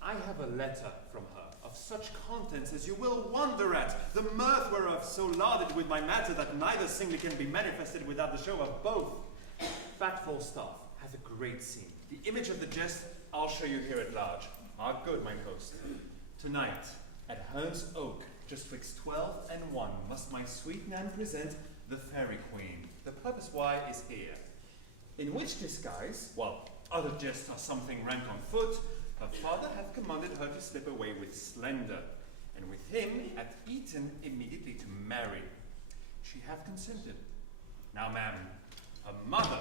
I have a letter from her of such contents as you will wonder at, the mirth whereof so larded with my matter that neither singly can be manifested without the show of both. Fat Falstaff hath a great scene. The image of the jest I'll show you here at large. Ah, good, mine host. Tonight, at Herne's Oak, just twixt 12 and 1, must my sweet Nan present the Fairy Queen. The purpose why is here. In which disguise, while other jests are something rank on foot, her father hath commanded her to slip away with Slender, and with him hath eaten immediately to marry. She hath consented. Now, ma'am, her mother,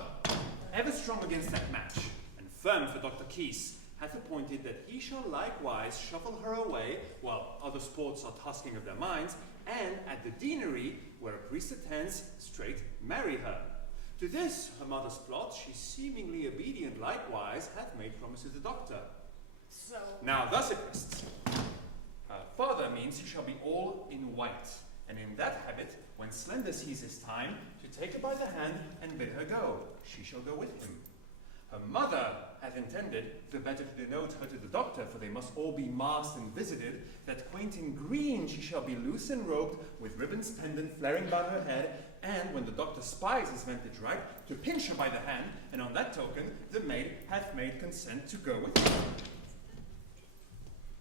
ever strong against that match, and firm for Dr. Keys, hath appointed that he shall likewise shuffle her away, while other sports are tasking of their minds, and at the deanery, where a priest attends, straight marry her. To this, her mother's plot, she seemingly obedient likewise, hath made promise to the doctor. So... Now thus it rests. Her father means he shall be all in white, and in that habit, when Slender sees his time, to take her by the hand and bid her go, she shall go with him. Her mother hath intended, the better to denote her to the doctor, for they must all be masked and visited, that quaint in green she shall be loose and robed, with ribbons pendant flaring about her head, and when the doctor spies his vantage right, to pinch her by the hand, and on that token the maid hath made consent to go with her.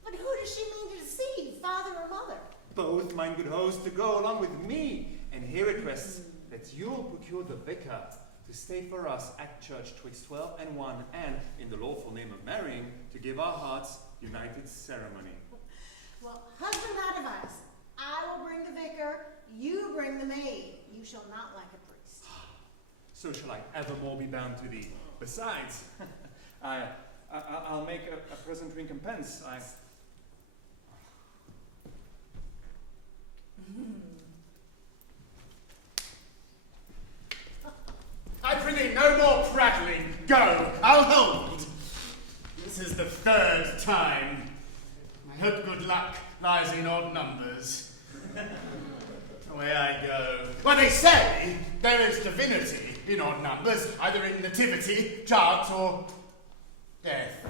But who does she mean to deceive, father or mother? Both, mine good host, to go along with me, and here it rests that you'll procure the vicar to stay for us at church twixt 12 and 1, and, in the lawful name of marrying, to give our hearts united ceremony. Well, husband, that advice. I will bring the vicar, you bring the maid. You shall not lack a priest. So shall I evermore be bound to thee. Besides, I'll make a present recompense. I prithee, no more prattling. Go, I'll hold. This is the third time. I hope good luck lies in odd numbers. Away I go. Well, they say there is divinity in odd numbers, either in nativity, chance, or death.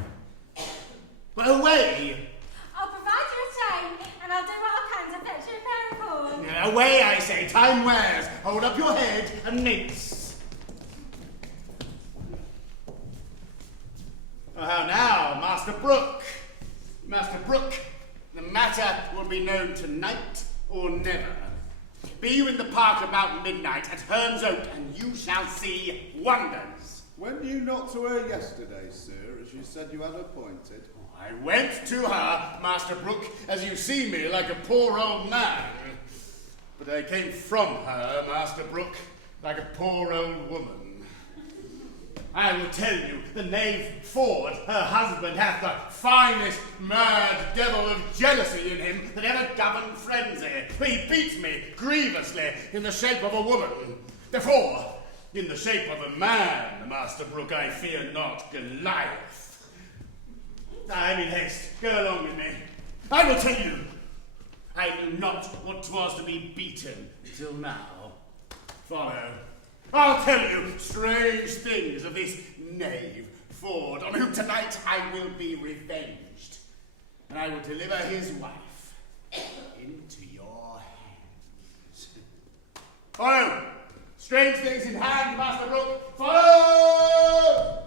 Well, away! I'll provide you a chain, and I'll do what I can to fetch you a pair of horns. Yeah, away, I say, time wears. Hold up your head and mince. Oh, how now, Master Brooke? Master Brooke, the matter will be known tonight or never. Be you in the park about midnight at Herne's Oak, and you shall see wonders. Went you not to her yesterday, sir, as you said you had appointed? I went to her, Master Brooke, as you see me, like a poor old man. But I came from her, Master Brooke, like a poor old woman. I will tell you, the knave Ford, her husband, hath the finest mad devil of jealousy in him that ever governed frenzy. He beats me grievously in the shape of a woman. Therefore, in the shape of a man, Master Brooke, I fear not Goliath. I am in haste. Go along with me. I will tell you. I knew not what 'twas to be beaten till now. Follow. I'll tell you strange things of this knave Ford, on whom tonight I will be revenged. And I will deliver his wife into your hands. Follow! Strange things in hand, Master Brooke. Follow!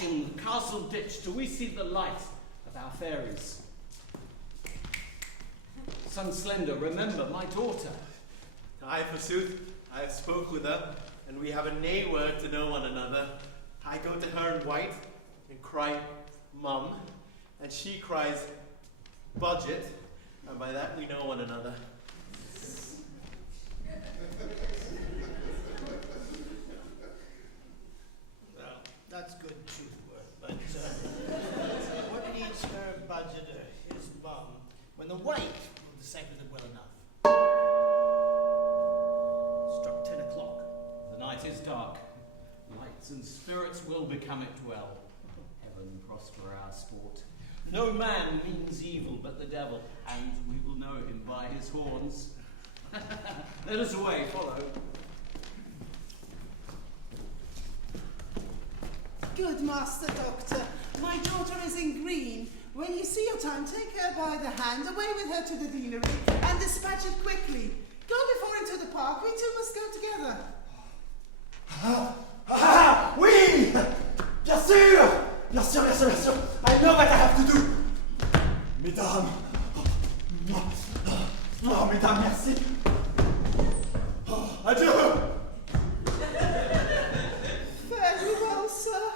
In the castle ditch till we see the light of our fairies. Son Slender, remember my daughter. Aye, forsooth, I have spoke with her, and we have a nay word to know one another. I go to her in white and cry, Mum, and she cries, Budget, and by that we know one another. Well, that's good truth word, but what needs her budget or his mum when the wife will decipher them well enough? Struck 10 o'clock. The night is dark. Lights and spirits will become it well. Heaven prosper our sport. No man means evil but the devil, and we will know him by his horns. Let us away, follow. Good Master Doctor, my daughter is in green. When you see your time, take her by the hand, away with her to the deanery, and dispatch it quickly. Go before into the park, we two must go together. Oui! Bien sûr! Bien sûr, bien sûr, bien sûr! I know what I have to do! Mesdames! Oh, mesdames, merci! Adieu! Fare you well, sir.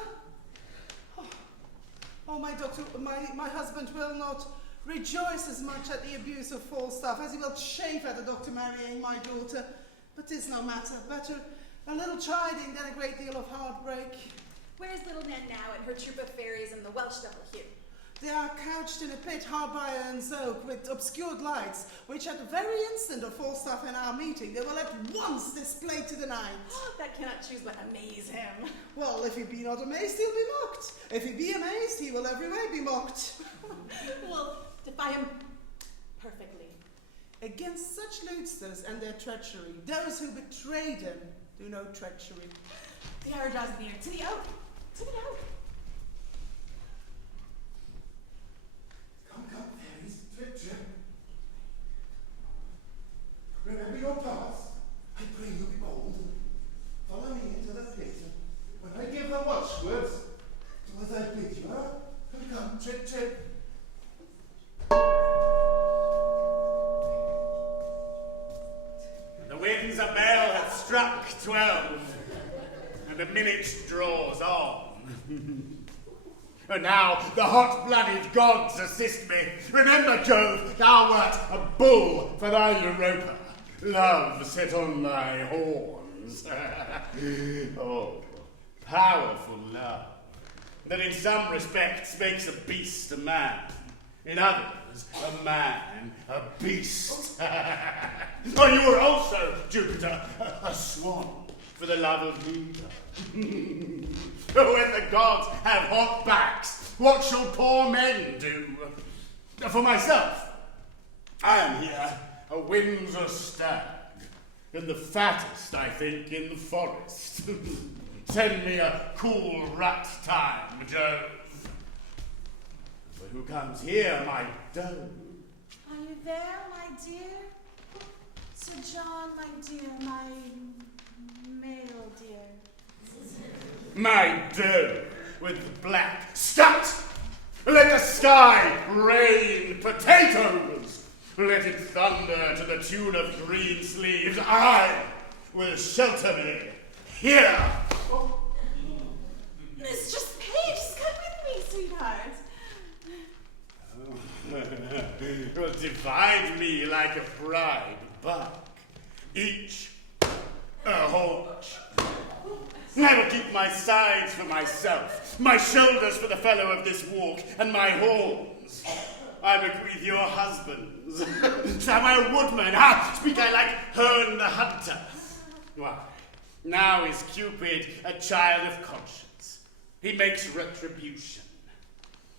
Oh, my doctor, my husband will not rejoice as much at the abuse of Falstaff as he will chafe at the doctor marrying my daughter. But 'tis no matter. Better a little chiding than a great deal of heartbreak. Where's little Nan now and her troop of fairies and the Welsh devil Hugh? They are couched in a pit hard by Herne's Oak with obscured lights, which at the very instant of Falstaff and our meeting, they will at once display to the night. That cannot choose but amaze him. Well, if he be not amazed, he'll be mocked. If he be amazed, he will every way be mocked. We'll defy him perfectly. Against such lewdsters and their treachery, those who betray them do no treachery. The hour draws near. To the oak! To the oak! Come, fairies, trip. Remember your paths. I pray you be bold. Follow me into the pit. When I give the watchwords, do as I bid you, huh? Come, trip. The Windsor bell hath struck 12, and the minute draws on. And now the hot-blooded gods assist me. Remember, Jove, thou wert a bull for thy Europa. Love set on thy horns. Oh, powerful love, that in some respects makes a beast a man, in others a man a beast. Oh, you were also, Jupiter, a swan for the love of Leda. When the gods have hot backs, what shall poor men do? For myself, I am here a Windsor stag, and the fattest, I think, in the forest. Send me a cool rat time, Jove. But who comes here, my dove? Are you there, my dear? Sir John, my dear, my male dear. My dove with the black. Scut! Let the sky rain potatoes! Let it thunder to the tune of green sleeves. I will shelter me here. Mistress Page, come with me, sweetheart. Will divide me like a bride buck, each a haunch. I will keep my sides for myself, my shoulders for the fellow of this walk, and my horns I bequeath your husbands. Samuel Woodman, speak I like Herne the Hunter. Why, now is Cupid a child of conscience. He makes retribution,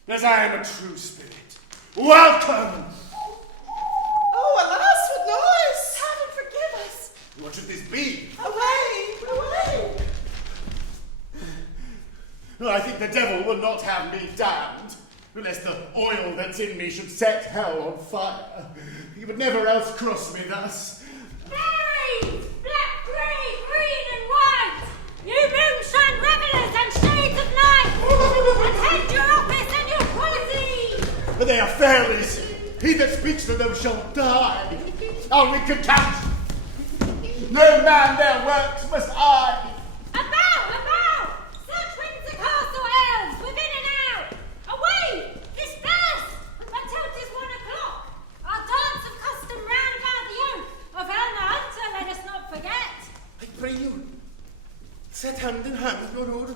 as I am a true spirit. Welcome! Oh, alas, what noise! Heaven forgive us! What should this be? Away! Away! I think the devil will not have me damned, unless the oil that's in me should set hell on fire. He would never else cross me thus. Fairies! Black, grey, green and white! You moonshine revellers and shades of night! Attend your office and your quality! They are fairies. He that speaks to them shall die. I'll recount. No man their works must I. About! Search Windsor Castle elves, within and out! Away! Disperse! Until 'tis 1 o'clock! Our dance of custom round about the oak of Herne the Hunter, let us not forget! I pray you, set hand in hand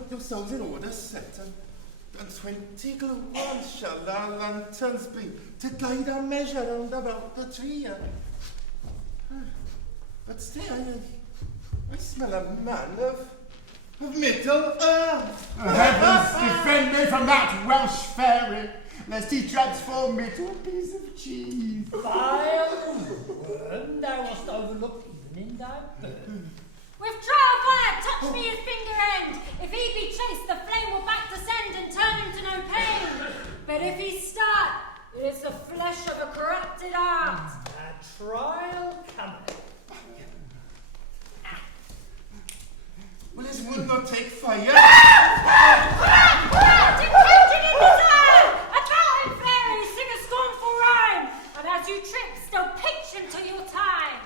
yourselves in order, set, and 20 glowworms shall our lanterns be, to guide our measure round about the tree. But stay, I smell a man of Middle Earth. Heavens defend me from that Welsh fairy, lest he transform me to a piece of cheese. Vile worm, thou wast overlooked even in thy birth. With trial fire, touch me his finger end. If he be chased, the flame will back descend and turn him to no pain. But if he start, it is the flesh of a corrupted art. A trial cometh. Will his wood not take fire? Detention in his eye! About him, fairies, sing a scornful rhyme, and as you trip, still patient till your time.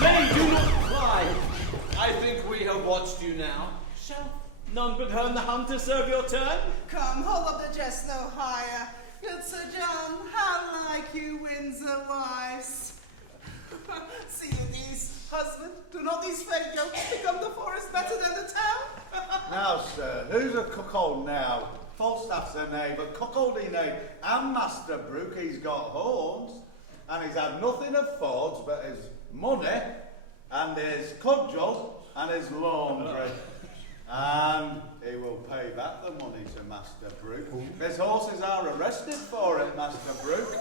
Nay, do not fly. I think we have watched you now. Shall none but Herne the Hunter serve your turn? Come, hold up the jest no higher. Good Sir John, how like you Windsor wives? See you these, husband? Do not these fake goats become the forest better than the town? Now, sir, who's a cuckold now? Falstaff's a knave, a cuckoldy knave, and Master Brooke, he's got horns, and he's had nothing of Ford's but his money, and his cudgel, and his laundry. And he will pay back the money to Master Brooke. His horses are arrested for it, Master Brooke.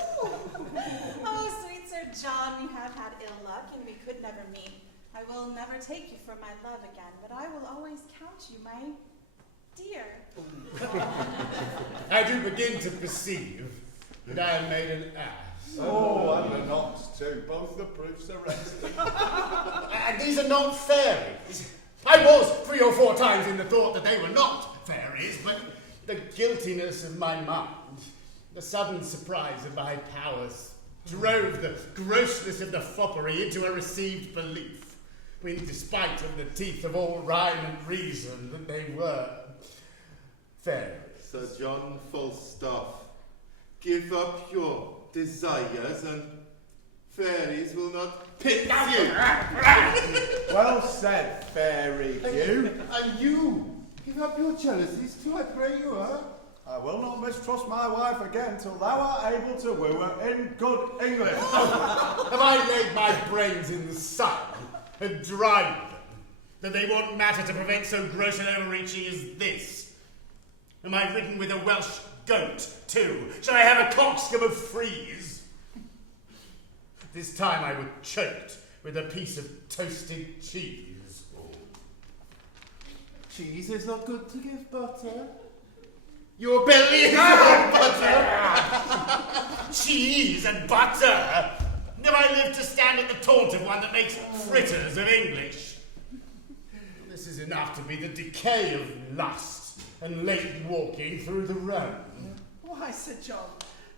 Oh, sweet Sir John, you have had ill luck, and we could never meet. I will never take you for my love again, but I will always count you my dear. I do begin to perceive that I have made an ass. Oh, and the knots too. Both the proofs arrested. And these are not fairies. I was 3 or 4 times in the thought that they were not fairies, but the guiltiness of my mind, the sudden surprise of my powers, drove the grossness of the foppery into a received belief, when despite of the teeth of all rhyme and reason that they were fairies. Sir John Falstaff, give up your desires and fairies will not pit you. Well said, fairy, you. And you, give up your jealousies too, I pray you, I will not mistrust my wife again till thou art able to woo her in good English. Have I laid my brains in the sun and dried them, that they want matter to prevent so gross an overreaching as this? Am I ridden with a Welsh goat, too? Shall I have a cockscomb of frieze? This time I would choked with a piece of toasted cheese. Cheese is not good to give butter. Your belly is on butter! Cheese and butter! Have I lived to stand at the taunt of one that makes fritters of English? This is enough to be the decay of lust and late walking through the road. Why, Sir John,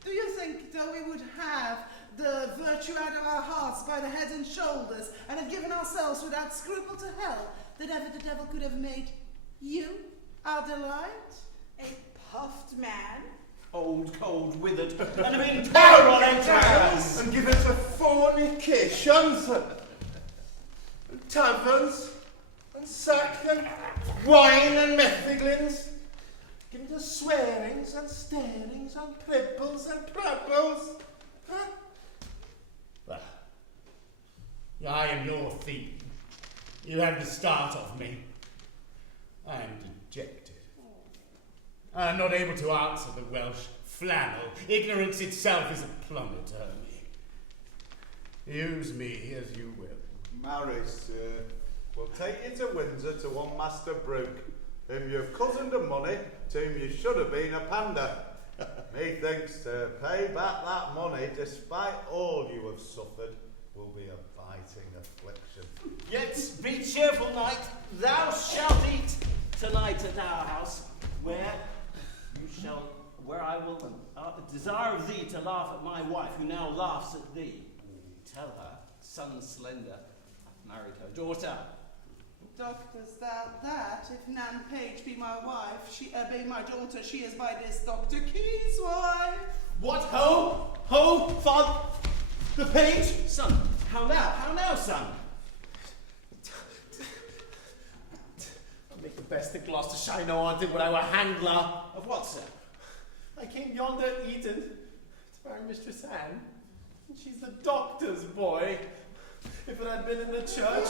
do you think that we would have the virtue out of our hearts by the head and shoulders and have given ourselves without scruple to hell, that ever the devil could have made you our delight? A puffed man? Old, cold, withered, and an intolerable entrails. And give it to fornications, and taverns, and sack, and wine, and methiglins. Give it to swearings, and starings, and pribbles, and prabbles. Huh? Well, I am your theme. You have the start of me. I am dejected. I am not able to answer the Welsh flannel. Ignorance itself is a plumber to me. Use me as you will. Marry, sir, we'll take you to Windsor to one Master Brooke, whom you've cozened of money, to whom you should have been a pander. Methinks to pay back that money, despite all you have suffered, will be a biting affliction. Yet be cheerful, knight. Thou shalt eat tonight at our house, where I will desire of thee to laugh at my wife, who now laughs at thee. Tell her, son Slender married her daughter. Doctor's thou that, if Nan Page be my wife, she be my daughter, she is by this Dr. Key's wife. What, ho? Ho, father, the page? Son, how now, son? I'll make the best of Gloucestershire know I did when I were handler. Of what, sir? I came yonder at Eton to marry Mistress Anne, and she's the doctor's boy. If it had been in the church,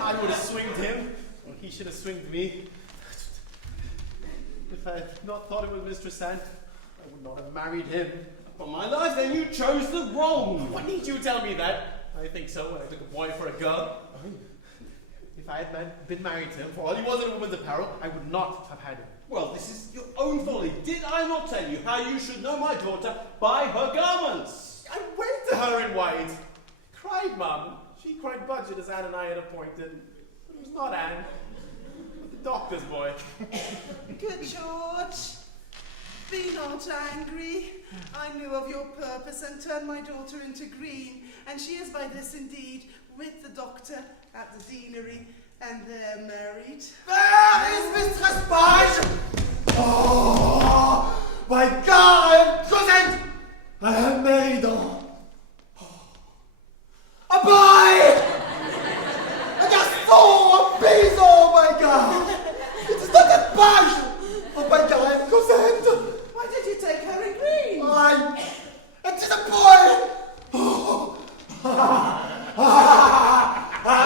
I would have swinged him, or he should have swinged me. If I had not thought it was Mistress Anne, I would not have married him. Upon my life, then you chose the wrong. Why need you tell me that? I think so when I took a boy for a girl. If I had been married to him, for all he was in a woman's apparel, I would not have had him. Well, this is your own folly. Did I not tell you how you should know my daughter by her garments? I went to her in white. Cried, Mum. She cried budget as Anne and I had appointed. But it was not Anne, but the doctor's boy. Good George, be not angry. I knew of your purpose and turned my daughter into green, and she is by this indeed with the doctor at the deanery, and they're married. Where is Mistress Page? Oh, my God, I am present! I am maiden. A boy! A garçon! A paysan, oh my God! It is not a page! Oh my God, I am consent! Why did you take her in green? It is a boy! Oh.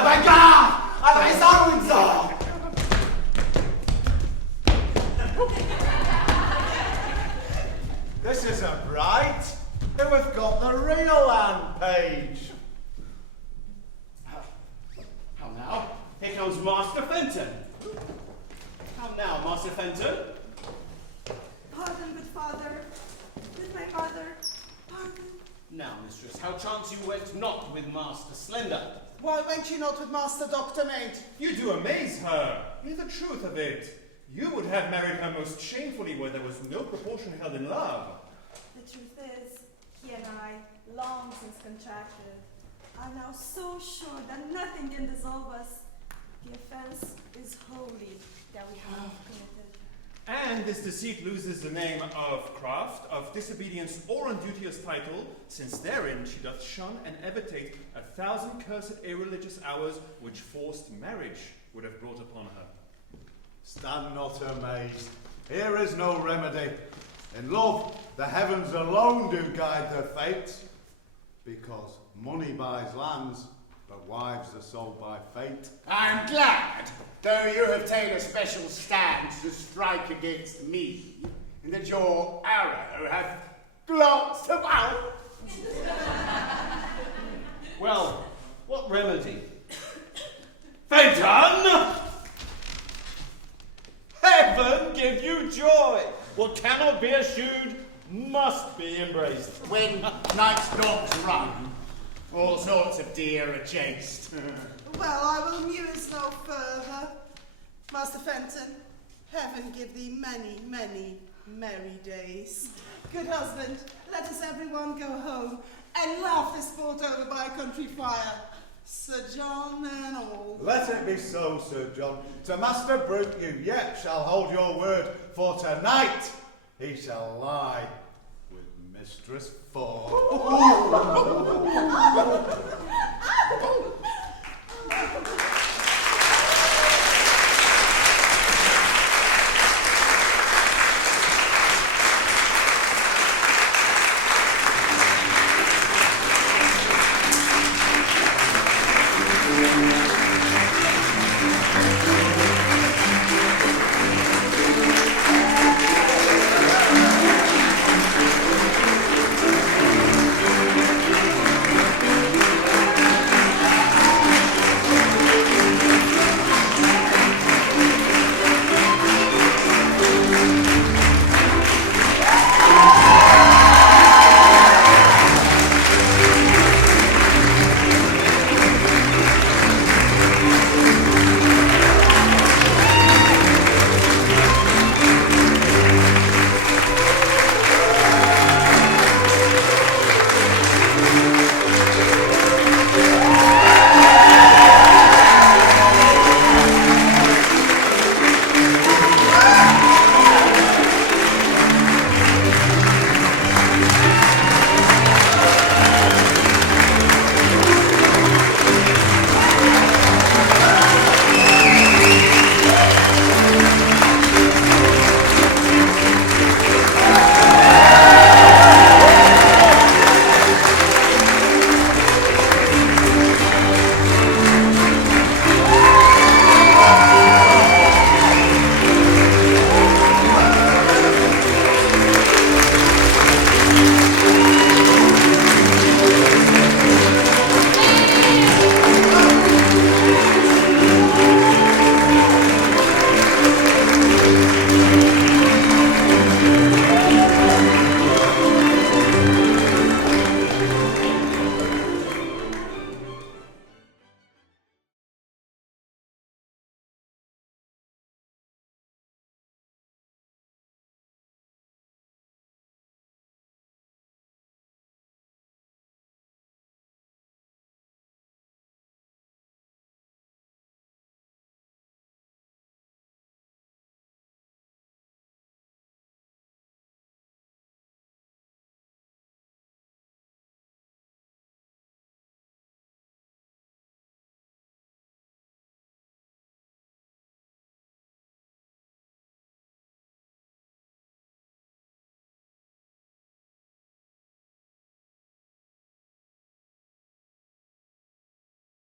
My God! I'm son Windsor! This isn't right. Who have got the real Anne Page? How now? Here comes Master Fenton. How now, Master Fenton? Pardon, good father. With my mother. Pardon. Now, mistress, how chance you went not with Master Slender? Why went you not with Master Dr. Maid? You do amaze her. Hear the truth of it. You would have married her most shamefully where there was no proportion held in love. The truth is, he and I, long since contracted, are now so sure that nothing can dissolve us. The offense is holy that we have committed. And this deceit loses the name of craft, of disobedience or unduteous title, since therein she doth shun and evitate 1,000 cursed irreligious hours which forced marriage would have brought upon her. Stand not amazed. Here is no remedy. In love, the heavens alone do guide their fates, because money buys lands, but wives are sold by fate. I'm glad, though you have taken a special stance to strike against me, and that your arrow hath glanced about. Well, what remedy? Phaeton! Heaven give you joy! What cannot be eschewed must be embraced. When night's dogs run, all sorts of deer are chased. Well, I will muse no further. Master Fenton, heaven give thee many, many merry days. Good husband, let us everyone go home and laugh this sport over by a country fire. Sir John and all. Let it be so, Sir John. To Master Brute you yet shall hold your word, for tonight he shall lie with Mistress Ford.